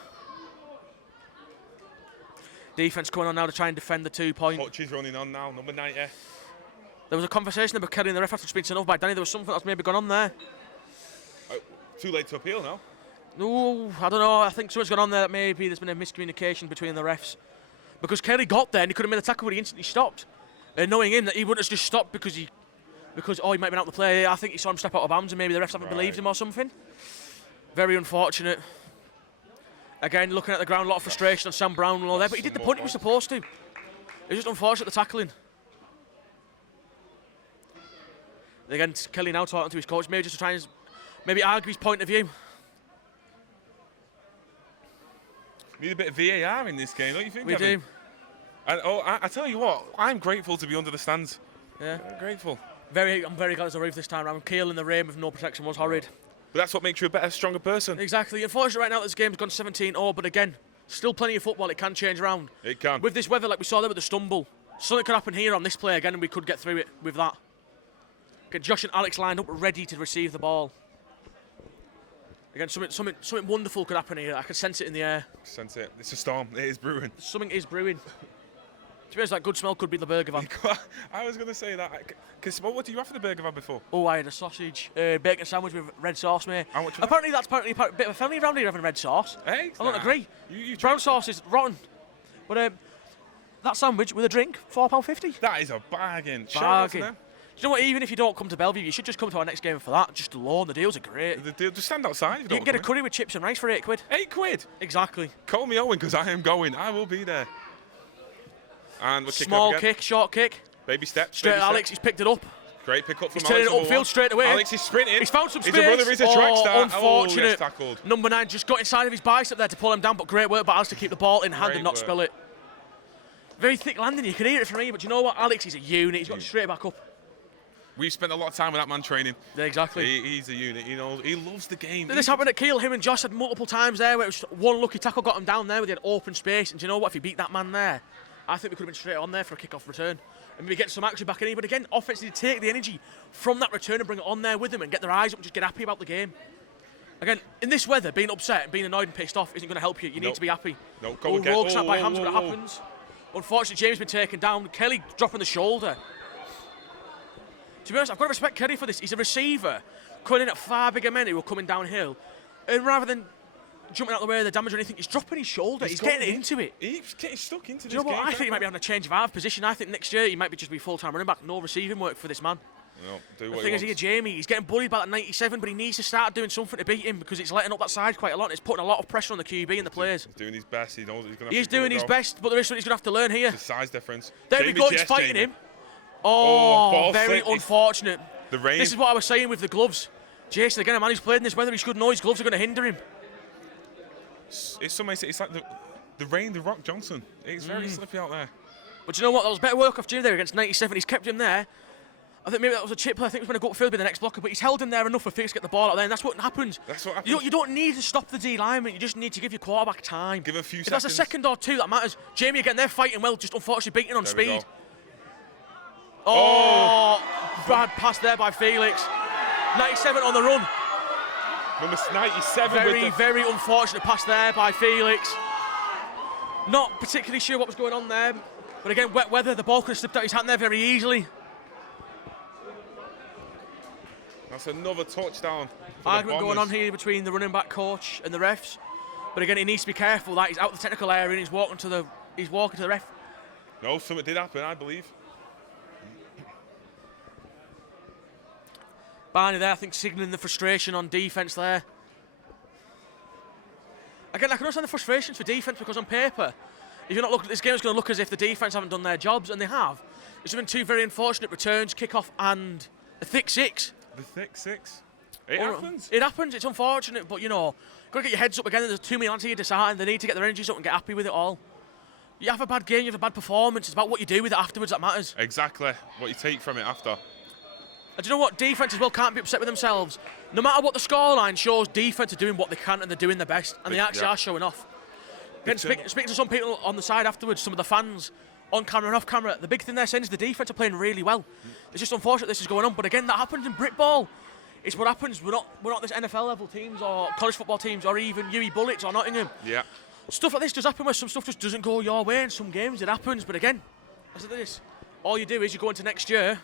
Defense coming on now to try and defend the 2 point. Hutch is running on now, number 90. There was a conversation about Kelly and the ref after being sent off by Danny. There was something that's maybe gone on there. Too late to appeal now. No, I don't know. I think something's gone on there that maybe there's been a miscommunication between the refs. Because Kelly got there and he could have made the tackle, but he instantly stopped. And knowing him that he wouldn't have just stopped because he might have been out the play. I think he saw him step out of bounds and maybe the refs haven't believed him or something. Very unfortunate. Again, looking at the ground, a lot of frustration on Sam Brownlow there, but he did the punt he was supposed to. It was just unfortunate, the tackling. Again, Kelly now talking to his coach, maybe just to try and maybe argue his point of view. Need a bit of VAR in this game, don't you think? We do. And I tell you what, I'm grateful to be under the stands. Yeah. I'm grateful. I'm very glad it's a roof this time around. Keel in the rain with no protection was horrid. But that's what makes you a better, stronger person. Exactly. Unfortunately, right now this game's gone 17-0, but again, still plenty of football. It can change around. It can. With this weather, like we saw there with the stumble, something could happen here on this play again, and we could get through it with that. Get Josh and Alex lined up, ready to receive the ball. Again, something wonderful could happen here. I can sense it in the air. Sense it. It's a storm. It is brewing. Something is brewing. To be honest, that good smell could be the burger van. I was going to say that. Because what did you have for the burger van before? Oh, I had a sausage, bacon sandwich with red sauce, mate. How much? Apparently, that's a bit of a family around here having red sauce. Hey, I don't agree. You Brown sauce is rotten. But that sandwich with a drink, £4.50. That is a bargain. Bargain. Do you know what? Even if you don't come to Bellevue, you should just come to our next game for that. Just alone, the deals are great. The deal, just stand outside. You can get a curry with chips and rice for £8. £8? Exactly. Call me Owen because I am going. I will be there. And we're kicking Small off again. kick, short kick. Baby steps. Straight baby at Alex, steps. he's picked it up. Great pick up from He's turning Alex. it upfield straight away. Alex is sprinting. He's found some space. He's a brother, he's a track star. Unfortunate. Oh, yes, tackled. Number 9 just got inside of his bicep there to pull him down, but great work by Alex to keep the ball in hand and not spill it. Very thick landing, you can hear it from here, but you know what? Alex, he's a unit, he's got straight back up. We've spent a lot of time with that man training. Yeah, exactly. He's a unit. He knows. He loves the game. This happened at Kiel. Him and Josh had multiple times there where it was just one lucky tackle got him down there where they had open space. And do you know what? If he beat that man there, I think we could have been straight on there for a kick-off return. And maybe get some action back in here. But again, offense need to take the energy from that return and bring it on there with them and get their eyes up and just get happy about the game. Again, in this weather, being upset and being annoyed and pissed off isn't going to help you. You need to be happy. No, go again. Rogue snap by Hams, but it happens. Unfortunately, James has been taken down. Kelly dropping the shoulder. To be honest, I've got to respect Kelly for this. He's a receiver, coming in at far bigger men who are coming downhill. And rather than jumping out of the way of the damage or anything, he's dropping his shoulder. He's getting into it. He's getting stuck into this Do you know what? game. I think he might be having a change of half position. I think next year he might be just be full-time running back. No receiving work for this man. No, do what The thing is, he here, wants. Jamie, he's getting bullied by that 97, but he needs to start doing something to beat him because it's letting up that side quite a lot. And it's putting a lot of pressure on the QB and the players. He's doing his best. He knows he's going to. He's doing his best, but there is something he's going to have to learn here. It's a size difference. There we go, he's fighting him. Oh, ball very flick. unfortunate. The rain. This is what I was saying with the gloves. Jason, again, a man who's played in this weather, he should know his gloves are going to hinder him. It's somebody say it's like the rain, the Rock Johnson. It's very slippy out there. But you know what? That was better work off Jim there against 97. He's kept him there. I think maybe that was a chip play. I think it was going to go upfield be the next blocker, but he's held him there enough for Fix to get the ball out there, and that's what happens. That's what happens. You don't need to stop the D lineman. You just need to give your quarterback time. Give him a few If that's a seconds. second or two, that matters. Jamie again, they're fighting well, just unfortunately beating on There we speed. go. Oh, bad pass there by Felix. 97 on the run. Number 97. Very unfortunate pass there by Felix. Not particularly sure what was going on there, but again, wet weather, the ball could have slipped out his hand there very easily. That's another touchdown. Argument going on here between the running back coach and the refs, but again, he needs to be careful that he's out of the technical area and he's walking to the ref. No, something did happen, I believe. Barney there, I think, signalling the frustration on defence there. Again, I can understand the frustrations for defence because on paper, if you're not looking at this game, it's going to look as if the defence haven't done their jobs, and they have. There's been two very unfortunate returns, kick-off and a thick six. The thick six. It happens. It happens, it's unfortunate, but you know, got to get your heads up again. There's too many lads here deciding they need to get their energies up and get happy with it all. You have a bad game, you have a bad performance, it's about what you do with it afterwards that matters. Exactly. What you take from it after. And do you know what? Defence as well can't be upset with themselves. No matter what the scoreline shows, defence are doing what they can and they're doing their best, and they actually are showing off. Again, speaking to some people on the side afterwards, some of the fans on camera and off camera, the big thing they're saying is the defence are playing really well. It's just unfortunate this is going on, but again, that happens in Brit ball. It's what happens. We're not this NFL level teams or college football teams or even UE Bullets or Nottingham. Yeah. Stuff like this does happen where some stuff just doesn't go your way. In some games it happens, but again, as it is, all you do is you go into next year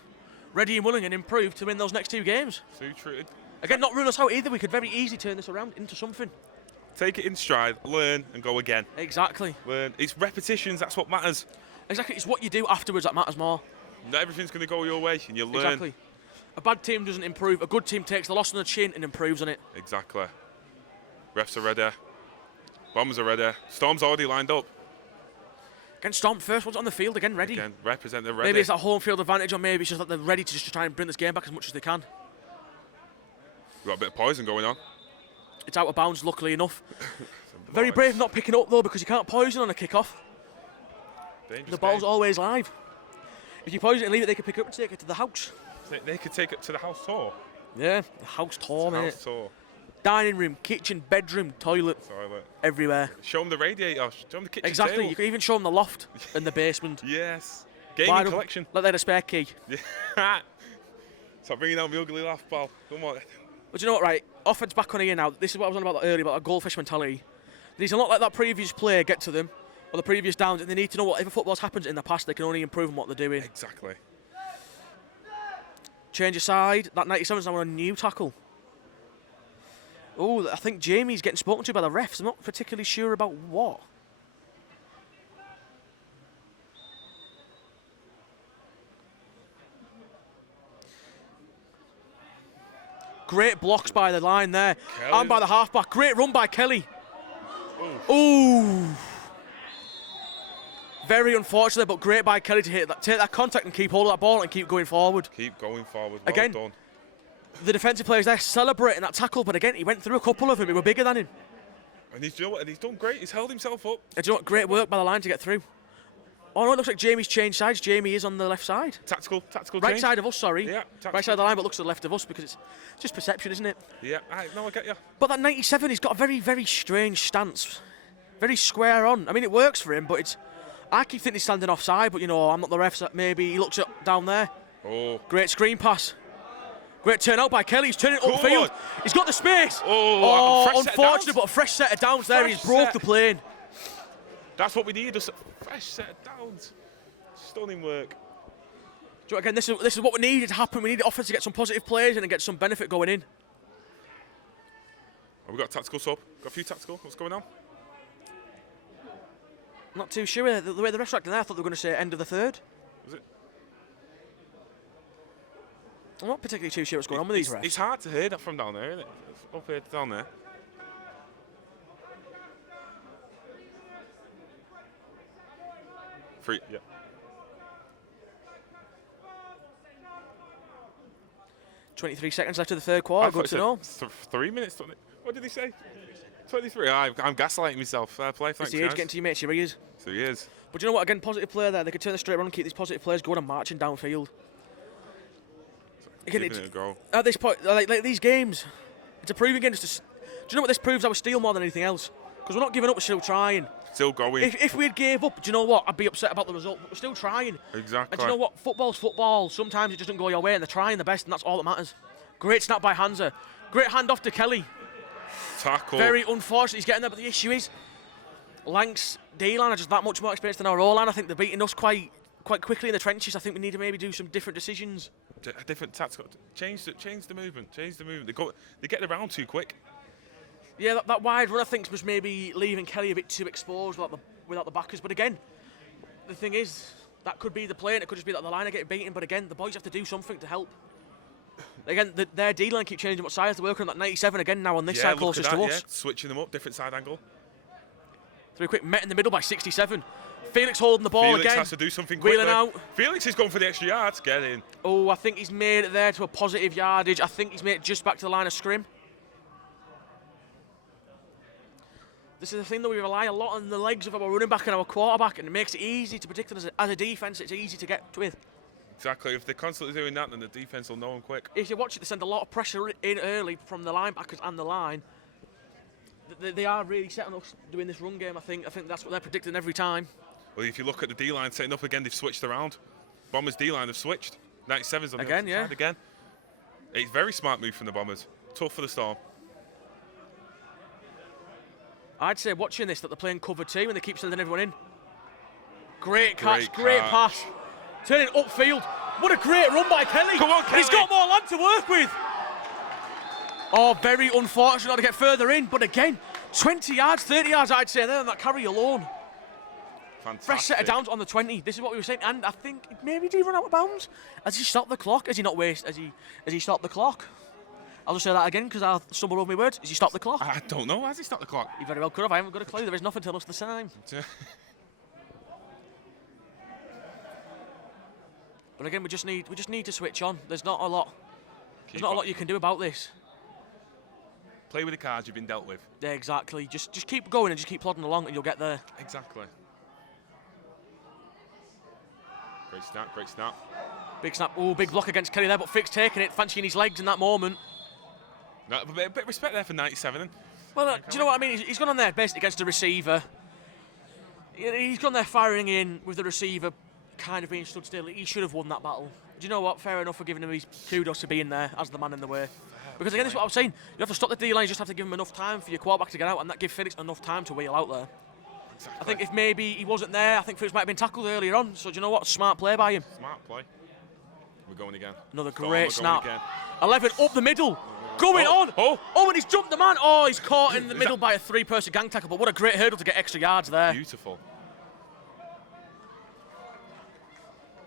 ready and willing and improve to win those next two games. So true. Again, not rule us out either. We could very easily turn this around into something. Take it in stride, learn and go again. Exactly. Learn. It's repetitions, that's what matters. Exactly. It's what you do afterwards that matters more. Not everything's going to go your way and you learn. Exactly. A bad team doesn't improve. A good team takes the loss on the chin and improves on it. Exactly. Refs are ready. Bombers are ready. Storm's already lined up. Again, Storm first one's on the field again, ready. Again, represent the ready. Maybe it's that home field advantage, or maybe it's just that they're ready to just try and bring this game back as much as they can. We've got a bit of poison going on. It's out of bounds, luckily enough. Very brave not picking up though, because you can't poison on a kick-off. The ball's always live. If you poison it and leave it, they can pick it up and take it to the house. They could take it to the house tour. Yeah, the house tour, mate. House tour. Dining room, kitchen, bedroom, toilet, everywhere. Show them the radiator, show them the kitchen Exactly, table. you can even show them the loft and the basement. Yes. Gaming collection. Like they had a spare key. Yeah. Stop bringing out the ugly laugh, pal. Come on. But you know what, right? Offense back on here now. This is what I was on about earlier, about a goldfish mentality. They need to not let that previous player get to them, or the previous downs, and they need to know whatever football's happened in the past, they can only improve on what they're doing. Exactly. Change of side. That 97's now on a new tackle. Oh, I think Jamie's getting spoken to by the refs. I'm not particularly sure about what. Great blocks by the line there. Kelly. And by the halfback. Great run by Kelly. Ooh. Very unfortunate, but great by Kelly to take that contact and keep hold of that ball and keep going forward. Keep going forward. Well Again, done. The defensive players there celebrating that tackle, but again, he went through a couple of them who were bigger than him. And he's done great. He's held himself up. And do you know what? Great work by the line to get through. Oh no, it looks like Jamie's changed sides. Jamie is on the left side. Tactical Right change. side of us, sorry. Yeah, Right side of the line, but looks to the left of us because it's just perception, isn't it? Yeah, no, I get you. But that 97, he's got a very, very strange stance. Very square on. I mean, it works for him, but it's... I keep thinking he's standing offside, but, you know, I'm not the ref, so maybe he looks up down there. Oh. Great screen pass. Great turn out by Kelly. He's turning it Good. upfield. He's got the space. Oh, fresh set of unfortunate, downs. but a fresh set of downs there. Fresh He's broke set. the plane. That's what we need, a fresh set of downs. Stunning work. So again, this is what we needed to happen. We need the offense to get some positive plays and then get some benefit going in. Oh, we got a tactical sub. Got a few tactical. What's going on? I'm not too sure. The way the refs acting there, I thought they were going to say end of the third. Was it? I'm not particularly too sure what's going on with these refs. It's hard to hear that from down there, isn't it? It's up here to down there. Free, yeah. .23 seconds left of the third quarter. Good to know. 3 minutes. What did he say? 23. I'm gaslighting myself. Fair play. It's Thanks, the age guys. getting to your mates, your ears. So he is. But you know what? Again, positive player there. They could turn the straight around and keep these positive players going and marching downfield. Again, Giving it a go. at this point, like these games, it's a proving game. Do you know what this proves? Our steel more than anything else. Because we're not giving up, we're still trying. Still going. If we had gave up, do you know what? I'd be upset about the result. But we're still trying. Exactly. And do you know what? Football's football. Sometimes it just doesn't go your way, and they're trying the best, and that's all that matters. Great snap by Hansa. Great hand off to Kelly. Tackle. Very unfortunate he's getting there, but the issue is Lancs D-line are just that much more experienced than our O-line. I think they're beating us quite quickly in the trenches. I think we need to maybe do some different decisions. A different tactical. Change the movement. They get around too quick. Yeah, that wide run I think was maybe leaving Kelly a bit too exposed without the backers. But again, the thing is, that could be the play and it could just be that the line are getting beaten. But again, the boys have to do something to help. Again, their D-line keep changing what sides they're working on. That 97 again now on this side closest to us. Yeah. Switching them up, different side angle. Three quick met in the middle by 67. Felix holding the ball Felix again. has to do something quickly. Wheeling out. Felix is going for the extra yards. Get in. Oh, I think he's made it there to a positive yardage. I think he's made it just back to the line of scrim. This is the thing that we rely a lot on the legs of our running back and our quarterback, and it makes it easy to predict it as a defence. It's easy to get with. Exactly. If they're constantly doing that, then the defence will know them quick. If you watch it, they send a lot of pressure in early from the linebackers and the line. They are really set on us doing this run game. I think that's what they're predicting every time. Well, if you look at the D-line setting up again, they've switched around. Bombers D-line have switched. 97's on the Again, other yeah. side again. It's a very smart move from the Bombers. Tough for the Storm. I'd say watching this that they're playing cover 2 and they keep sending everyone in. Great catch, great pass. Turning upfield. What a great run by Kelly. Come on, Kelly. He's got more land to work with. Oh, very unfortunate not to get further in. But again, 20 yards, 30 yards, I'd say there on that carry alone. Fantastic. Fresh set of downs on the 20. This is what we were saying. And I think maybe did he run out of bounds? Has he stopped the clock? Has he not wasted? Has he stopped the clock? I'll just say that again because I stumbled over my words. Has he stopped the clock? I don't know. Has he stopped the clock? He very well could have. I haven't got a clue. There is nothing to tell us the time. But again, we just need to switch on. There's not a lot. There's not a lot you can do about this. Play with the cards you've been dealt with. Yeah, exactly. Just keep going and just keep plodding along, and you'll get there. Exactly. Great snap. Great snap. Big snap. Oh, big block against Kelly there, but Fick's taking it, fancying his legs in that moment. No, a bit of respect there for 97. Well, do you know what I mean? He's gone on there basically against the receiver. He's gone there firing in with the receiver kind of being stood still. He should have won that battle. Do you know what? Fair enough for giving him his kudos to being there as the man in the way. Because again, this is what I was saying. You have to stop the D-line, you just have to give him enough time for your quarterback to get out, and that gives Felix enough time to wheel out there. Exactly. I think if maybe he wasn't there, I think Felix might have been tackled earlier on. So do you know what? Smart play by him. Smart play. We're going again. Another Storm, great we're snap. going again. 11 up the middle. Going on. Oh. And he's jumped the man. Oh, he's caught in the middle by a 3-person gang tackle. But what a great hurdle to get extra yards there. Beautiful.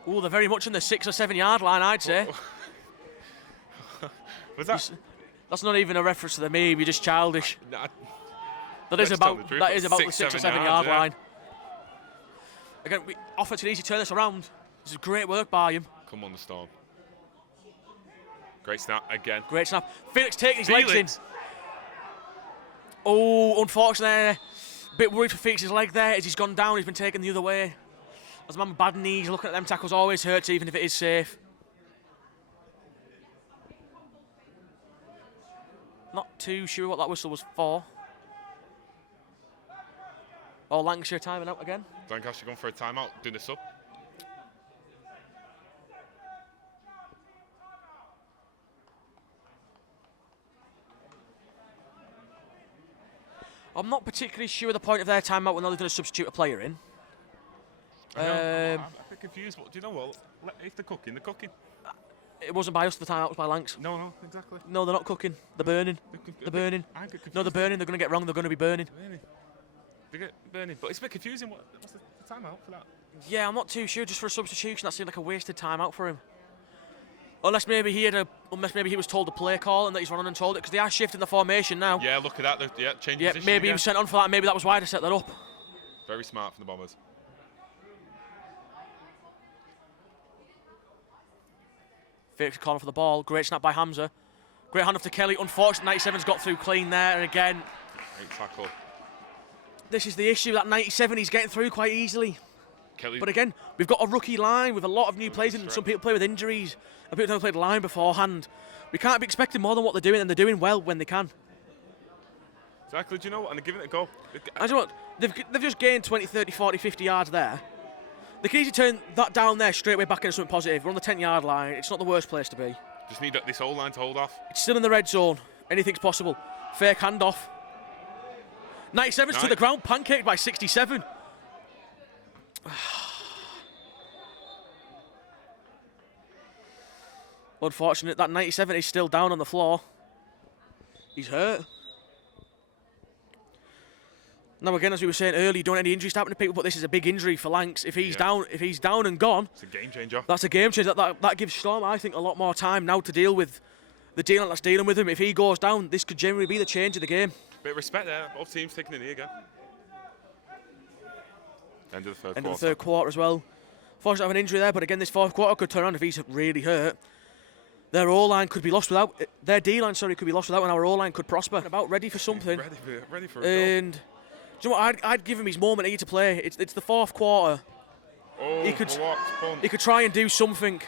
Oh, they're very much in the 6 or 7 yard line, I'd say. Was that? That's not even a reference to the meme. You're just childish. Nah, That is let's tell about the truth, that is that's about the 6 or 7 yard yeah. line. Again, offense can easily turn this around. This is great work by him. Come on, the Storm. Great snap again. Great snap. Felix taking his legs in. Oh, unfortunately, a bit worried for Felix's leg there as he's gone down. He's been taken the other way. As a man with bad knees, looking at them tackles always hurts, even if it is safe. Not too sure what that whistle was for. Oh, Lancashire timing out again. Lancaster going for a timeout, doing a sub. I'm not particularly sure the point of their timeout when they're going to substitute a player in. I'm a bit confused, but do you know what? If they're cooking, they're cooking. It wasn't by us, the timeout was by Lancs. No, exactly. No, they're not cooking. They're burning. They're burning. No, they're burning. They're going to get wrong. They're going to be burning. They get burning. But it's a bit confusing. What's the timeout for that? Yeah, I'm not too sure. Just for a substitution, that seemed like a wasted timeout for him. Unless maybe he was told to play call and that he's running and told it, because they are shifting the formation now. Yeah, look at that. Changing Yeah, position maybe again. he was sent on for that. Maybe that was why they set that up. Very smart from the Bombers. Fakes a corner for the ball. Great snap by Hamza. Great hand off to Kelly. Unfortunately, 97's got through clean there. And again, Great tackle. this is the issue, that 97, he's getting through quite easily. Kelly. But again, we've got a rookie line with a lot of new players in. Some people play with injuries. And people don't play the line beforehand. We can't be expecting more than what they're doing, and they're doing well when they can. Exactly. Do you know what? And they're giving it a go. I don't know what, they've just gained 20, 30, 40, 50 yards there. They can easily turn that down there straight away back into something positive. We're on the 10-yard line. It's not the worst place to be. Just need this whole line to hold off. It's still in the red zone. Anything's possible. Fake handoff. 97's to the ground, pancaked by 67. Unfortunate, that 97 is still down on the floor. He's hurt. Now again, as we were saying earlier, you don't want any injuries to happen to people, but this is a big injury for Lancs. If he's down and gone, it's a game changer. That's a game changer. That gives Storm, I think, a lot more time now to deal with the dealant that's dealing with him. If he goes down, this could generally be the change of the game. Bit of respect there. Both teams taking the knee again. End of the third quarter. End of the third quarter as well. Fortunately, I have an injury there, but again, this fourth quarter could turn around if he's really hurt. Their O-line could be lost without... Their D-line, sorry, could be lost without, and our O-line could prosper. About ready for something. Ready for a and do you know what? I'd give him his moment here to play. It's the fourth quarter. Oh, he could try and do something.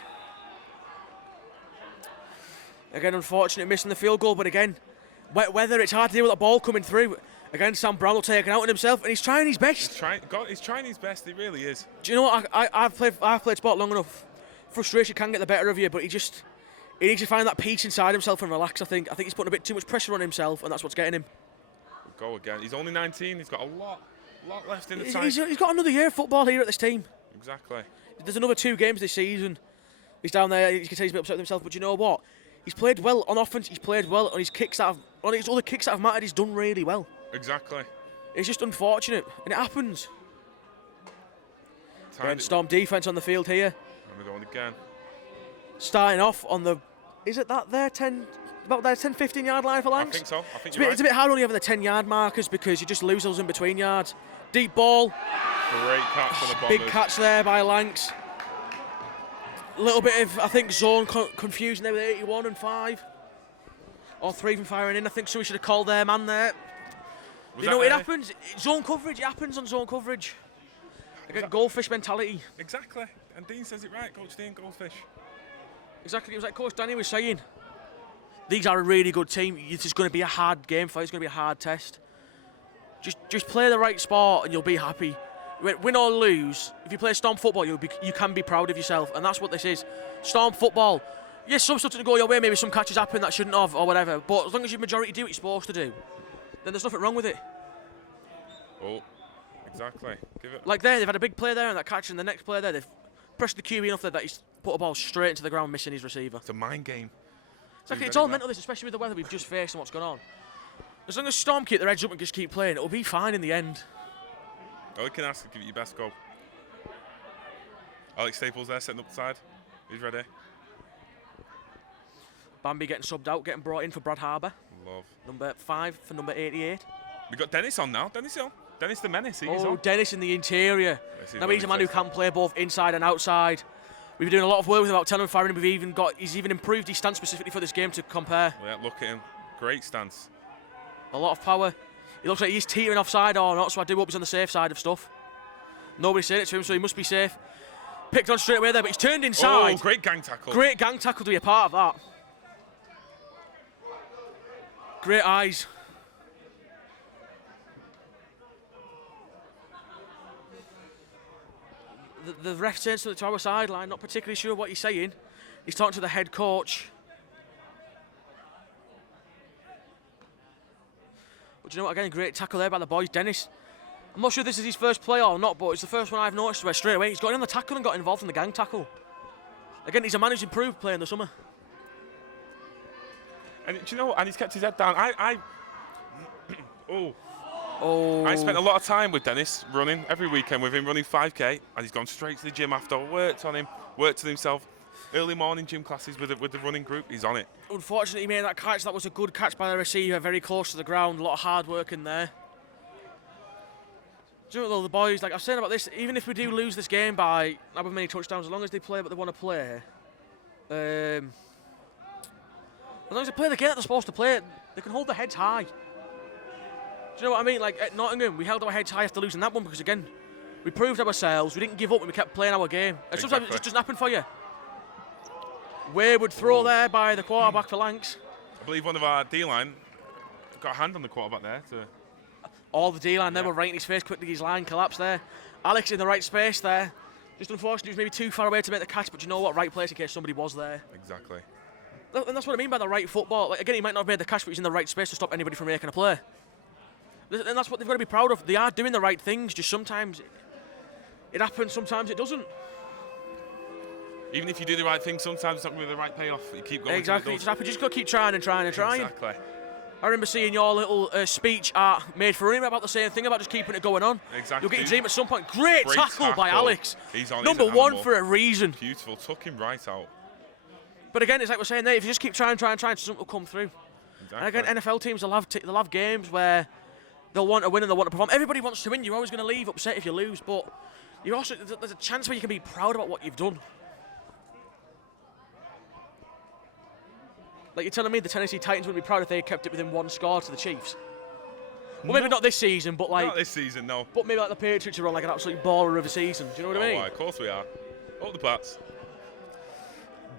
Again, unfortunate missing the field goal, but again, whether it's hard to deal with that ball coming through. Again, Sam Brownell taking out on himself, and he's trying his best. He's trying his best. He really is. Do you know what? I've played sport long enough. Frustration can get the better of you, but he needs to find that peace inside himself and relax. I think he's putting a bit too much pressure on himself, and that's what's getting him. Go again. He's only 19. He's got a lot left in the tank. He's got another year of football here at this team. Exactly. There's another 2 games this season. He's down there. You can say he's a bit upset with himself, but you know what? He's played well on offense. He's played well on his other kicks that have mattered. He's done really well. Exactly. It's just unfortunate, and it happens. Again, Storm defense on the field here. And we're going again. Starting off on the, is it that there 10, about their 10, 15 yard line for Lancs? I think so. I think it's a bit hard only having the 10 yard markers because you just lose those in between yards. Deep ball. Great catch for the Bombers. Big catch there by Lancs. A little bit of, I think, zone confusion there with 81 and 5. Or 3 from firing in. I think so we should have called their man there. It happens. Zone coverage, it happens on zone coverage. Again, goldfish mentality. Exactly. And Dean says it right, Coach Dean, goldfish. Exactly. It was like Coach Danny was saying. These are a really good team. This is going to be a hard game for you. It's going to be a hard test. Just play the right sport and you'll be happy. Win or lose, if you play Storm football, you can be proud of yourself, and that's what this is. Storm football. Yes, some stuff didn't go your way. Maybe some catches happen that shouldn't have, or whatever. But as long as your majority do what you're supposed to do, then there's nothing wrong with it. Oh, exactly. Give it. Like there, they've had a big play there, and that catch, and the next play there, they've pressed the QB enough there that he's put a ball straight into the ground, missing his receiver. It's a mind game. It's all mental, this, especially with the weather we've just faced and what's going on. As long as Storm keep their edge up and just keep playing, it'll be fine in the end. All you can ask is give it your best go. Alex Staples there, setting up the side. He's ready. Bambi getting subbed out, getting brought in for Brad Harbour. Love. Number 5 for number 88. We got Dennis on now. Dennis the Menace. He's on. Dennis in the interior. Yes, Now he's a man who can play both inside and outside. We've been doing a lot of work with him about telling him firing. He's even improved his stance specifically for this game to compare. Yeah, look at him. Great stance. A lot of power. He looks like he's teetering offside or not, so I do hope he's on the safe side of stuff. Nobody said it to him, so he must be safe. Picked on straight away there, but he's turned inside. Oh, great gang tackle. Great gang tackle to be a part of that. Great eyes. The ref turns to our sideline, not particularly sure what he's saying. He's talking to the head coach. But you know what, again, great tackle there by the boys. Dennis, I'm not sure this is his first play or not, but it's the first one I've noticed where straight away he's got in on the tackle and got involved in the gang tackle. Again, he's a man who's improved playing the summer. And do you know what? And he's kept his head down. I Oh. spent a lot of time with Dennis running every weekend with him, running 5K, and he's gone straight to the gym after. Worked on him, worked on himself. Early morning gym classes with the running group. He's on it. Unfortunately, he made that catch. That was a good catch by the receiver, very close to the ground. A lot of hard work in there. Do you know what, though, the boys, like I was saying about this, even if we do lose this game by however many touchdowns, as long as they play what they want to play, as long as they play the game that they're supposed to play, they can hold their heads high. Do you know what I mean? Like at Nottingham, we held our heads high after losing that one because, again, we proved ourselves. We didn't give up and we kept playing our game. And sometimes it just doesn't happen for you. Wayward throw there by the quarterback for Lancs. I believe one of our D-line got a hand on the quarterback there. All the D-line there were right in his face. Quickly his line collapsed there. Alex in the right space there. Just unfortunately, he was maybe too far away to make the catch, but you know what? Right place in case somebody was there. Exactly. And that's what I mean by the right football. Like, again, he might not have made the catch, but he's in the right space to stop anybody from making a play. And that's what they've got to be proud of. They are doing the right things, just sometimes it happens, sometimes it doesn't. Even if you do the right thing, sometimes it's not going to be the right payoff. You keep going. Exactly. You just got to keep trying and trying and trying. Exactly. I remember seeing your little speech at Made for Him about the same thing, about just keeping it going on. Exactly. You'll get your dream at some point. Great tackle by Alex. He's on. Number one for a reason. Beautiful. Took him right out. But again, it's like we're saying there, if you just keep trying, something will come through. Exactly. And again, NFL teams, they'll have games where they'll want to win and they'll want to perform. Everybody wants to win. You're always going to leave upset if you lose, but you also there's a chance where you can be proud about what you've done. Like you're telling me the Tennessee Titans would be proud if they kept it within one score to the Chiefs? Well, maybe not this season, but like... Not this season, no. But maybe like the Patriots are on like an absolute baller of a season. Do you know what I mean? Of course we are. Up the Pats.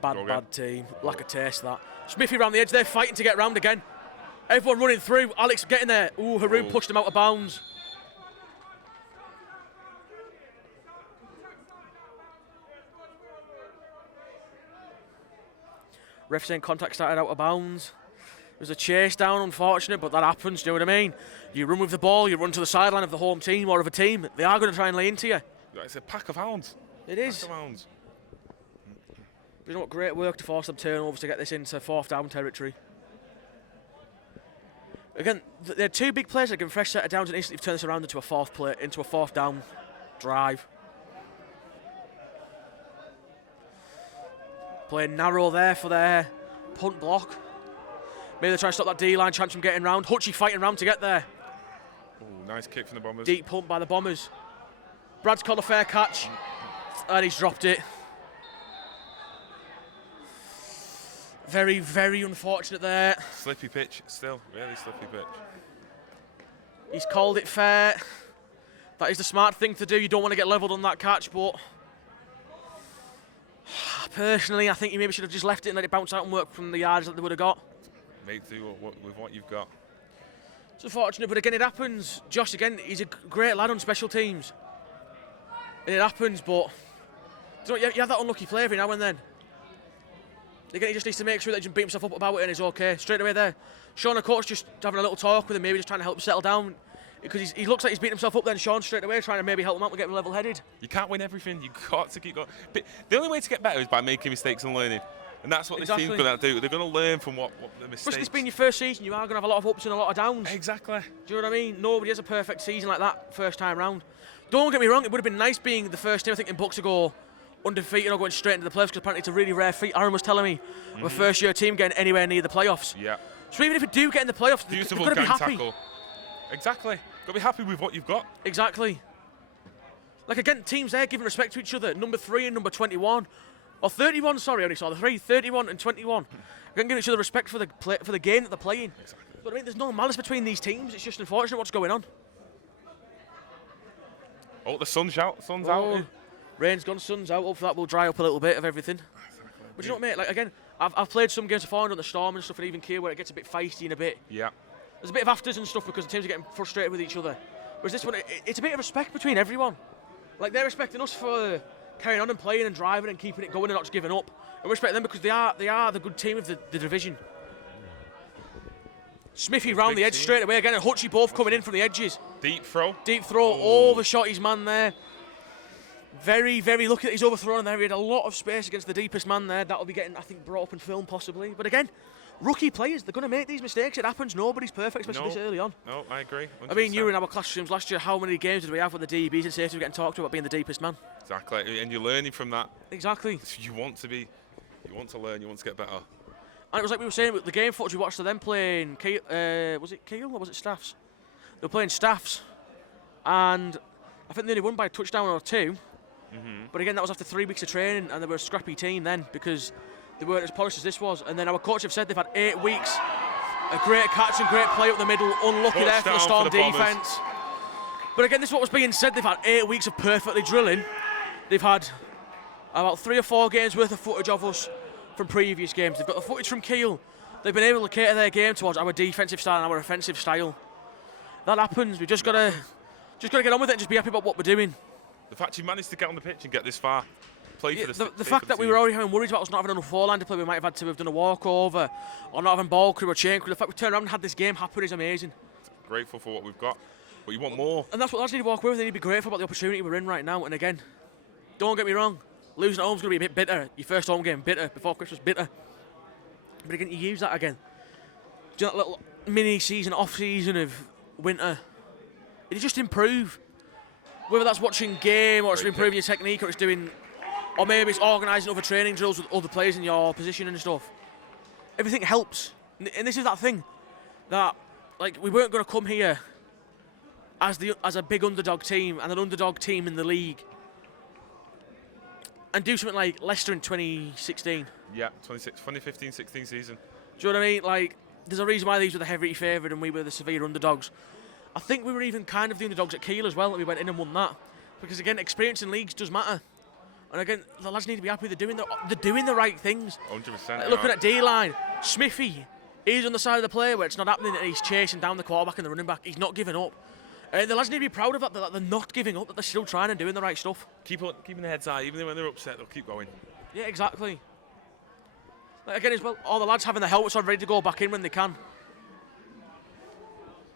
Bad team. Lack of taste, that. Smithy around the edge there, fighting to get round again. Everyone running through. Alex getting there. Ooh, Haroon pushed him out of bounds. Ref saying contact started out of bounds. It was a chase down, unfortunate, but that happens, do you know what I mean? You run with the ball, you run to the sideline of the home team or of a team, they are going to try and lay into you. It's a pack of hounds. It is. Pack of hounds. You know what, great work to force them turnovers to get this into fourth down territory. Again, there are two big plays that give a fresh set of downs and instantly turn this around into a fourth down drive. Playing narrow there for their punt block. Maybe they're trying to stop that D-line chance from getting round. Hutchie fighting round to get there. Ooh, nice kick from the Bombers. Deep punt by the Bombers. Brad's called a fair catch. And he's dropped it. Very, very unfortunate there. Slippy pitch, still. Really slippy pitch. He's called it fair. That is the smart thing to do. You don't want to get levelled on that catch, but... personally, I think you maybe should have just left it and let it bounce out and work from the yards that they would have got. Make do with what you've got. It's unfortunate, but again, it happens. Josh, again, he's a great lad on special teams. And it happens, but you have that unlucky play every now and then. Again, he just needs to make sure that he doesn't beat himself up about it and he's okay. Straight away there. Sean, the coach, just having a little talk with him, maybe just trying to help him settle down. Because he looks like he's beating himself up then, Sean, straight away, trying to maybe help him out and get him level-headed. You can't win everything. You've got to keep going. But the only way to get better is by making mistakes and learning. And that's what this team's going to do. They're going to learn from what the mistakes. Especially this being your first season, you are going to have a lot of ups and a lot of downs. Exactly. Do you know what I mean? Nobody has a perfect season like that first time round. Don't get me wrong, it would have been nice being the first team, I think, in Bucks to go undefeated or going straight into the playoffs, because apparently it's a really rare feat. Aaron was telling me of a first-year team getting anywhere near the playoffs. Yeah. So even if we do get in the playoffs, you've got to be happy. Tackle. Exactly. Got to be happy with what you've got. Exactly. Like, again, teams there giving respect to each other. Number 3 and number 21. Or 31, sorry, I only saw the 3. 31 and 21. Again, giving each other respect for the game that they're playing. Exactly. But I mean, there's no malice between these teams. It's just unfortunate what's going on. Oh, the sun's out. Sun's Oh, out. rain's gone, sun's out. Hopefully that will dry up a little bit of everything. But you know what, mate? Like, again, I've played some games before on the Storm and stuff, and even Kieran, where it gets a bit feisty and a bit. Yeah. There's a bit of afters and stuff because the teams are getting frustrated with each other. Whereas this one, it's a bit of respect between everyone. Like, they're respecting us for carrying on and playing and driving and keeping it going and not just giving up. And we respect them because they are the good team of the division. Smithy round the edge straight away again, and Hutchie both coming in from the edges. Deep throw. Deep throw, overshot his man there. Very, very lucky that he's overthrown there. He had a lot of space against the deepest man there. That'll be getting, I think, brought up in film possibly. But again, rookie players, they're going to make these mistakes. It happens. Nobody's perfect, especially this early on. No, I agree. 100%. I mean, you were in our classrooms last year. How many games did we have with the DBs and safeties were getting talked to about being the deepest man? Exactly, and you're learning from that. Exactly. You want to learn, you want to get better. And it was like we were saying, the game footage we watched of them playing, was it Keel or was it Staffs? They were playing Staffs, and I think they only won by a touchdown or two. But again, that was after 3 weeks of training, and they were a scrappy team then because they weren't as polished as this was. And then our coach have said they've had 8 weeks, a great catch and great play up the middle, unlucky there for the Storm defence. But again, this is what was being said, they've had 8 weeks of perfectly drilling. They've had about 3 or 4 games worth of footage of us from previous games. They've got the footage from Kiel. They've been able to cater their game towards our defensive style and our offensive style. That happens. We've just got to get on with it and just be happy about what we're doing. The fact you managed to get on the pitch and get this far, play for the fact that we were already having worries about us not having enough four-line to play, we might have had to have done a walkover or not having ball crew or chain crew. The fact we turned around and had this game happen is amazing. Grateful for what we've got, but you want more. And that's what lads need to walk away with. They need to be grateful about the opportunity we're in right now. And again, don't get me wrong, losing at home's going to be a bit bitter. Your first home game, bitter. Before Christmas, bitter. But again, you use that again. Do that little mini-season, off-season of winter. It'll just improve. Whether that's watching game or it's improving your technique or it's doing, or maybe it's organising other training drills with other players in your position and stuff. Everything helps. And this is that thing that, like, we weren't going to come here as a big underdog team and an underdog team in the league and do something like Leicester in 2016. Yeah, 2015-16 season. Do you know what I mean? Like, there's a reason why these were the heavy favoured and we were the severe underdogs. I think we were even kind of the underdogs at Kiel as well, and we went in and won that. Because again, experience in leagues does matter. And again, the lads need to be happy they're doing the right things. 100%. Like, looking at D-line, Smithy, he's on the side of the play where it's not happening and he's chasing down the quarterback and the running back. He's not giving up. The lads need to be proud of that they're not giving up, that they're still trying and doing the right stuff. Keeping their heads high, even when they're upset, they'll keep going. Yeah, exactly. Like, again, as well, all the lads having the helmets on ready to go back in when they can.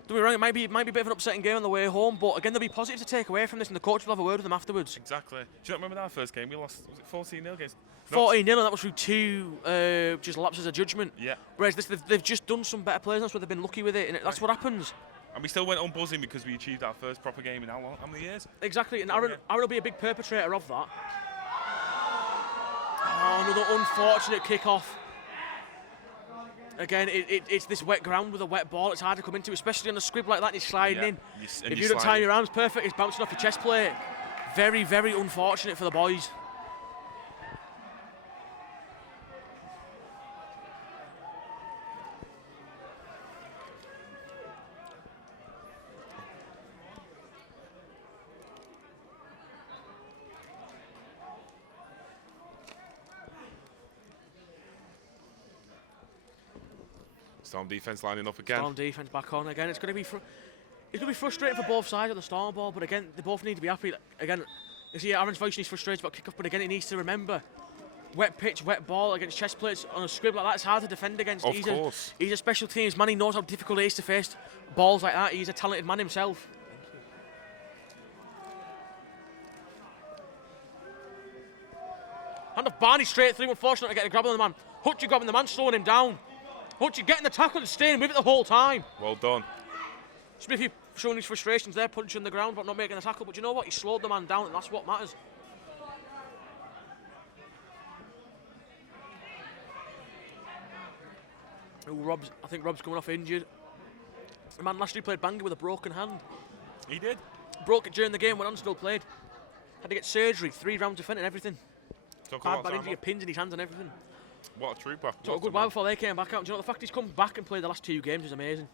Don't be wrong, it might be a bit of an upsetting game on the way home, but again, there'll be positives to take away from this, and the coach will have a word with them afterwards. Exactly. Do you not remember our first game? We lost, was it 14-0 against? 14-0, and that was through 2 just lapses of judgment. Yeah. Whereas they've just done some better players, that's where they've been lucky with it, and that's what happens. And we still went on buzzing because we achieved our first proper game in how many years? Exactly, and Aaron will be a big perpetrator of that. Oh, another unfortunate kick-off. Again, it's this wet ground with a wet ball. It's hard to come into, especially on a squib like that. And you're sliding in. If you don't time your arms perfect, it's bouncing off your chest plate. Very, very unfortunate for the boys. Storm defence lining up again. Storm defence back on again. It's going to be frustrating for both sides of the Storm ball, but again, they both need to be happy. Again, you see Aaron's voice, he's frustrated about kick-off, but again, he needs to remember, wet pitch, wet ball against chest plates on a scrib like that, it's hard to defend against. Of course. He's a special teams man. He knows how difficult it is to face balls like that. He's a talented man himself. Hand of Barney straight through, unfortunately, getting a grab on the man. Hutchie grabbing the man, slowing him down. Hutchie getting the tackle and staying with it the whole time. Well done. Smithy showing his frustrations there, punching the ground but not making the tackle. But you know what? He slowed the man down, and that's what matters. Ooh, I think Rob's coming off injured. The man last year played Bangor with a broken hand. He did? Broke it during the game, went on, still played. Had to get surgery, 3 rounds of and everything. Bad injury, pins in his hands and everything. What a trooper. Took a good while before they came back out. Do you know the fact he's come back and played the last 2 games is amazing.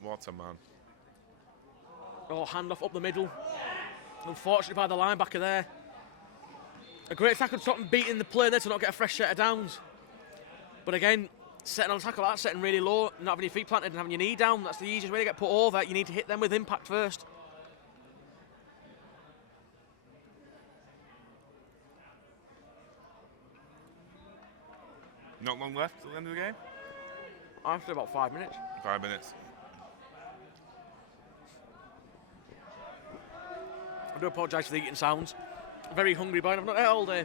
What a man. Oh, hand off up the middle. Unfortunately by the linebacker there. A great tackle to stop him beating the player there to not get a fresh set of downs. But again, setting on a tackle like that, setting really low, not having your feet planted and having your knee down, that's the easiest way to get put over. You need to hit them with impact first. Not long left till the end of the game? After about 5 minutes. 5 minutes. I do apologise for the eating sounds. I'm very hungry, boy. I've not ate all day.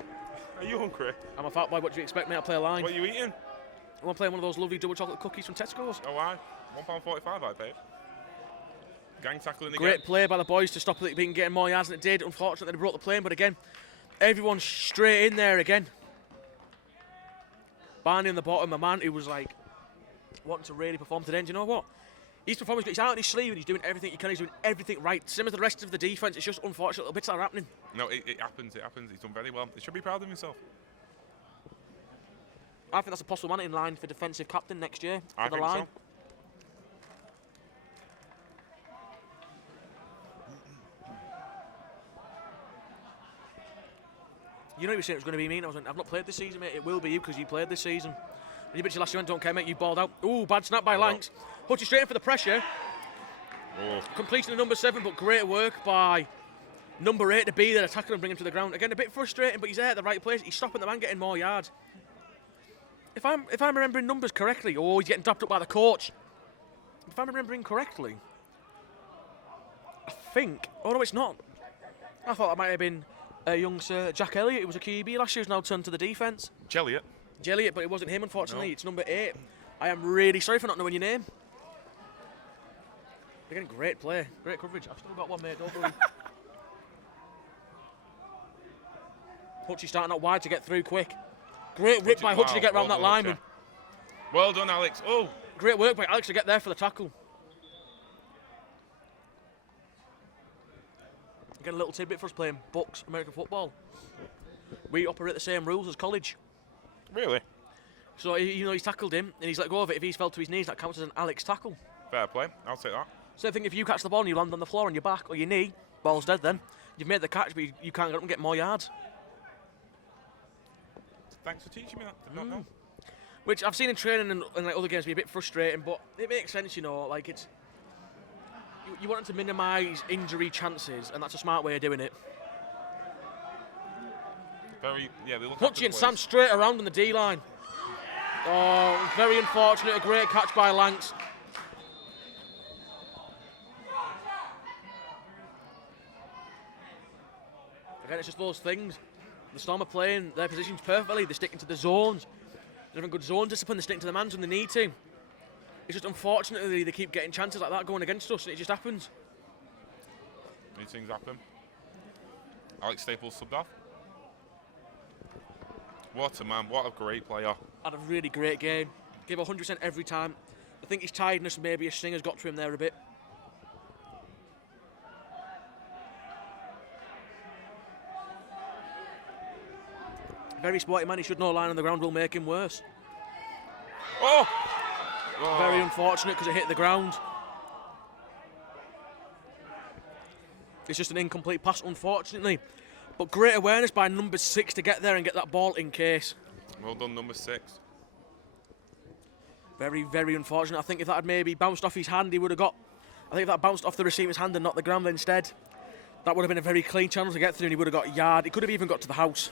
Are you hungry? I'm a fat boy. What do you expect me to play a line? What are you eating? I want to play one of those lovely double chocolate cookies from Tesco's. Oh, why? £1.45 I paid. Gang tackling again. Great play by the boys to stop it being getting more yards than it did. Unfortunately, they brought the plane, but again, everyone's straight in there again. Barney on the bottom, a man who was like wanting to really perform today. And do you know what? His performance, he's out on his sleeve and he's doing everything he can. He's doing everything right. Same as the rest of the defence. It's just unfortunate little bits that are happening. No, it happens. It happens. He's done very well. He should be proud of himself. I think that's a possible man in line for defensive captain next year for I the think line. so. You know you were saying it was going to be me, and I was like, I've not played this season, mate. It will be you because you played this season. And you bet you last year, don't care, mate. You balled out. Ooh, bad snap by Lanks. Puts you straight in for the pressure. Oh. Completion of number 7, but great work by number 8 to be there, tackle and bring him to the ground. Again, a bit frustrating, but he's there at the right place. He's stopping the man getting more yards. If I'm remembering numbers correctly, he's getting tapped up by the coach. If I'm remembering correctly, I think. Oh no, it's not. I thought that might have been a young Sir Jack Elliott, who was a QB last year, who's now turned to the defence. Jelliot. Jelliot, but it wasn't him, unfortunately. No. It's number 8. I am really sorry for not knowing your name. Again, great play, great coverage. I've still got one, mate, don't worry. Hutchie starting out wide to get through quick. Great rip by Hutchie to get round that lineman. Well done, Alex. Oh! Great work by Alex to get there for the tackle. Again, a little tidbit for us playing Bucks American football. We operate the same rules as college. Really? So, he's tackled him and he's let go of it. If he's fell to his knees, that counts as an Alex tackle. Fair play. I'll take that. Same thing if you catch the ball and you land on the floor on your back or your knee, ball's dead then. You've made the catch, but you can't get up and get more yards. Thanks for teaching me that. Did not know. Which I've seen in training and like other games be a bit frustrating, but it makes sense, like it's... You want them to minimise injury chances, and that's a smart way of doing it. They look Hutchie and Sam straight around on the D-line. Oh, very unfortunate. A great catch by Lanks. Again, it's just those things. The Storm are playing their positions perfectly. They're sticking to the zones. They're having good zone discipline. They're sticking to the mans when they need to. It's just unfortunately they keep getting chances like that going against us, and it just happens. These things happen. Alex Staples subbed off. What a man, what a great player. Had a really great game. Gave 100% every time. I think his tiredness, maybe a singer's got to him there a bit. Very sporty man, he should know a line on the ground will make him worse. Oh! Very unfortunate because it hit the ground. It's just an incomplete pass, unfortunately. But great awareness by number 6 to get there and get that ball in case. Well done, number 6. Very, very unfortunate. I think if that had maybe bounced off his hand, he would have got... I think if that bounced off the receiver's hand and not the ground instead, that would have been a very clean channel to get through and he would have got a yard. He could have even got to the house.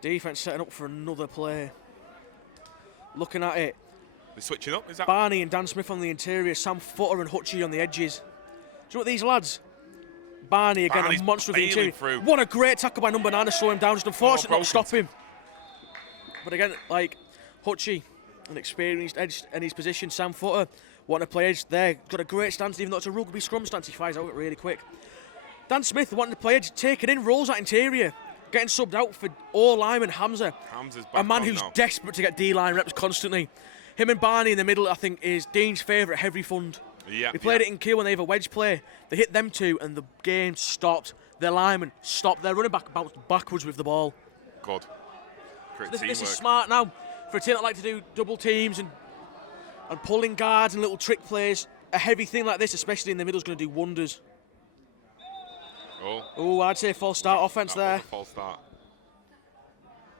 Defence setting up for another play. Looking at it. They're switching up, is that? Barney and Dan Smith on the interior, Sam Futter and Hutchie on the edges. Do you know what these lads? Barney again, Barney's a monster of the bailing interior. through. What a great tackle by number 9 to slow him down. Just unfortunate not to stop him. But again, like Hutchie, an experienced edge in his position. Sam Futter, wanting to play edge there. Got a great stance, even though it's a rugby scrum stance. He fires out really quick. Dan Smith wanting to play edge, taking in, rolls that interior. Getting subbed out for Lyman Hamza. Hamza's back a man on who's now. desperate to get D-line reps constantly. Him and Barney in the middle, I think, is Dean's favourite heavy fund. Yeah, He played it in Kiel when they have a wedge play. They hit them two and the game stopped. Their lineman stopped. Their running back bounced backwards with the ball. Good. Great This is teamwork. smart now. For a team that like to do double teams and pulling guards and little trick plays, a heavy thing like this, especially in the middle, is going to do wonders. Oh, I'd say false start offence that there. was a false start.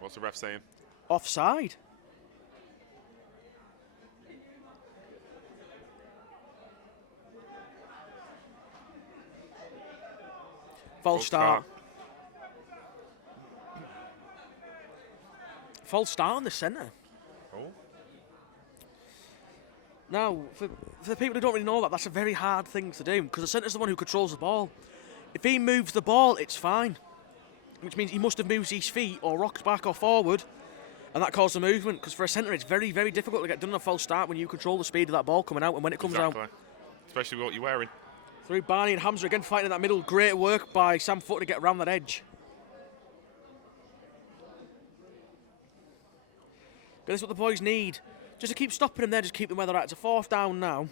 What's the ref saying? Offside. False start. False start on the centre. Oh. Now, for the people who don't really know that, that's a very hard thing to do, because the centre's the one who controls the ball. If he moves the ball, it's fine, which means he must have moved his feet or rocks back or forward, and that caused the movement, because for a centre it's very, very difficult to get done on a false start when you control the speed of that ball coming out and when it comes out. Especially with what you're wearing. Through Barney and Hamza again fighting in that middle. Great work by Sam Foot to get around that edge. But that's what the boys need. Just to keep stopping them there, just keep them where they're at. It's a 4th down now.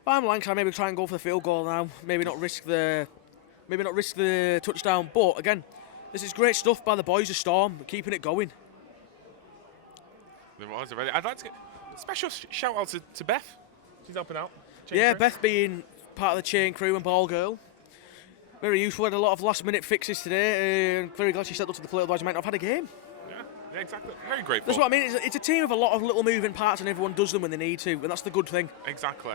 If I'm Lancaster, maybe try and go for the field goal now. Maybe not risk the touchdown. But again, this is great stuff by the boys of Storm, keeping it going. The boys are ready. I'd like to get a special shout out to Beth. She's helping out. Yeah, Beth being part of the chain crew and ball girl. Very useful. Had a lot of last minute fixes today. Very glad she stepped up to the plate, otherwise she might not have had a game. Yeah, exactly. Very grateful. That's what I mean. It's a team of a lot of little moving parts, and everyone does them when they need to, and that's the good thing. Exactly.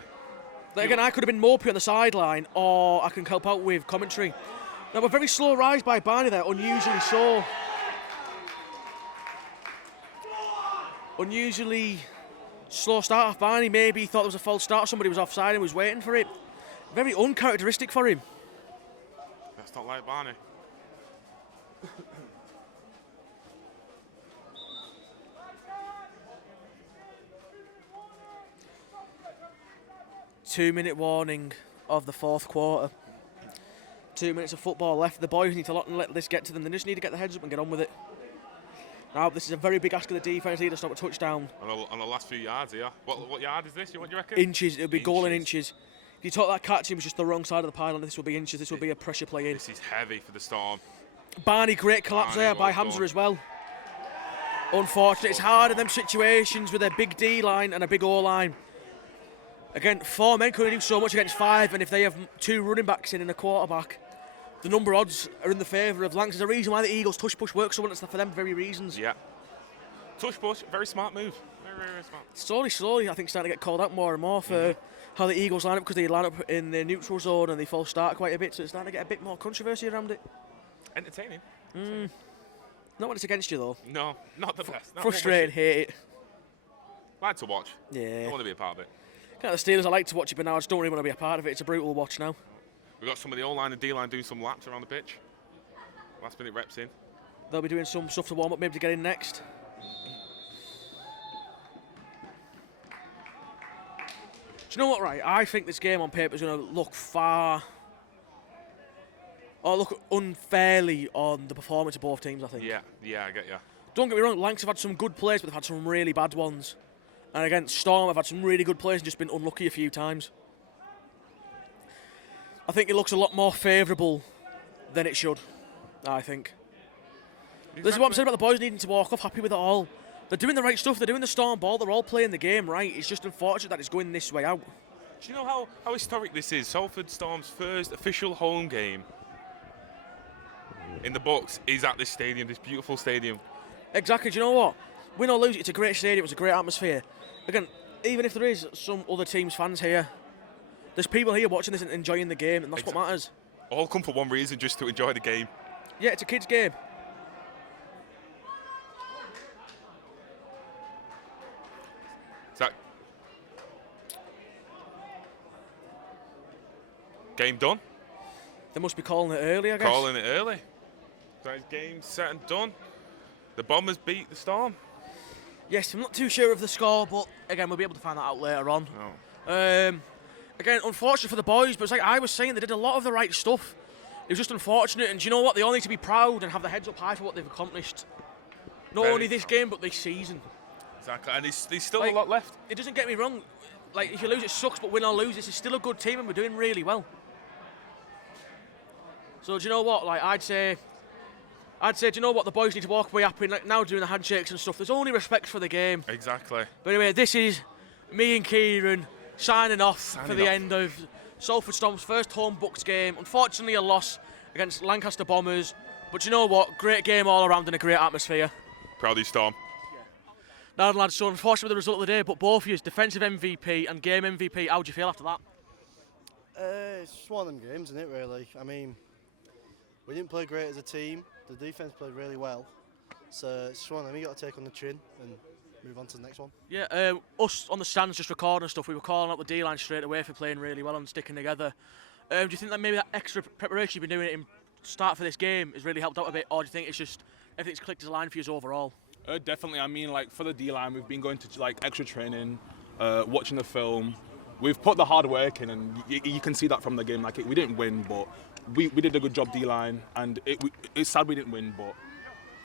Like, again, I could have been Mopey on the sideline, or I can help out with commentary. Now, a very slow rise by Barney there, unusually so. Unusually slow start off Barney. Maybe he thought there was a false start, somebody was offside and was waiting for it. Very uncharacteristic for him. That's not like Barney. 2-minute warning of the 4th quarter. 2 minutes of football left. The boys need to let this get to them. They just need to get their heads up and get on with it. Now, this is a very big ask of the defence here to stop a touchdown. On the last few yards here. What yard is this? What do you reckon? Inches. It'll be goal in inches. If you took that catch, it was just the wrong side of the pylon. This will be inches. This will be a pressure play in. This is heavy for the Storm. Barney, great collapse there by Hamza as well. Unfortunate. It's hard in them situations with a big D line and a big O line. Again, 4 men couldn't do so much against 5, and if they have 2 running backs in and a quarterback, the number odds are in the favour of Lancs. There's a reason why the Eagles tush-push works so well. It's for them very reasons. Yeah. Tush-push, very smart move. Very, very smart. Slowly, I think starting to get called out more and more for how the Eagles line up, because they line up in the neutral zone and they false start quite a bit, so it's starting to get a bit more controversy around it. Entertaining. Not when it's against you, though. No, not the best. Frustrating, hate it. Like to watch. Yeah. I want to be a part of it. Kind of the Steelers, I like to watch it, but now I just don't really want to be a part of it. It's a brutal watch now. We've got some of the O-line and D-line doing some laps around the pitch. Last minute reps in. They'll be doing some stuff to warm up, maybe to get in next. Do you know what, right? I think this game on paper is going to look look unfairly on the performance of both teams, I think. Yeah, I get you. Don't get me wrong, Lancs have had some good players, but they've had some really bad ones. And again, Storm have had some really good players and just been unlucky a few times. I think it looks a lot more favourable than it should, I think. Exactly. This is what I'm saying about the boys needing to walk off happy with it all. They're doing the right stuff, they're doing the Storm ball, they're all playing the game right. It's just unfortunate that it's going this way out. Do you know how historic this is? Salford Storm's first official home game in the books is at this stadium, this beautiful stadium. Exactly, do you know what? Win or lose, it's a great stadium, it's a great atmosphere. Again, even if there is some other teams' fans here, there's people here watching this and enjoying the game, and that's what matters. All come for one reason, just to enjoy the game. Yeah, it's a kids' game. Is that game done? They must be calling it early, I guess. Calling it early. So it's game set and done. The Bombers beat the Storm. Yes, I'm not too sure of the score, but again, we'll be able to find that out later on. Oh. Again, unfortunate for the boys, but it's like I was saying, they did a lot of the right stuff. It was just unfortunate, and do you know what? They all need to be proud and have their heads up high for what they've accomplished. Not Very only this game, but this season. Exactly, and there's still a lot left. It doesn't get me wrong. Like, if you lose, it sucks, but win or lose, this is still a good team, and we're doing really well. So, do you know what? Like, I'd say I'd say, do you know what? The boys need to walk away happy now doing the handshakes and stuff. There's only respect for the game. Exactly. But anyway, this is me and Kieran signing off for the end of Salford Storm's first home booked game. Unfortunately, a loss against Lancaster Bombers. But you know what? Great game all around and a great atmosphere. Proud of you, Storm. Now, lads, so unfortunately, the result of the day, but both of you, defensive MVP and game MVP, how do you feel after that? It's just one of them games, isn't it, really? I mean, we didn't play great as a team. The defence played really well. So it's just one of them you got to take on the chin and move on to the next one. Yeah, us on the stands just recording and stuff, we were calling out the D-line straight away for playing really well and sticking together. Do you think that maybe that extra preparation you've been doing in start for this game has really helped out a bit, or do you think it's just everything's clicked as a line for you overall? Definitely. I mean, like for the D-line, we've been going to like extra training, watching the film. We've put the hard work in, and you can see that from the game. Like we didn't win, but we did a good job D-line, and it's sad we didn't win, but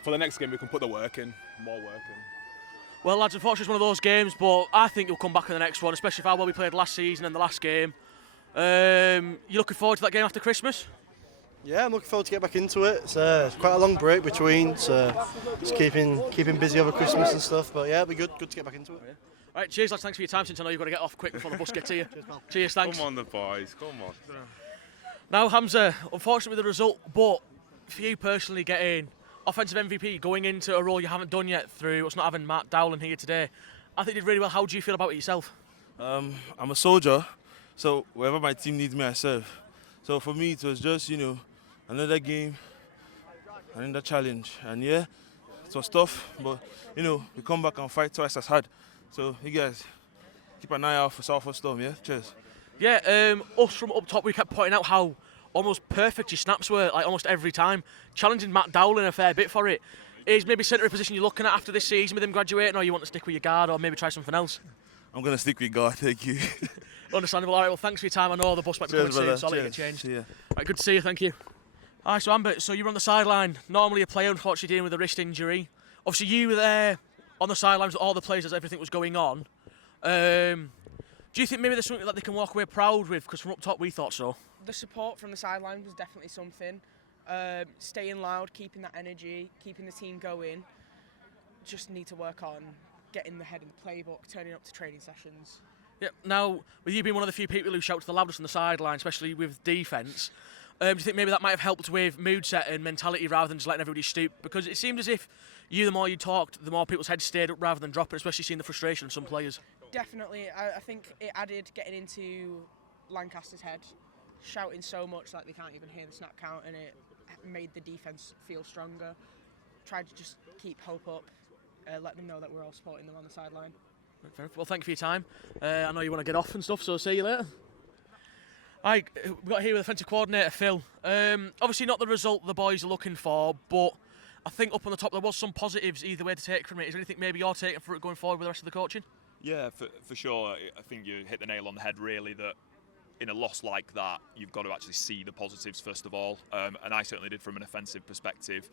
for the next game we can put the work in, more work in. Well, lads, unfortunately it's one of those games, but I think you'll come back in the next one, especially for how well we played last season and the last game. You looking forward to that game after Christmas? Yeah, I'm looking forward to get back into it. It's quite a long break between, so just keeping busy over Christmas and stuff. But yeah, it'll be good to get back into it. Yeah. All right, cheers, lads. Thanks for your time, since I know you've got to get off quick before the bus gets to you. Cheers, thanks. Come on, the boys. Come on. Now, Hamza, unfortunately with the result, but for you personally getting offensive MVP, going into a role you haven't done yet through us not having Matt Dowling here today, I think you did really well. How do you feel about it yourself? I'm a soldier, so wherever my team needs me, I serve. So for me, it was just, another game, another challenge. And yeah, it was tough, but, we come back and fight twice as hard. So you guys, keep an eye out for Salford Storm, yeah? Cheers. Yeah, us from up top, we kept pointing out how almost perfect your snaps were, like almost every time. Challenging Matt Dowling a fair bit for it. Is maybe centre of position you're looking at after this season with him graduating, or you want to stick with your guard, or maybe try something else? I'm going to stick with guard, thank you. Understandable. All right, well, thanks for your time. I know the bus might be coming soon, so I'll let you get changed. See ya. All right, good to see you, thank you. All right, so Amber, so you were on the sideline. Normally a player, unfortunately, dealing with a wrist injury. Obviously, you were there on the sidelines with all the players as everything was going on. Do you think maybe there's something that they can walk away proud with? Because from up top, we thought so. The support from the sideline was definitely something. Staying loud, keeping that energy, keeping the team going. Just need to work on getting the head in the playbook, turning up to training sessions. Yeah. Now, with you being one of the few people who shout to the loudest on the sideline, especially with defence, do you think maybe that might have helped with mood set and mentality rather than just letting everybody stoop? Because it seemed as if the more you talked, the more people's heads stayed up rather than dropping, especially seeing the frustration of some players. Definitely. I think it added getting into Lancaster's head, shouting so much like they can't even hear the snap count, and it made the defence feel stronger. Tried to just keep hope up, let them know that we're all supporting them on the sideline. Well, thank you for your time. I know you want to get off and stuff, so see you later. We've got here with offensive coordinator Phil. Obviously not the result the boys are looking for, but I think up on the top there was some positives either way to take from it. Is there anything maybe you're taking for it going forward with the rest of the coaching? Yeah, for sure. I think you hit the nail on the head, really, that in a loss like that, you've got to actually see the positives first of all. And I certainly did from an offensive perspective.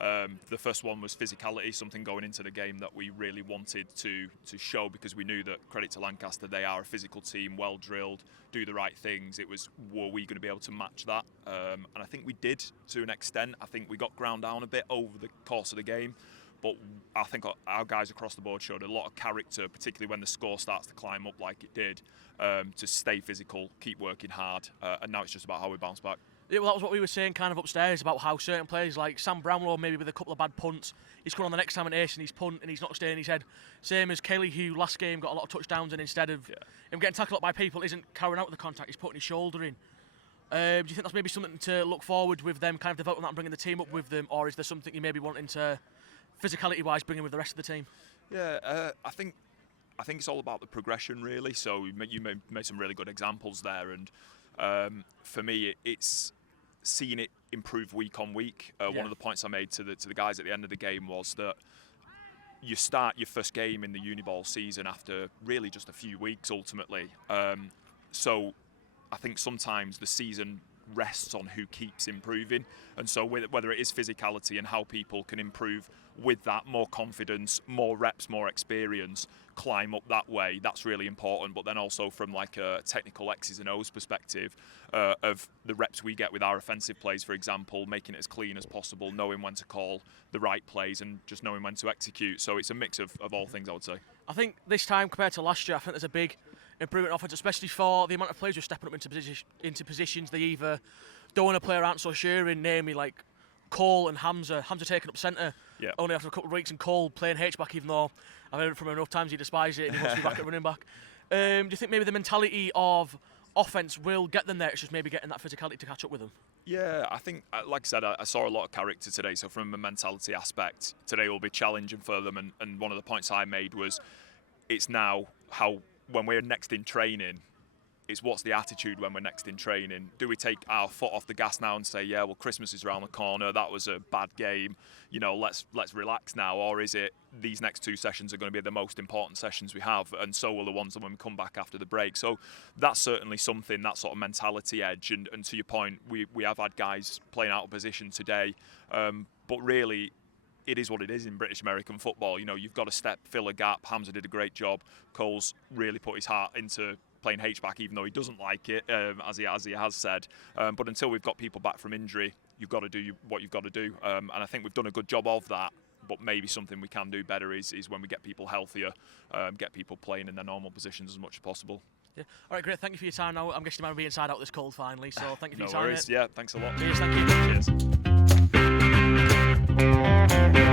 The first one was physicality, something going into the game that we really wanted to show, because we knew that, credit to Lancaster, they are a physical team, well drilled, do the right things. It was, were we going to be able to match that? And I think we did to an extent. I think we got ground down a bit over the course of the game. But I think our guys across the board showed a lot of character, particularly when the score starts to climb up like it did, to stay physical, keep working hard, and now it's just about how we bounce back. Yeah, well, that was what we were saying kind of upstairs about how certain players like Sam Brownlow, maybe with a couple of bad punts, he's coming on the next time and ace and he's punt and he's not staying his head. Same as Kelly, who last game got a lot of touchdowns, and instead of him getting tackled up by people, isn't carrying out with the contact, he's putting his shoulder in. Do you think that's maybe something to look forward with them, kind of developing that and bringing the team up with them, or is there something you maybe wanting to, physicality-wise, bring in with the rest of the team? Yeah, I think it's all about the progression, really. So you made some really good examples there, and for me, it's seeing it improve week on week. One of the points I made to the guys at the end of the game was that you start your first game in the Uniball season after really just a few weeks, ultimately. So I think sometimes the season rests on who keeps improving. And so whether it is physicality and how people can improve with that, more confidence, more reps, more experience, climb up that way, that's really important. But then also from like a technical X's and O's perspective, of the reps we get with our offensive plays, for example, making it as clean as possible, knowing when to call the right plays and just knowing when to execute. So it's a mix of all things, I would say. I think this time compared to last year, I think there's a big improvement in offense, especially for the amount of players who are stepping up into positions they either don't want to play or aren't so sure in, namely like Cole and Hamza. Hamza taking up centre only after a couple of weeks, and Cole playing H-back, even though I've heard from him enough times he despises it and he wants to be back at running back. Do you think maybe the mentality of offence will get them there? It's just maybe getting that physicality to catch up with them. Yeah, I think, like I said, I saw a lot of character today. So from a mentality aspect, today will be challenging for them. And one of the points I made was, it's now how, when we're next in training, it's what's the attitude when we're next in training. Do we take our foot off the gas now and say, yeah, well, Christmas is around the corner, that was a bad game, you know, let's relax now? Or is it, these next 2 sessions are going to be the most important sessions we have, and so will the ones when we come back after the break? So that's certainly something, that sort of mentality edge. And to your point, we have had guys playing out of position today, but really, it is what it is in British American football. You know, you've got to fill a gap. Hamza did a great job. Cole's really put his heart into playing H-back, even though he doesn't like it, as he has said. But until we've got people back from injury, you've got to do what you've got to do. And I think we've done a good job of that. But maybe something we can do better is when we get people healthier, get people playing in their normal positions as much as possible. Yeah. All right, great. Thank you for your time. Now I'm guessing you might be inside out this cold finally. So thank you for your time. No worries. Yeah, thanks a lot. Cheers. Thank you. Cheers.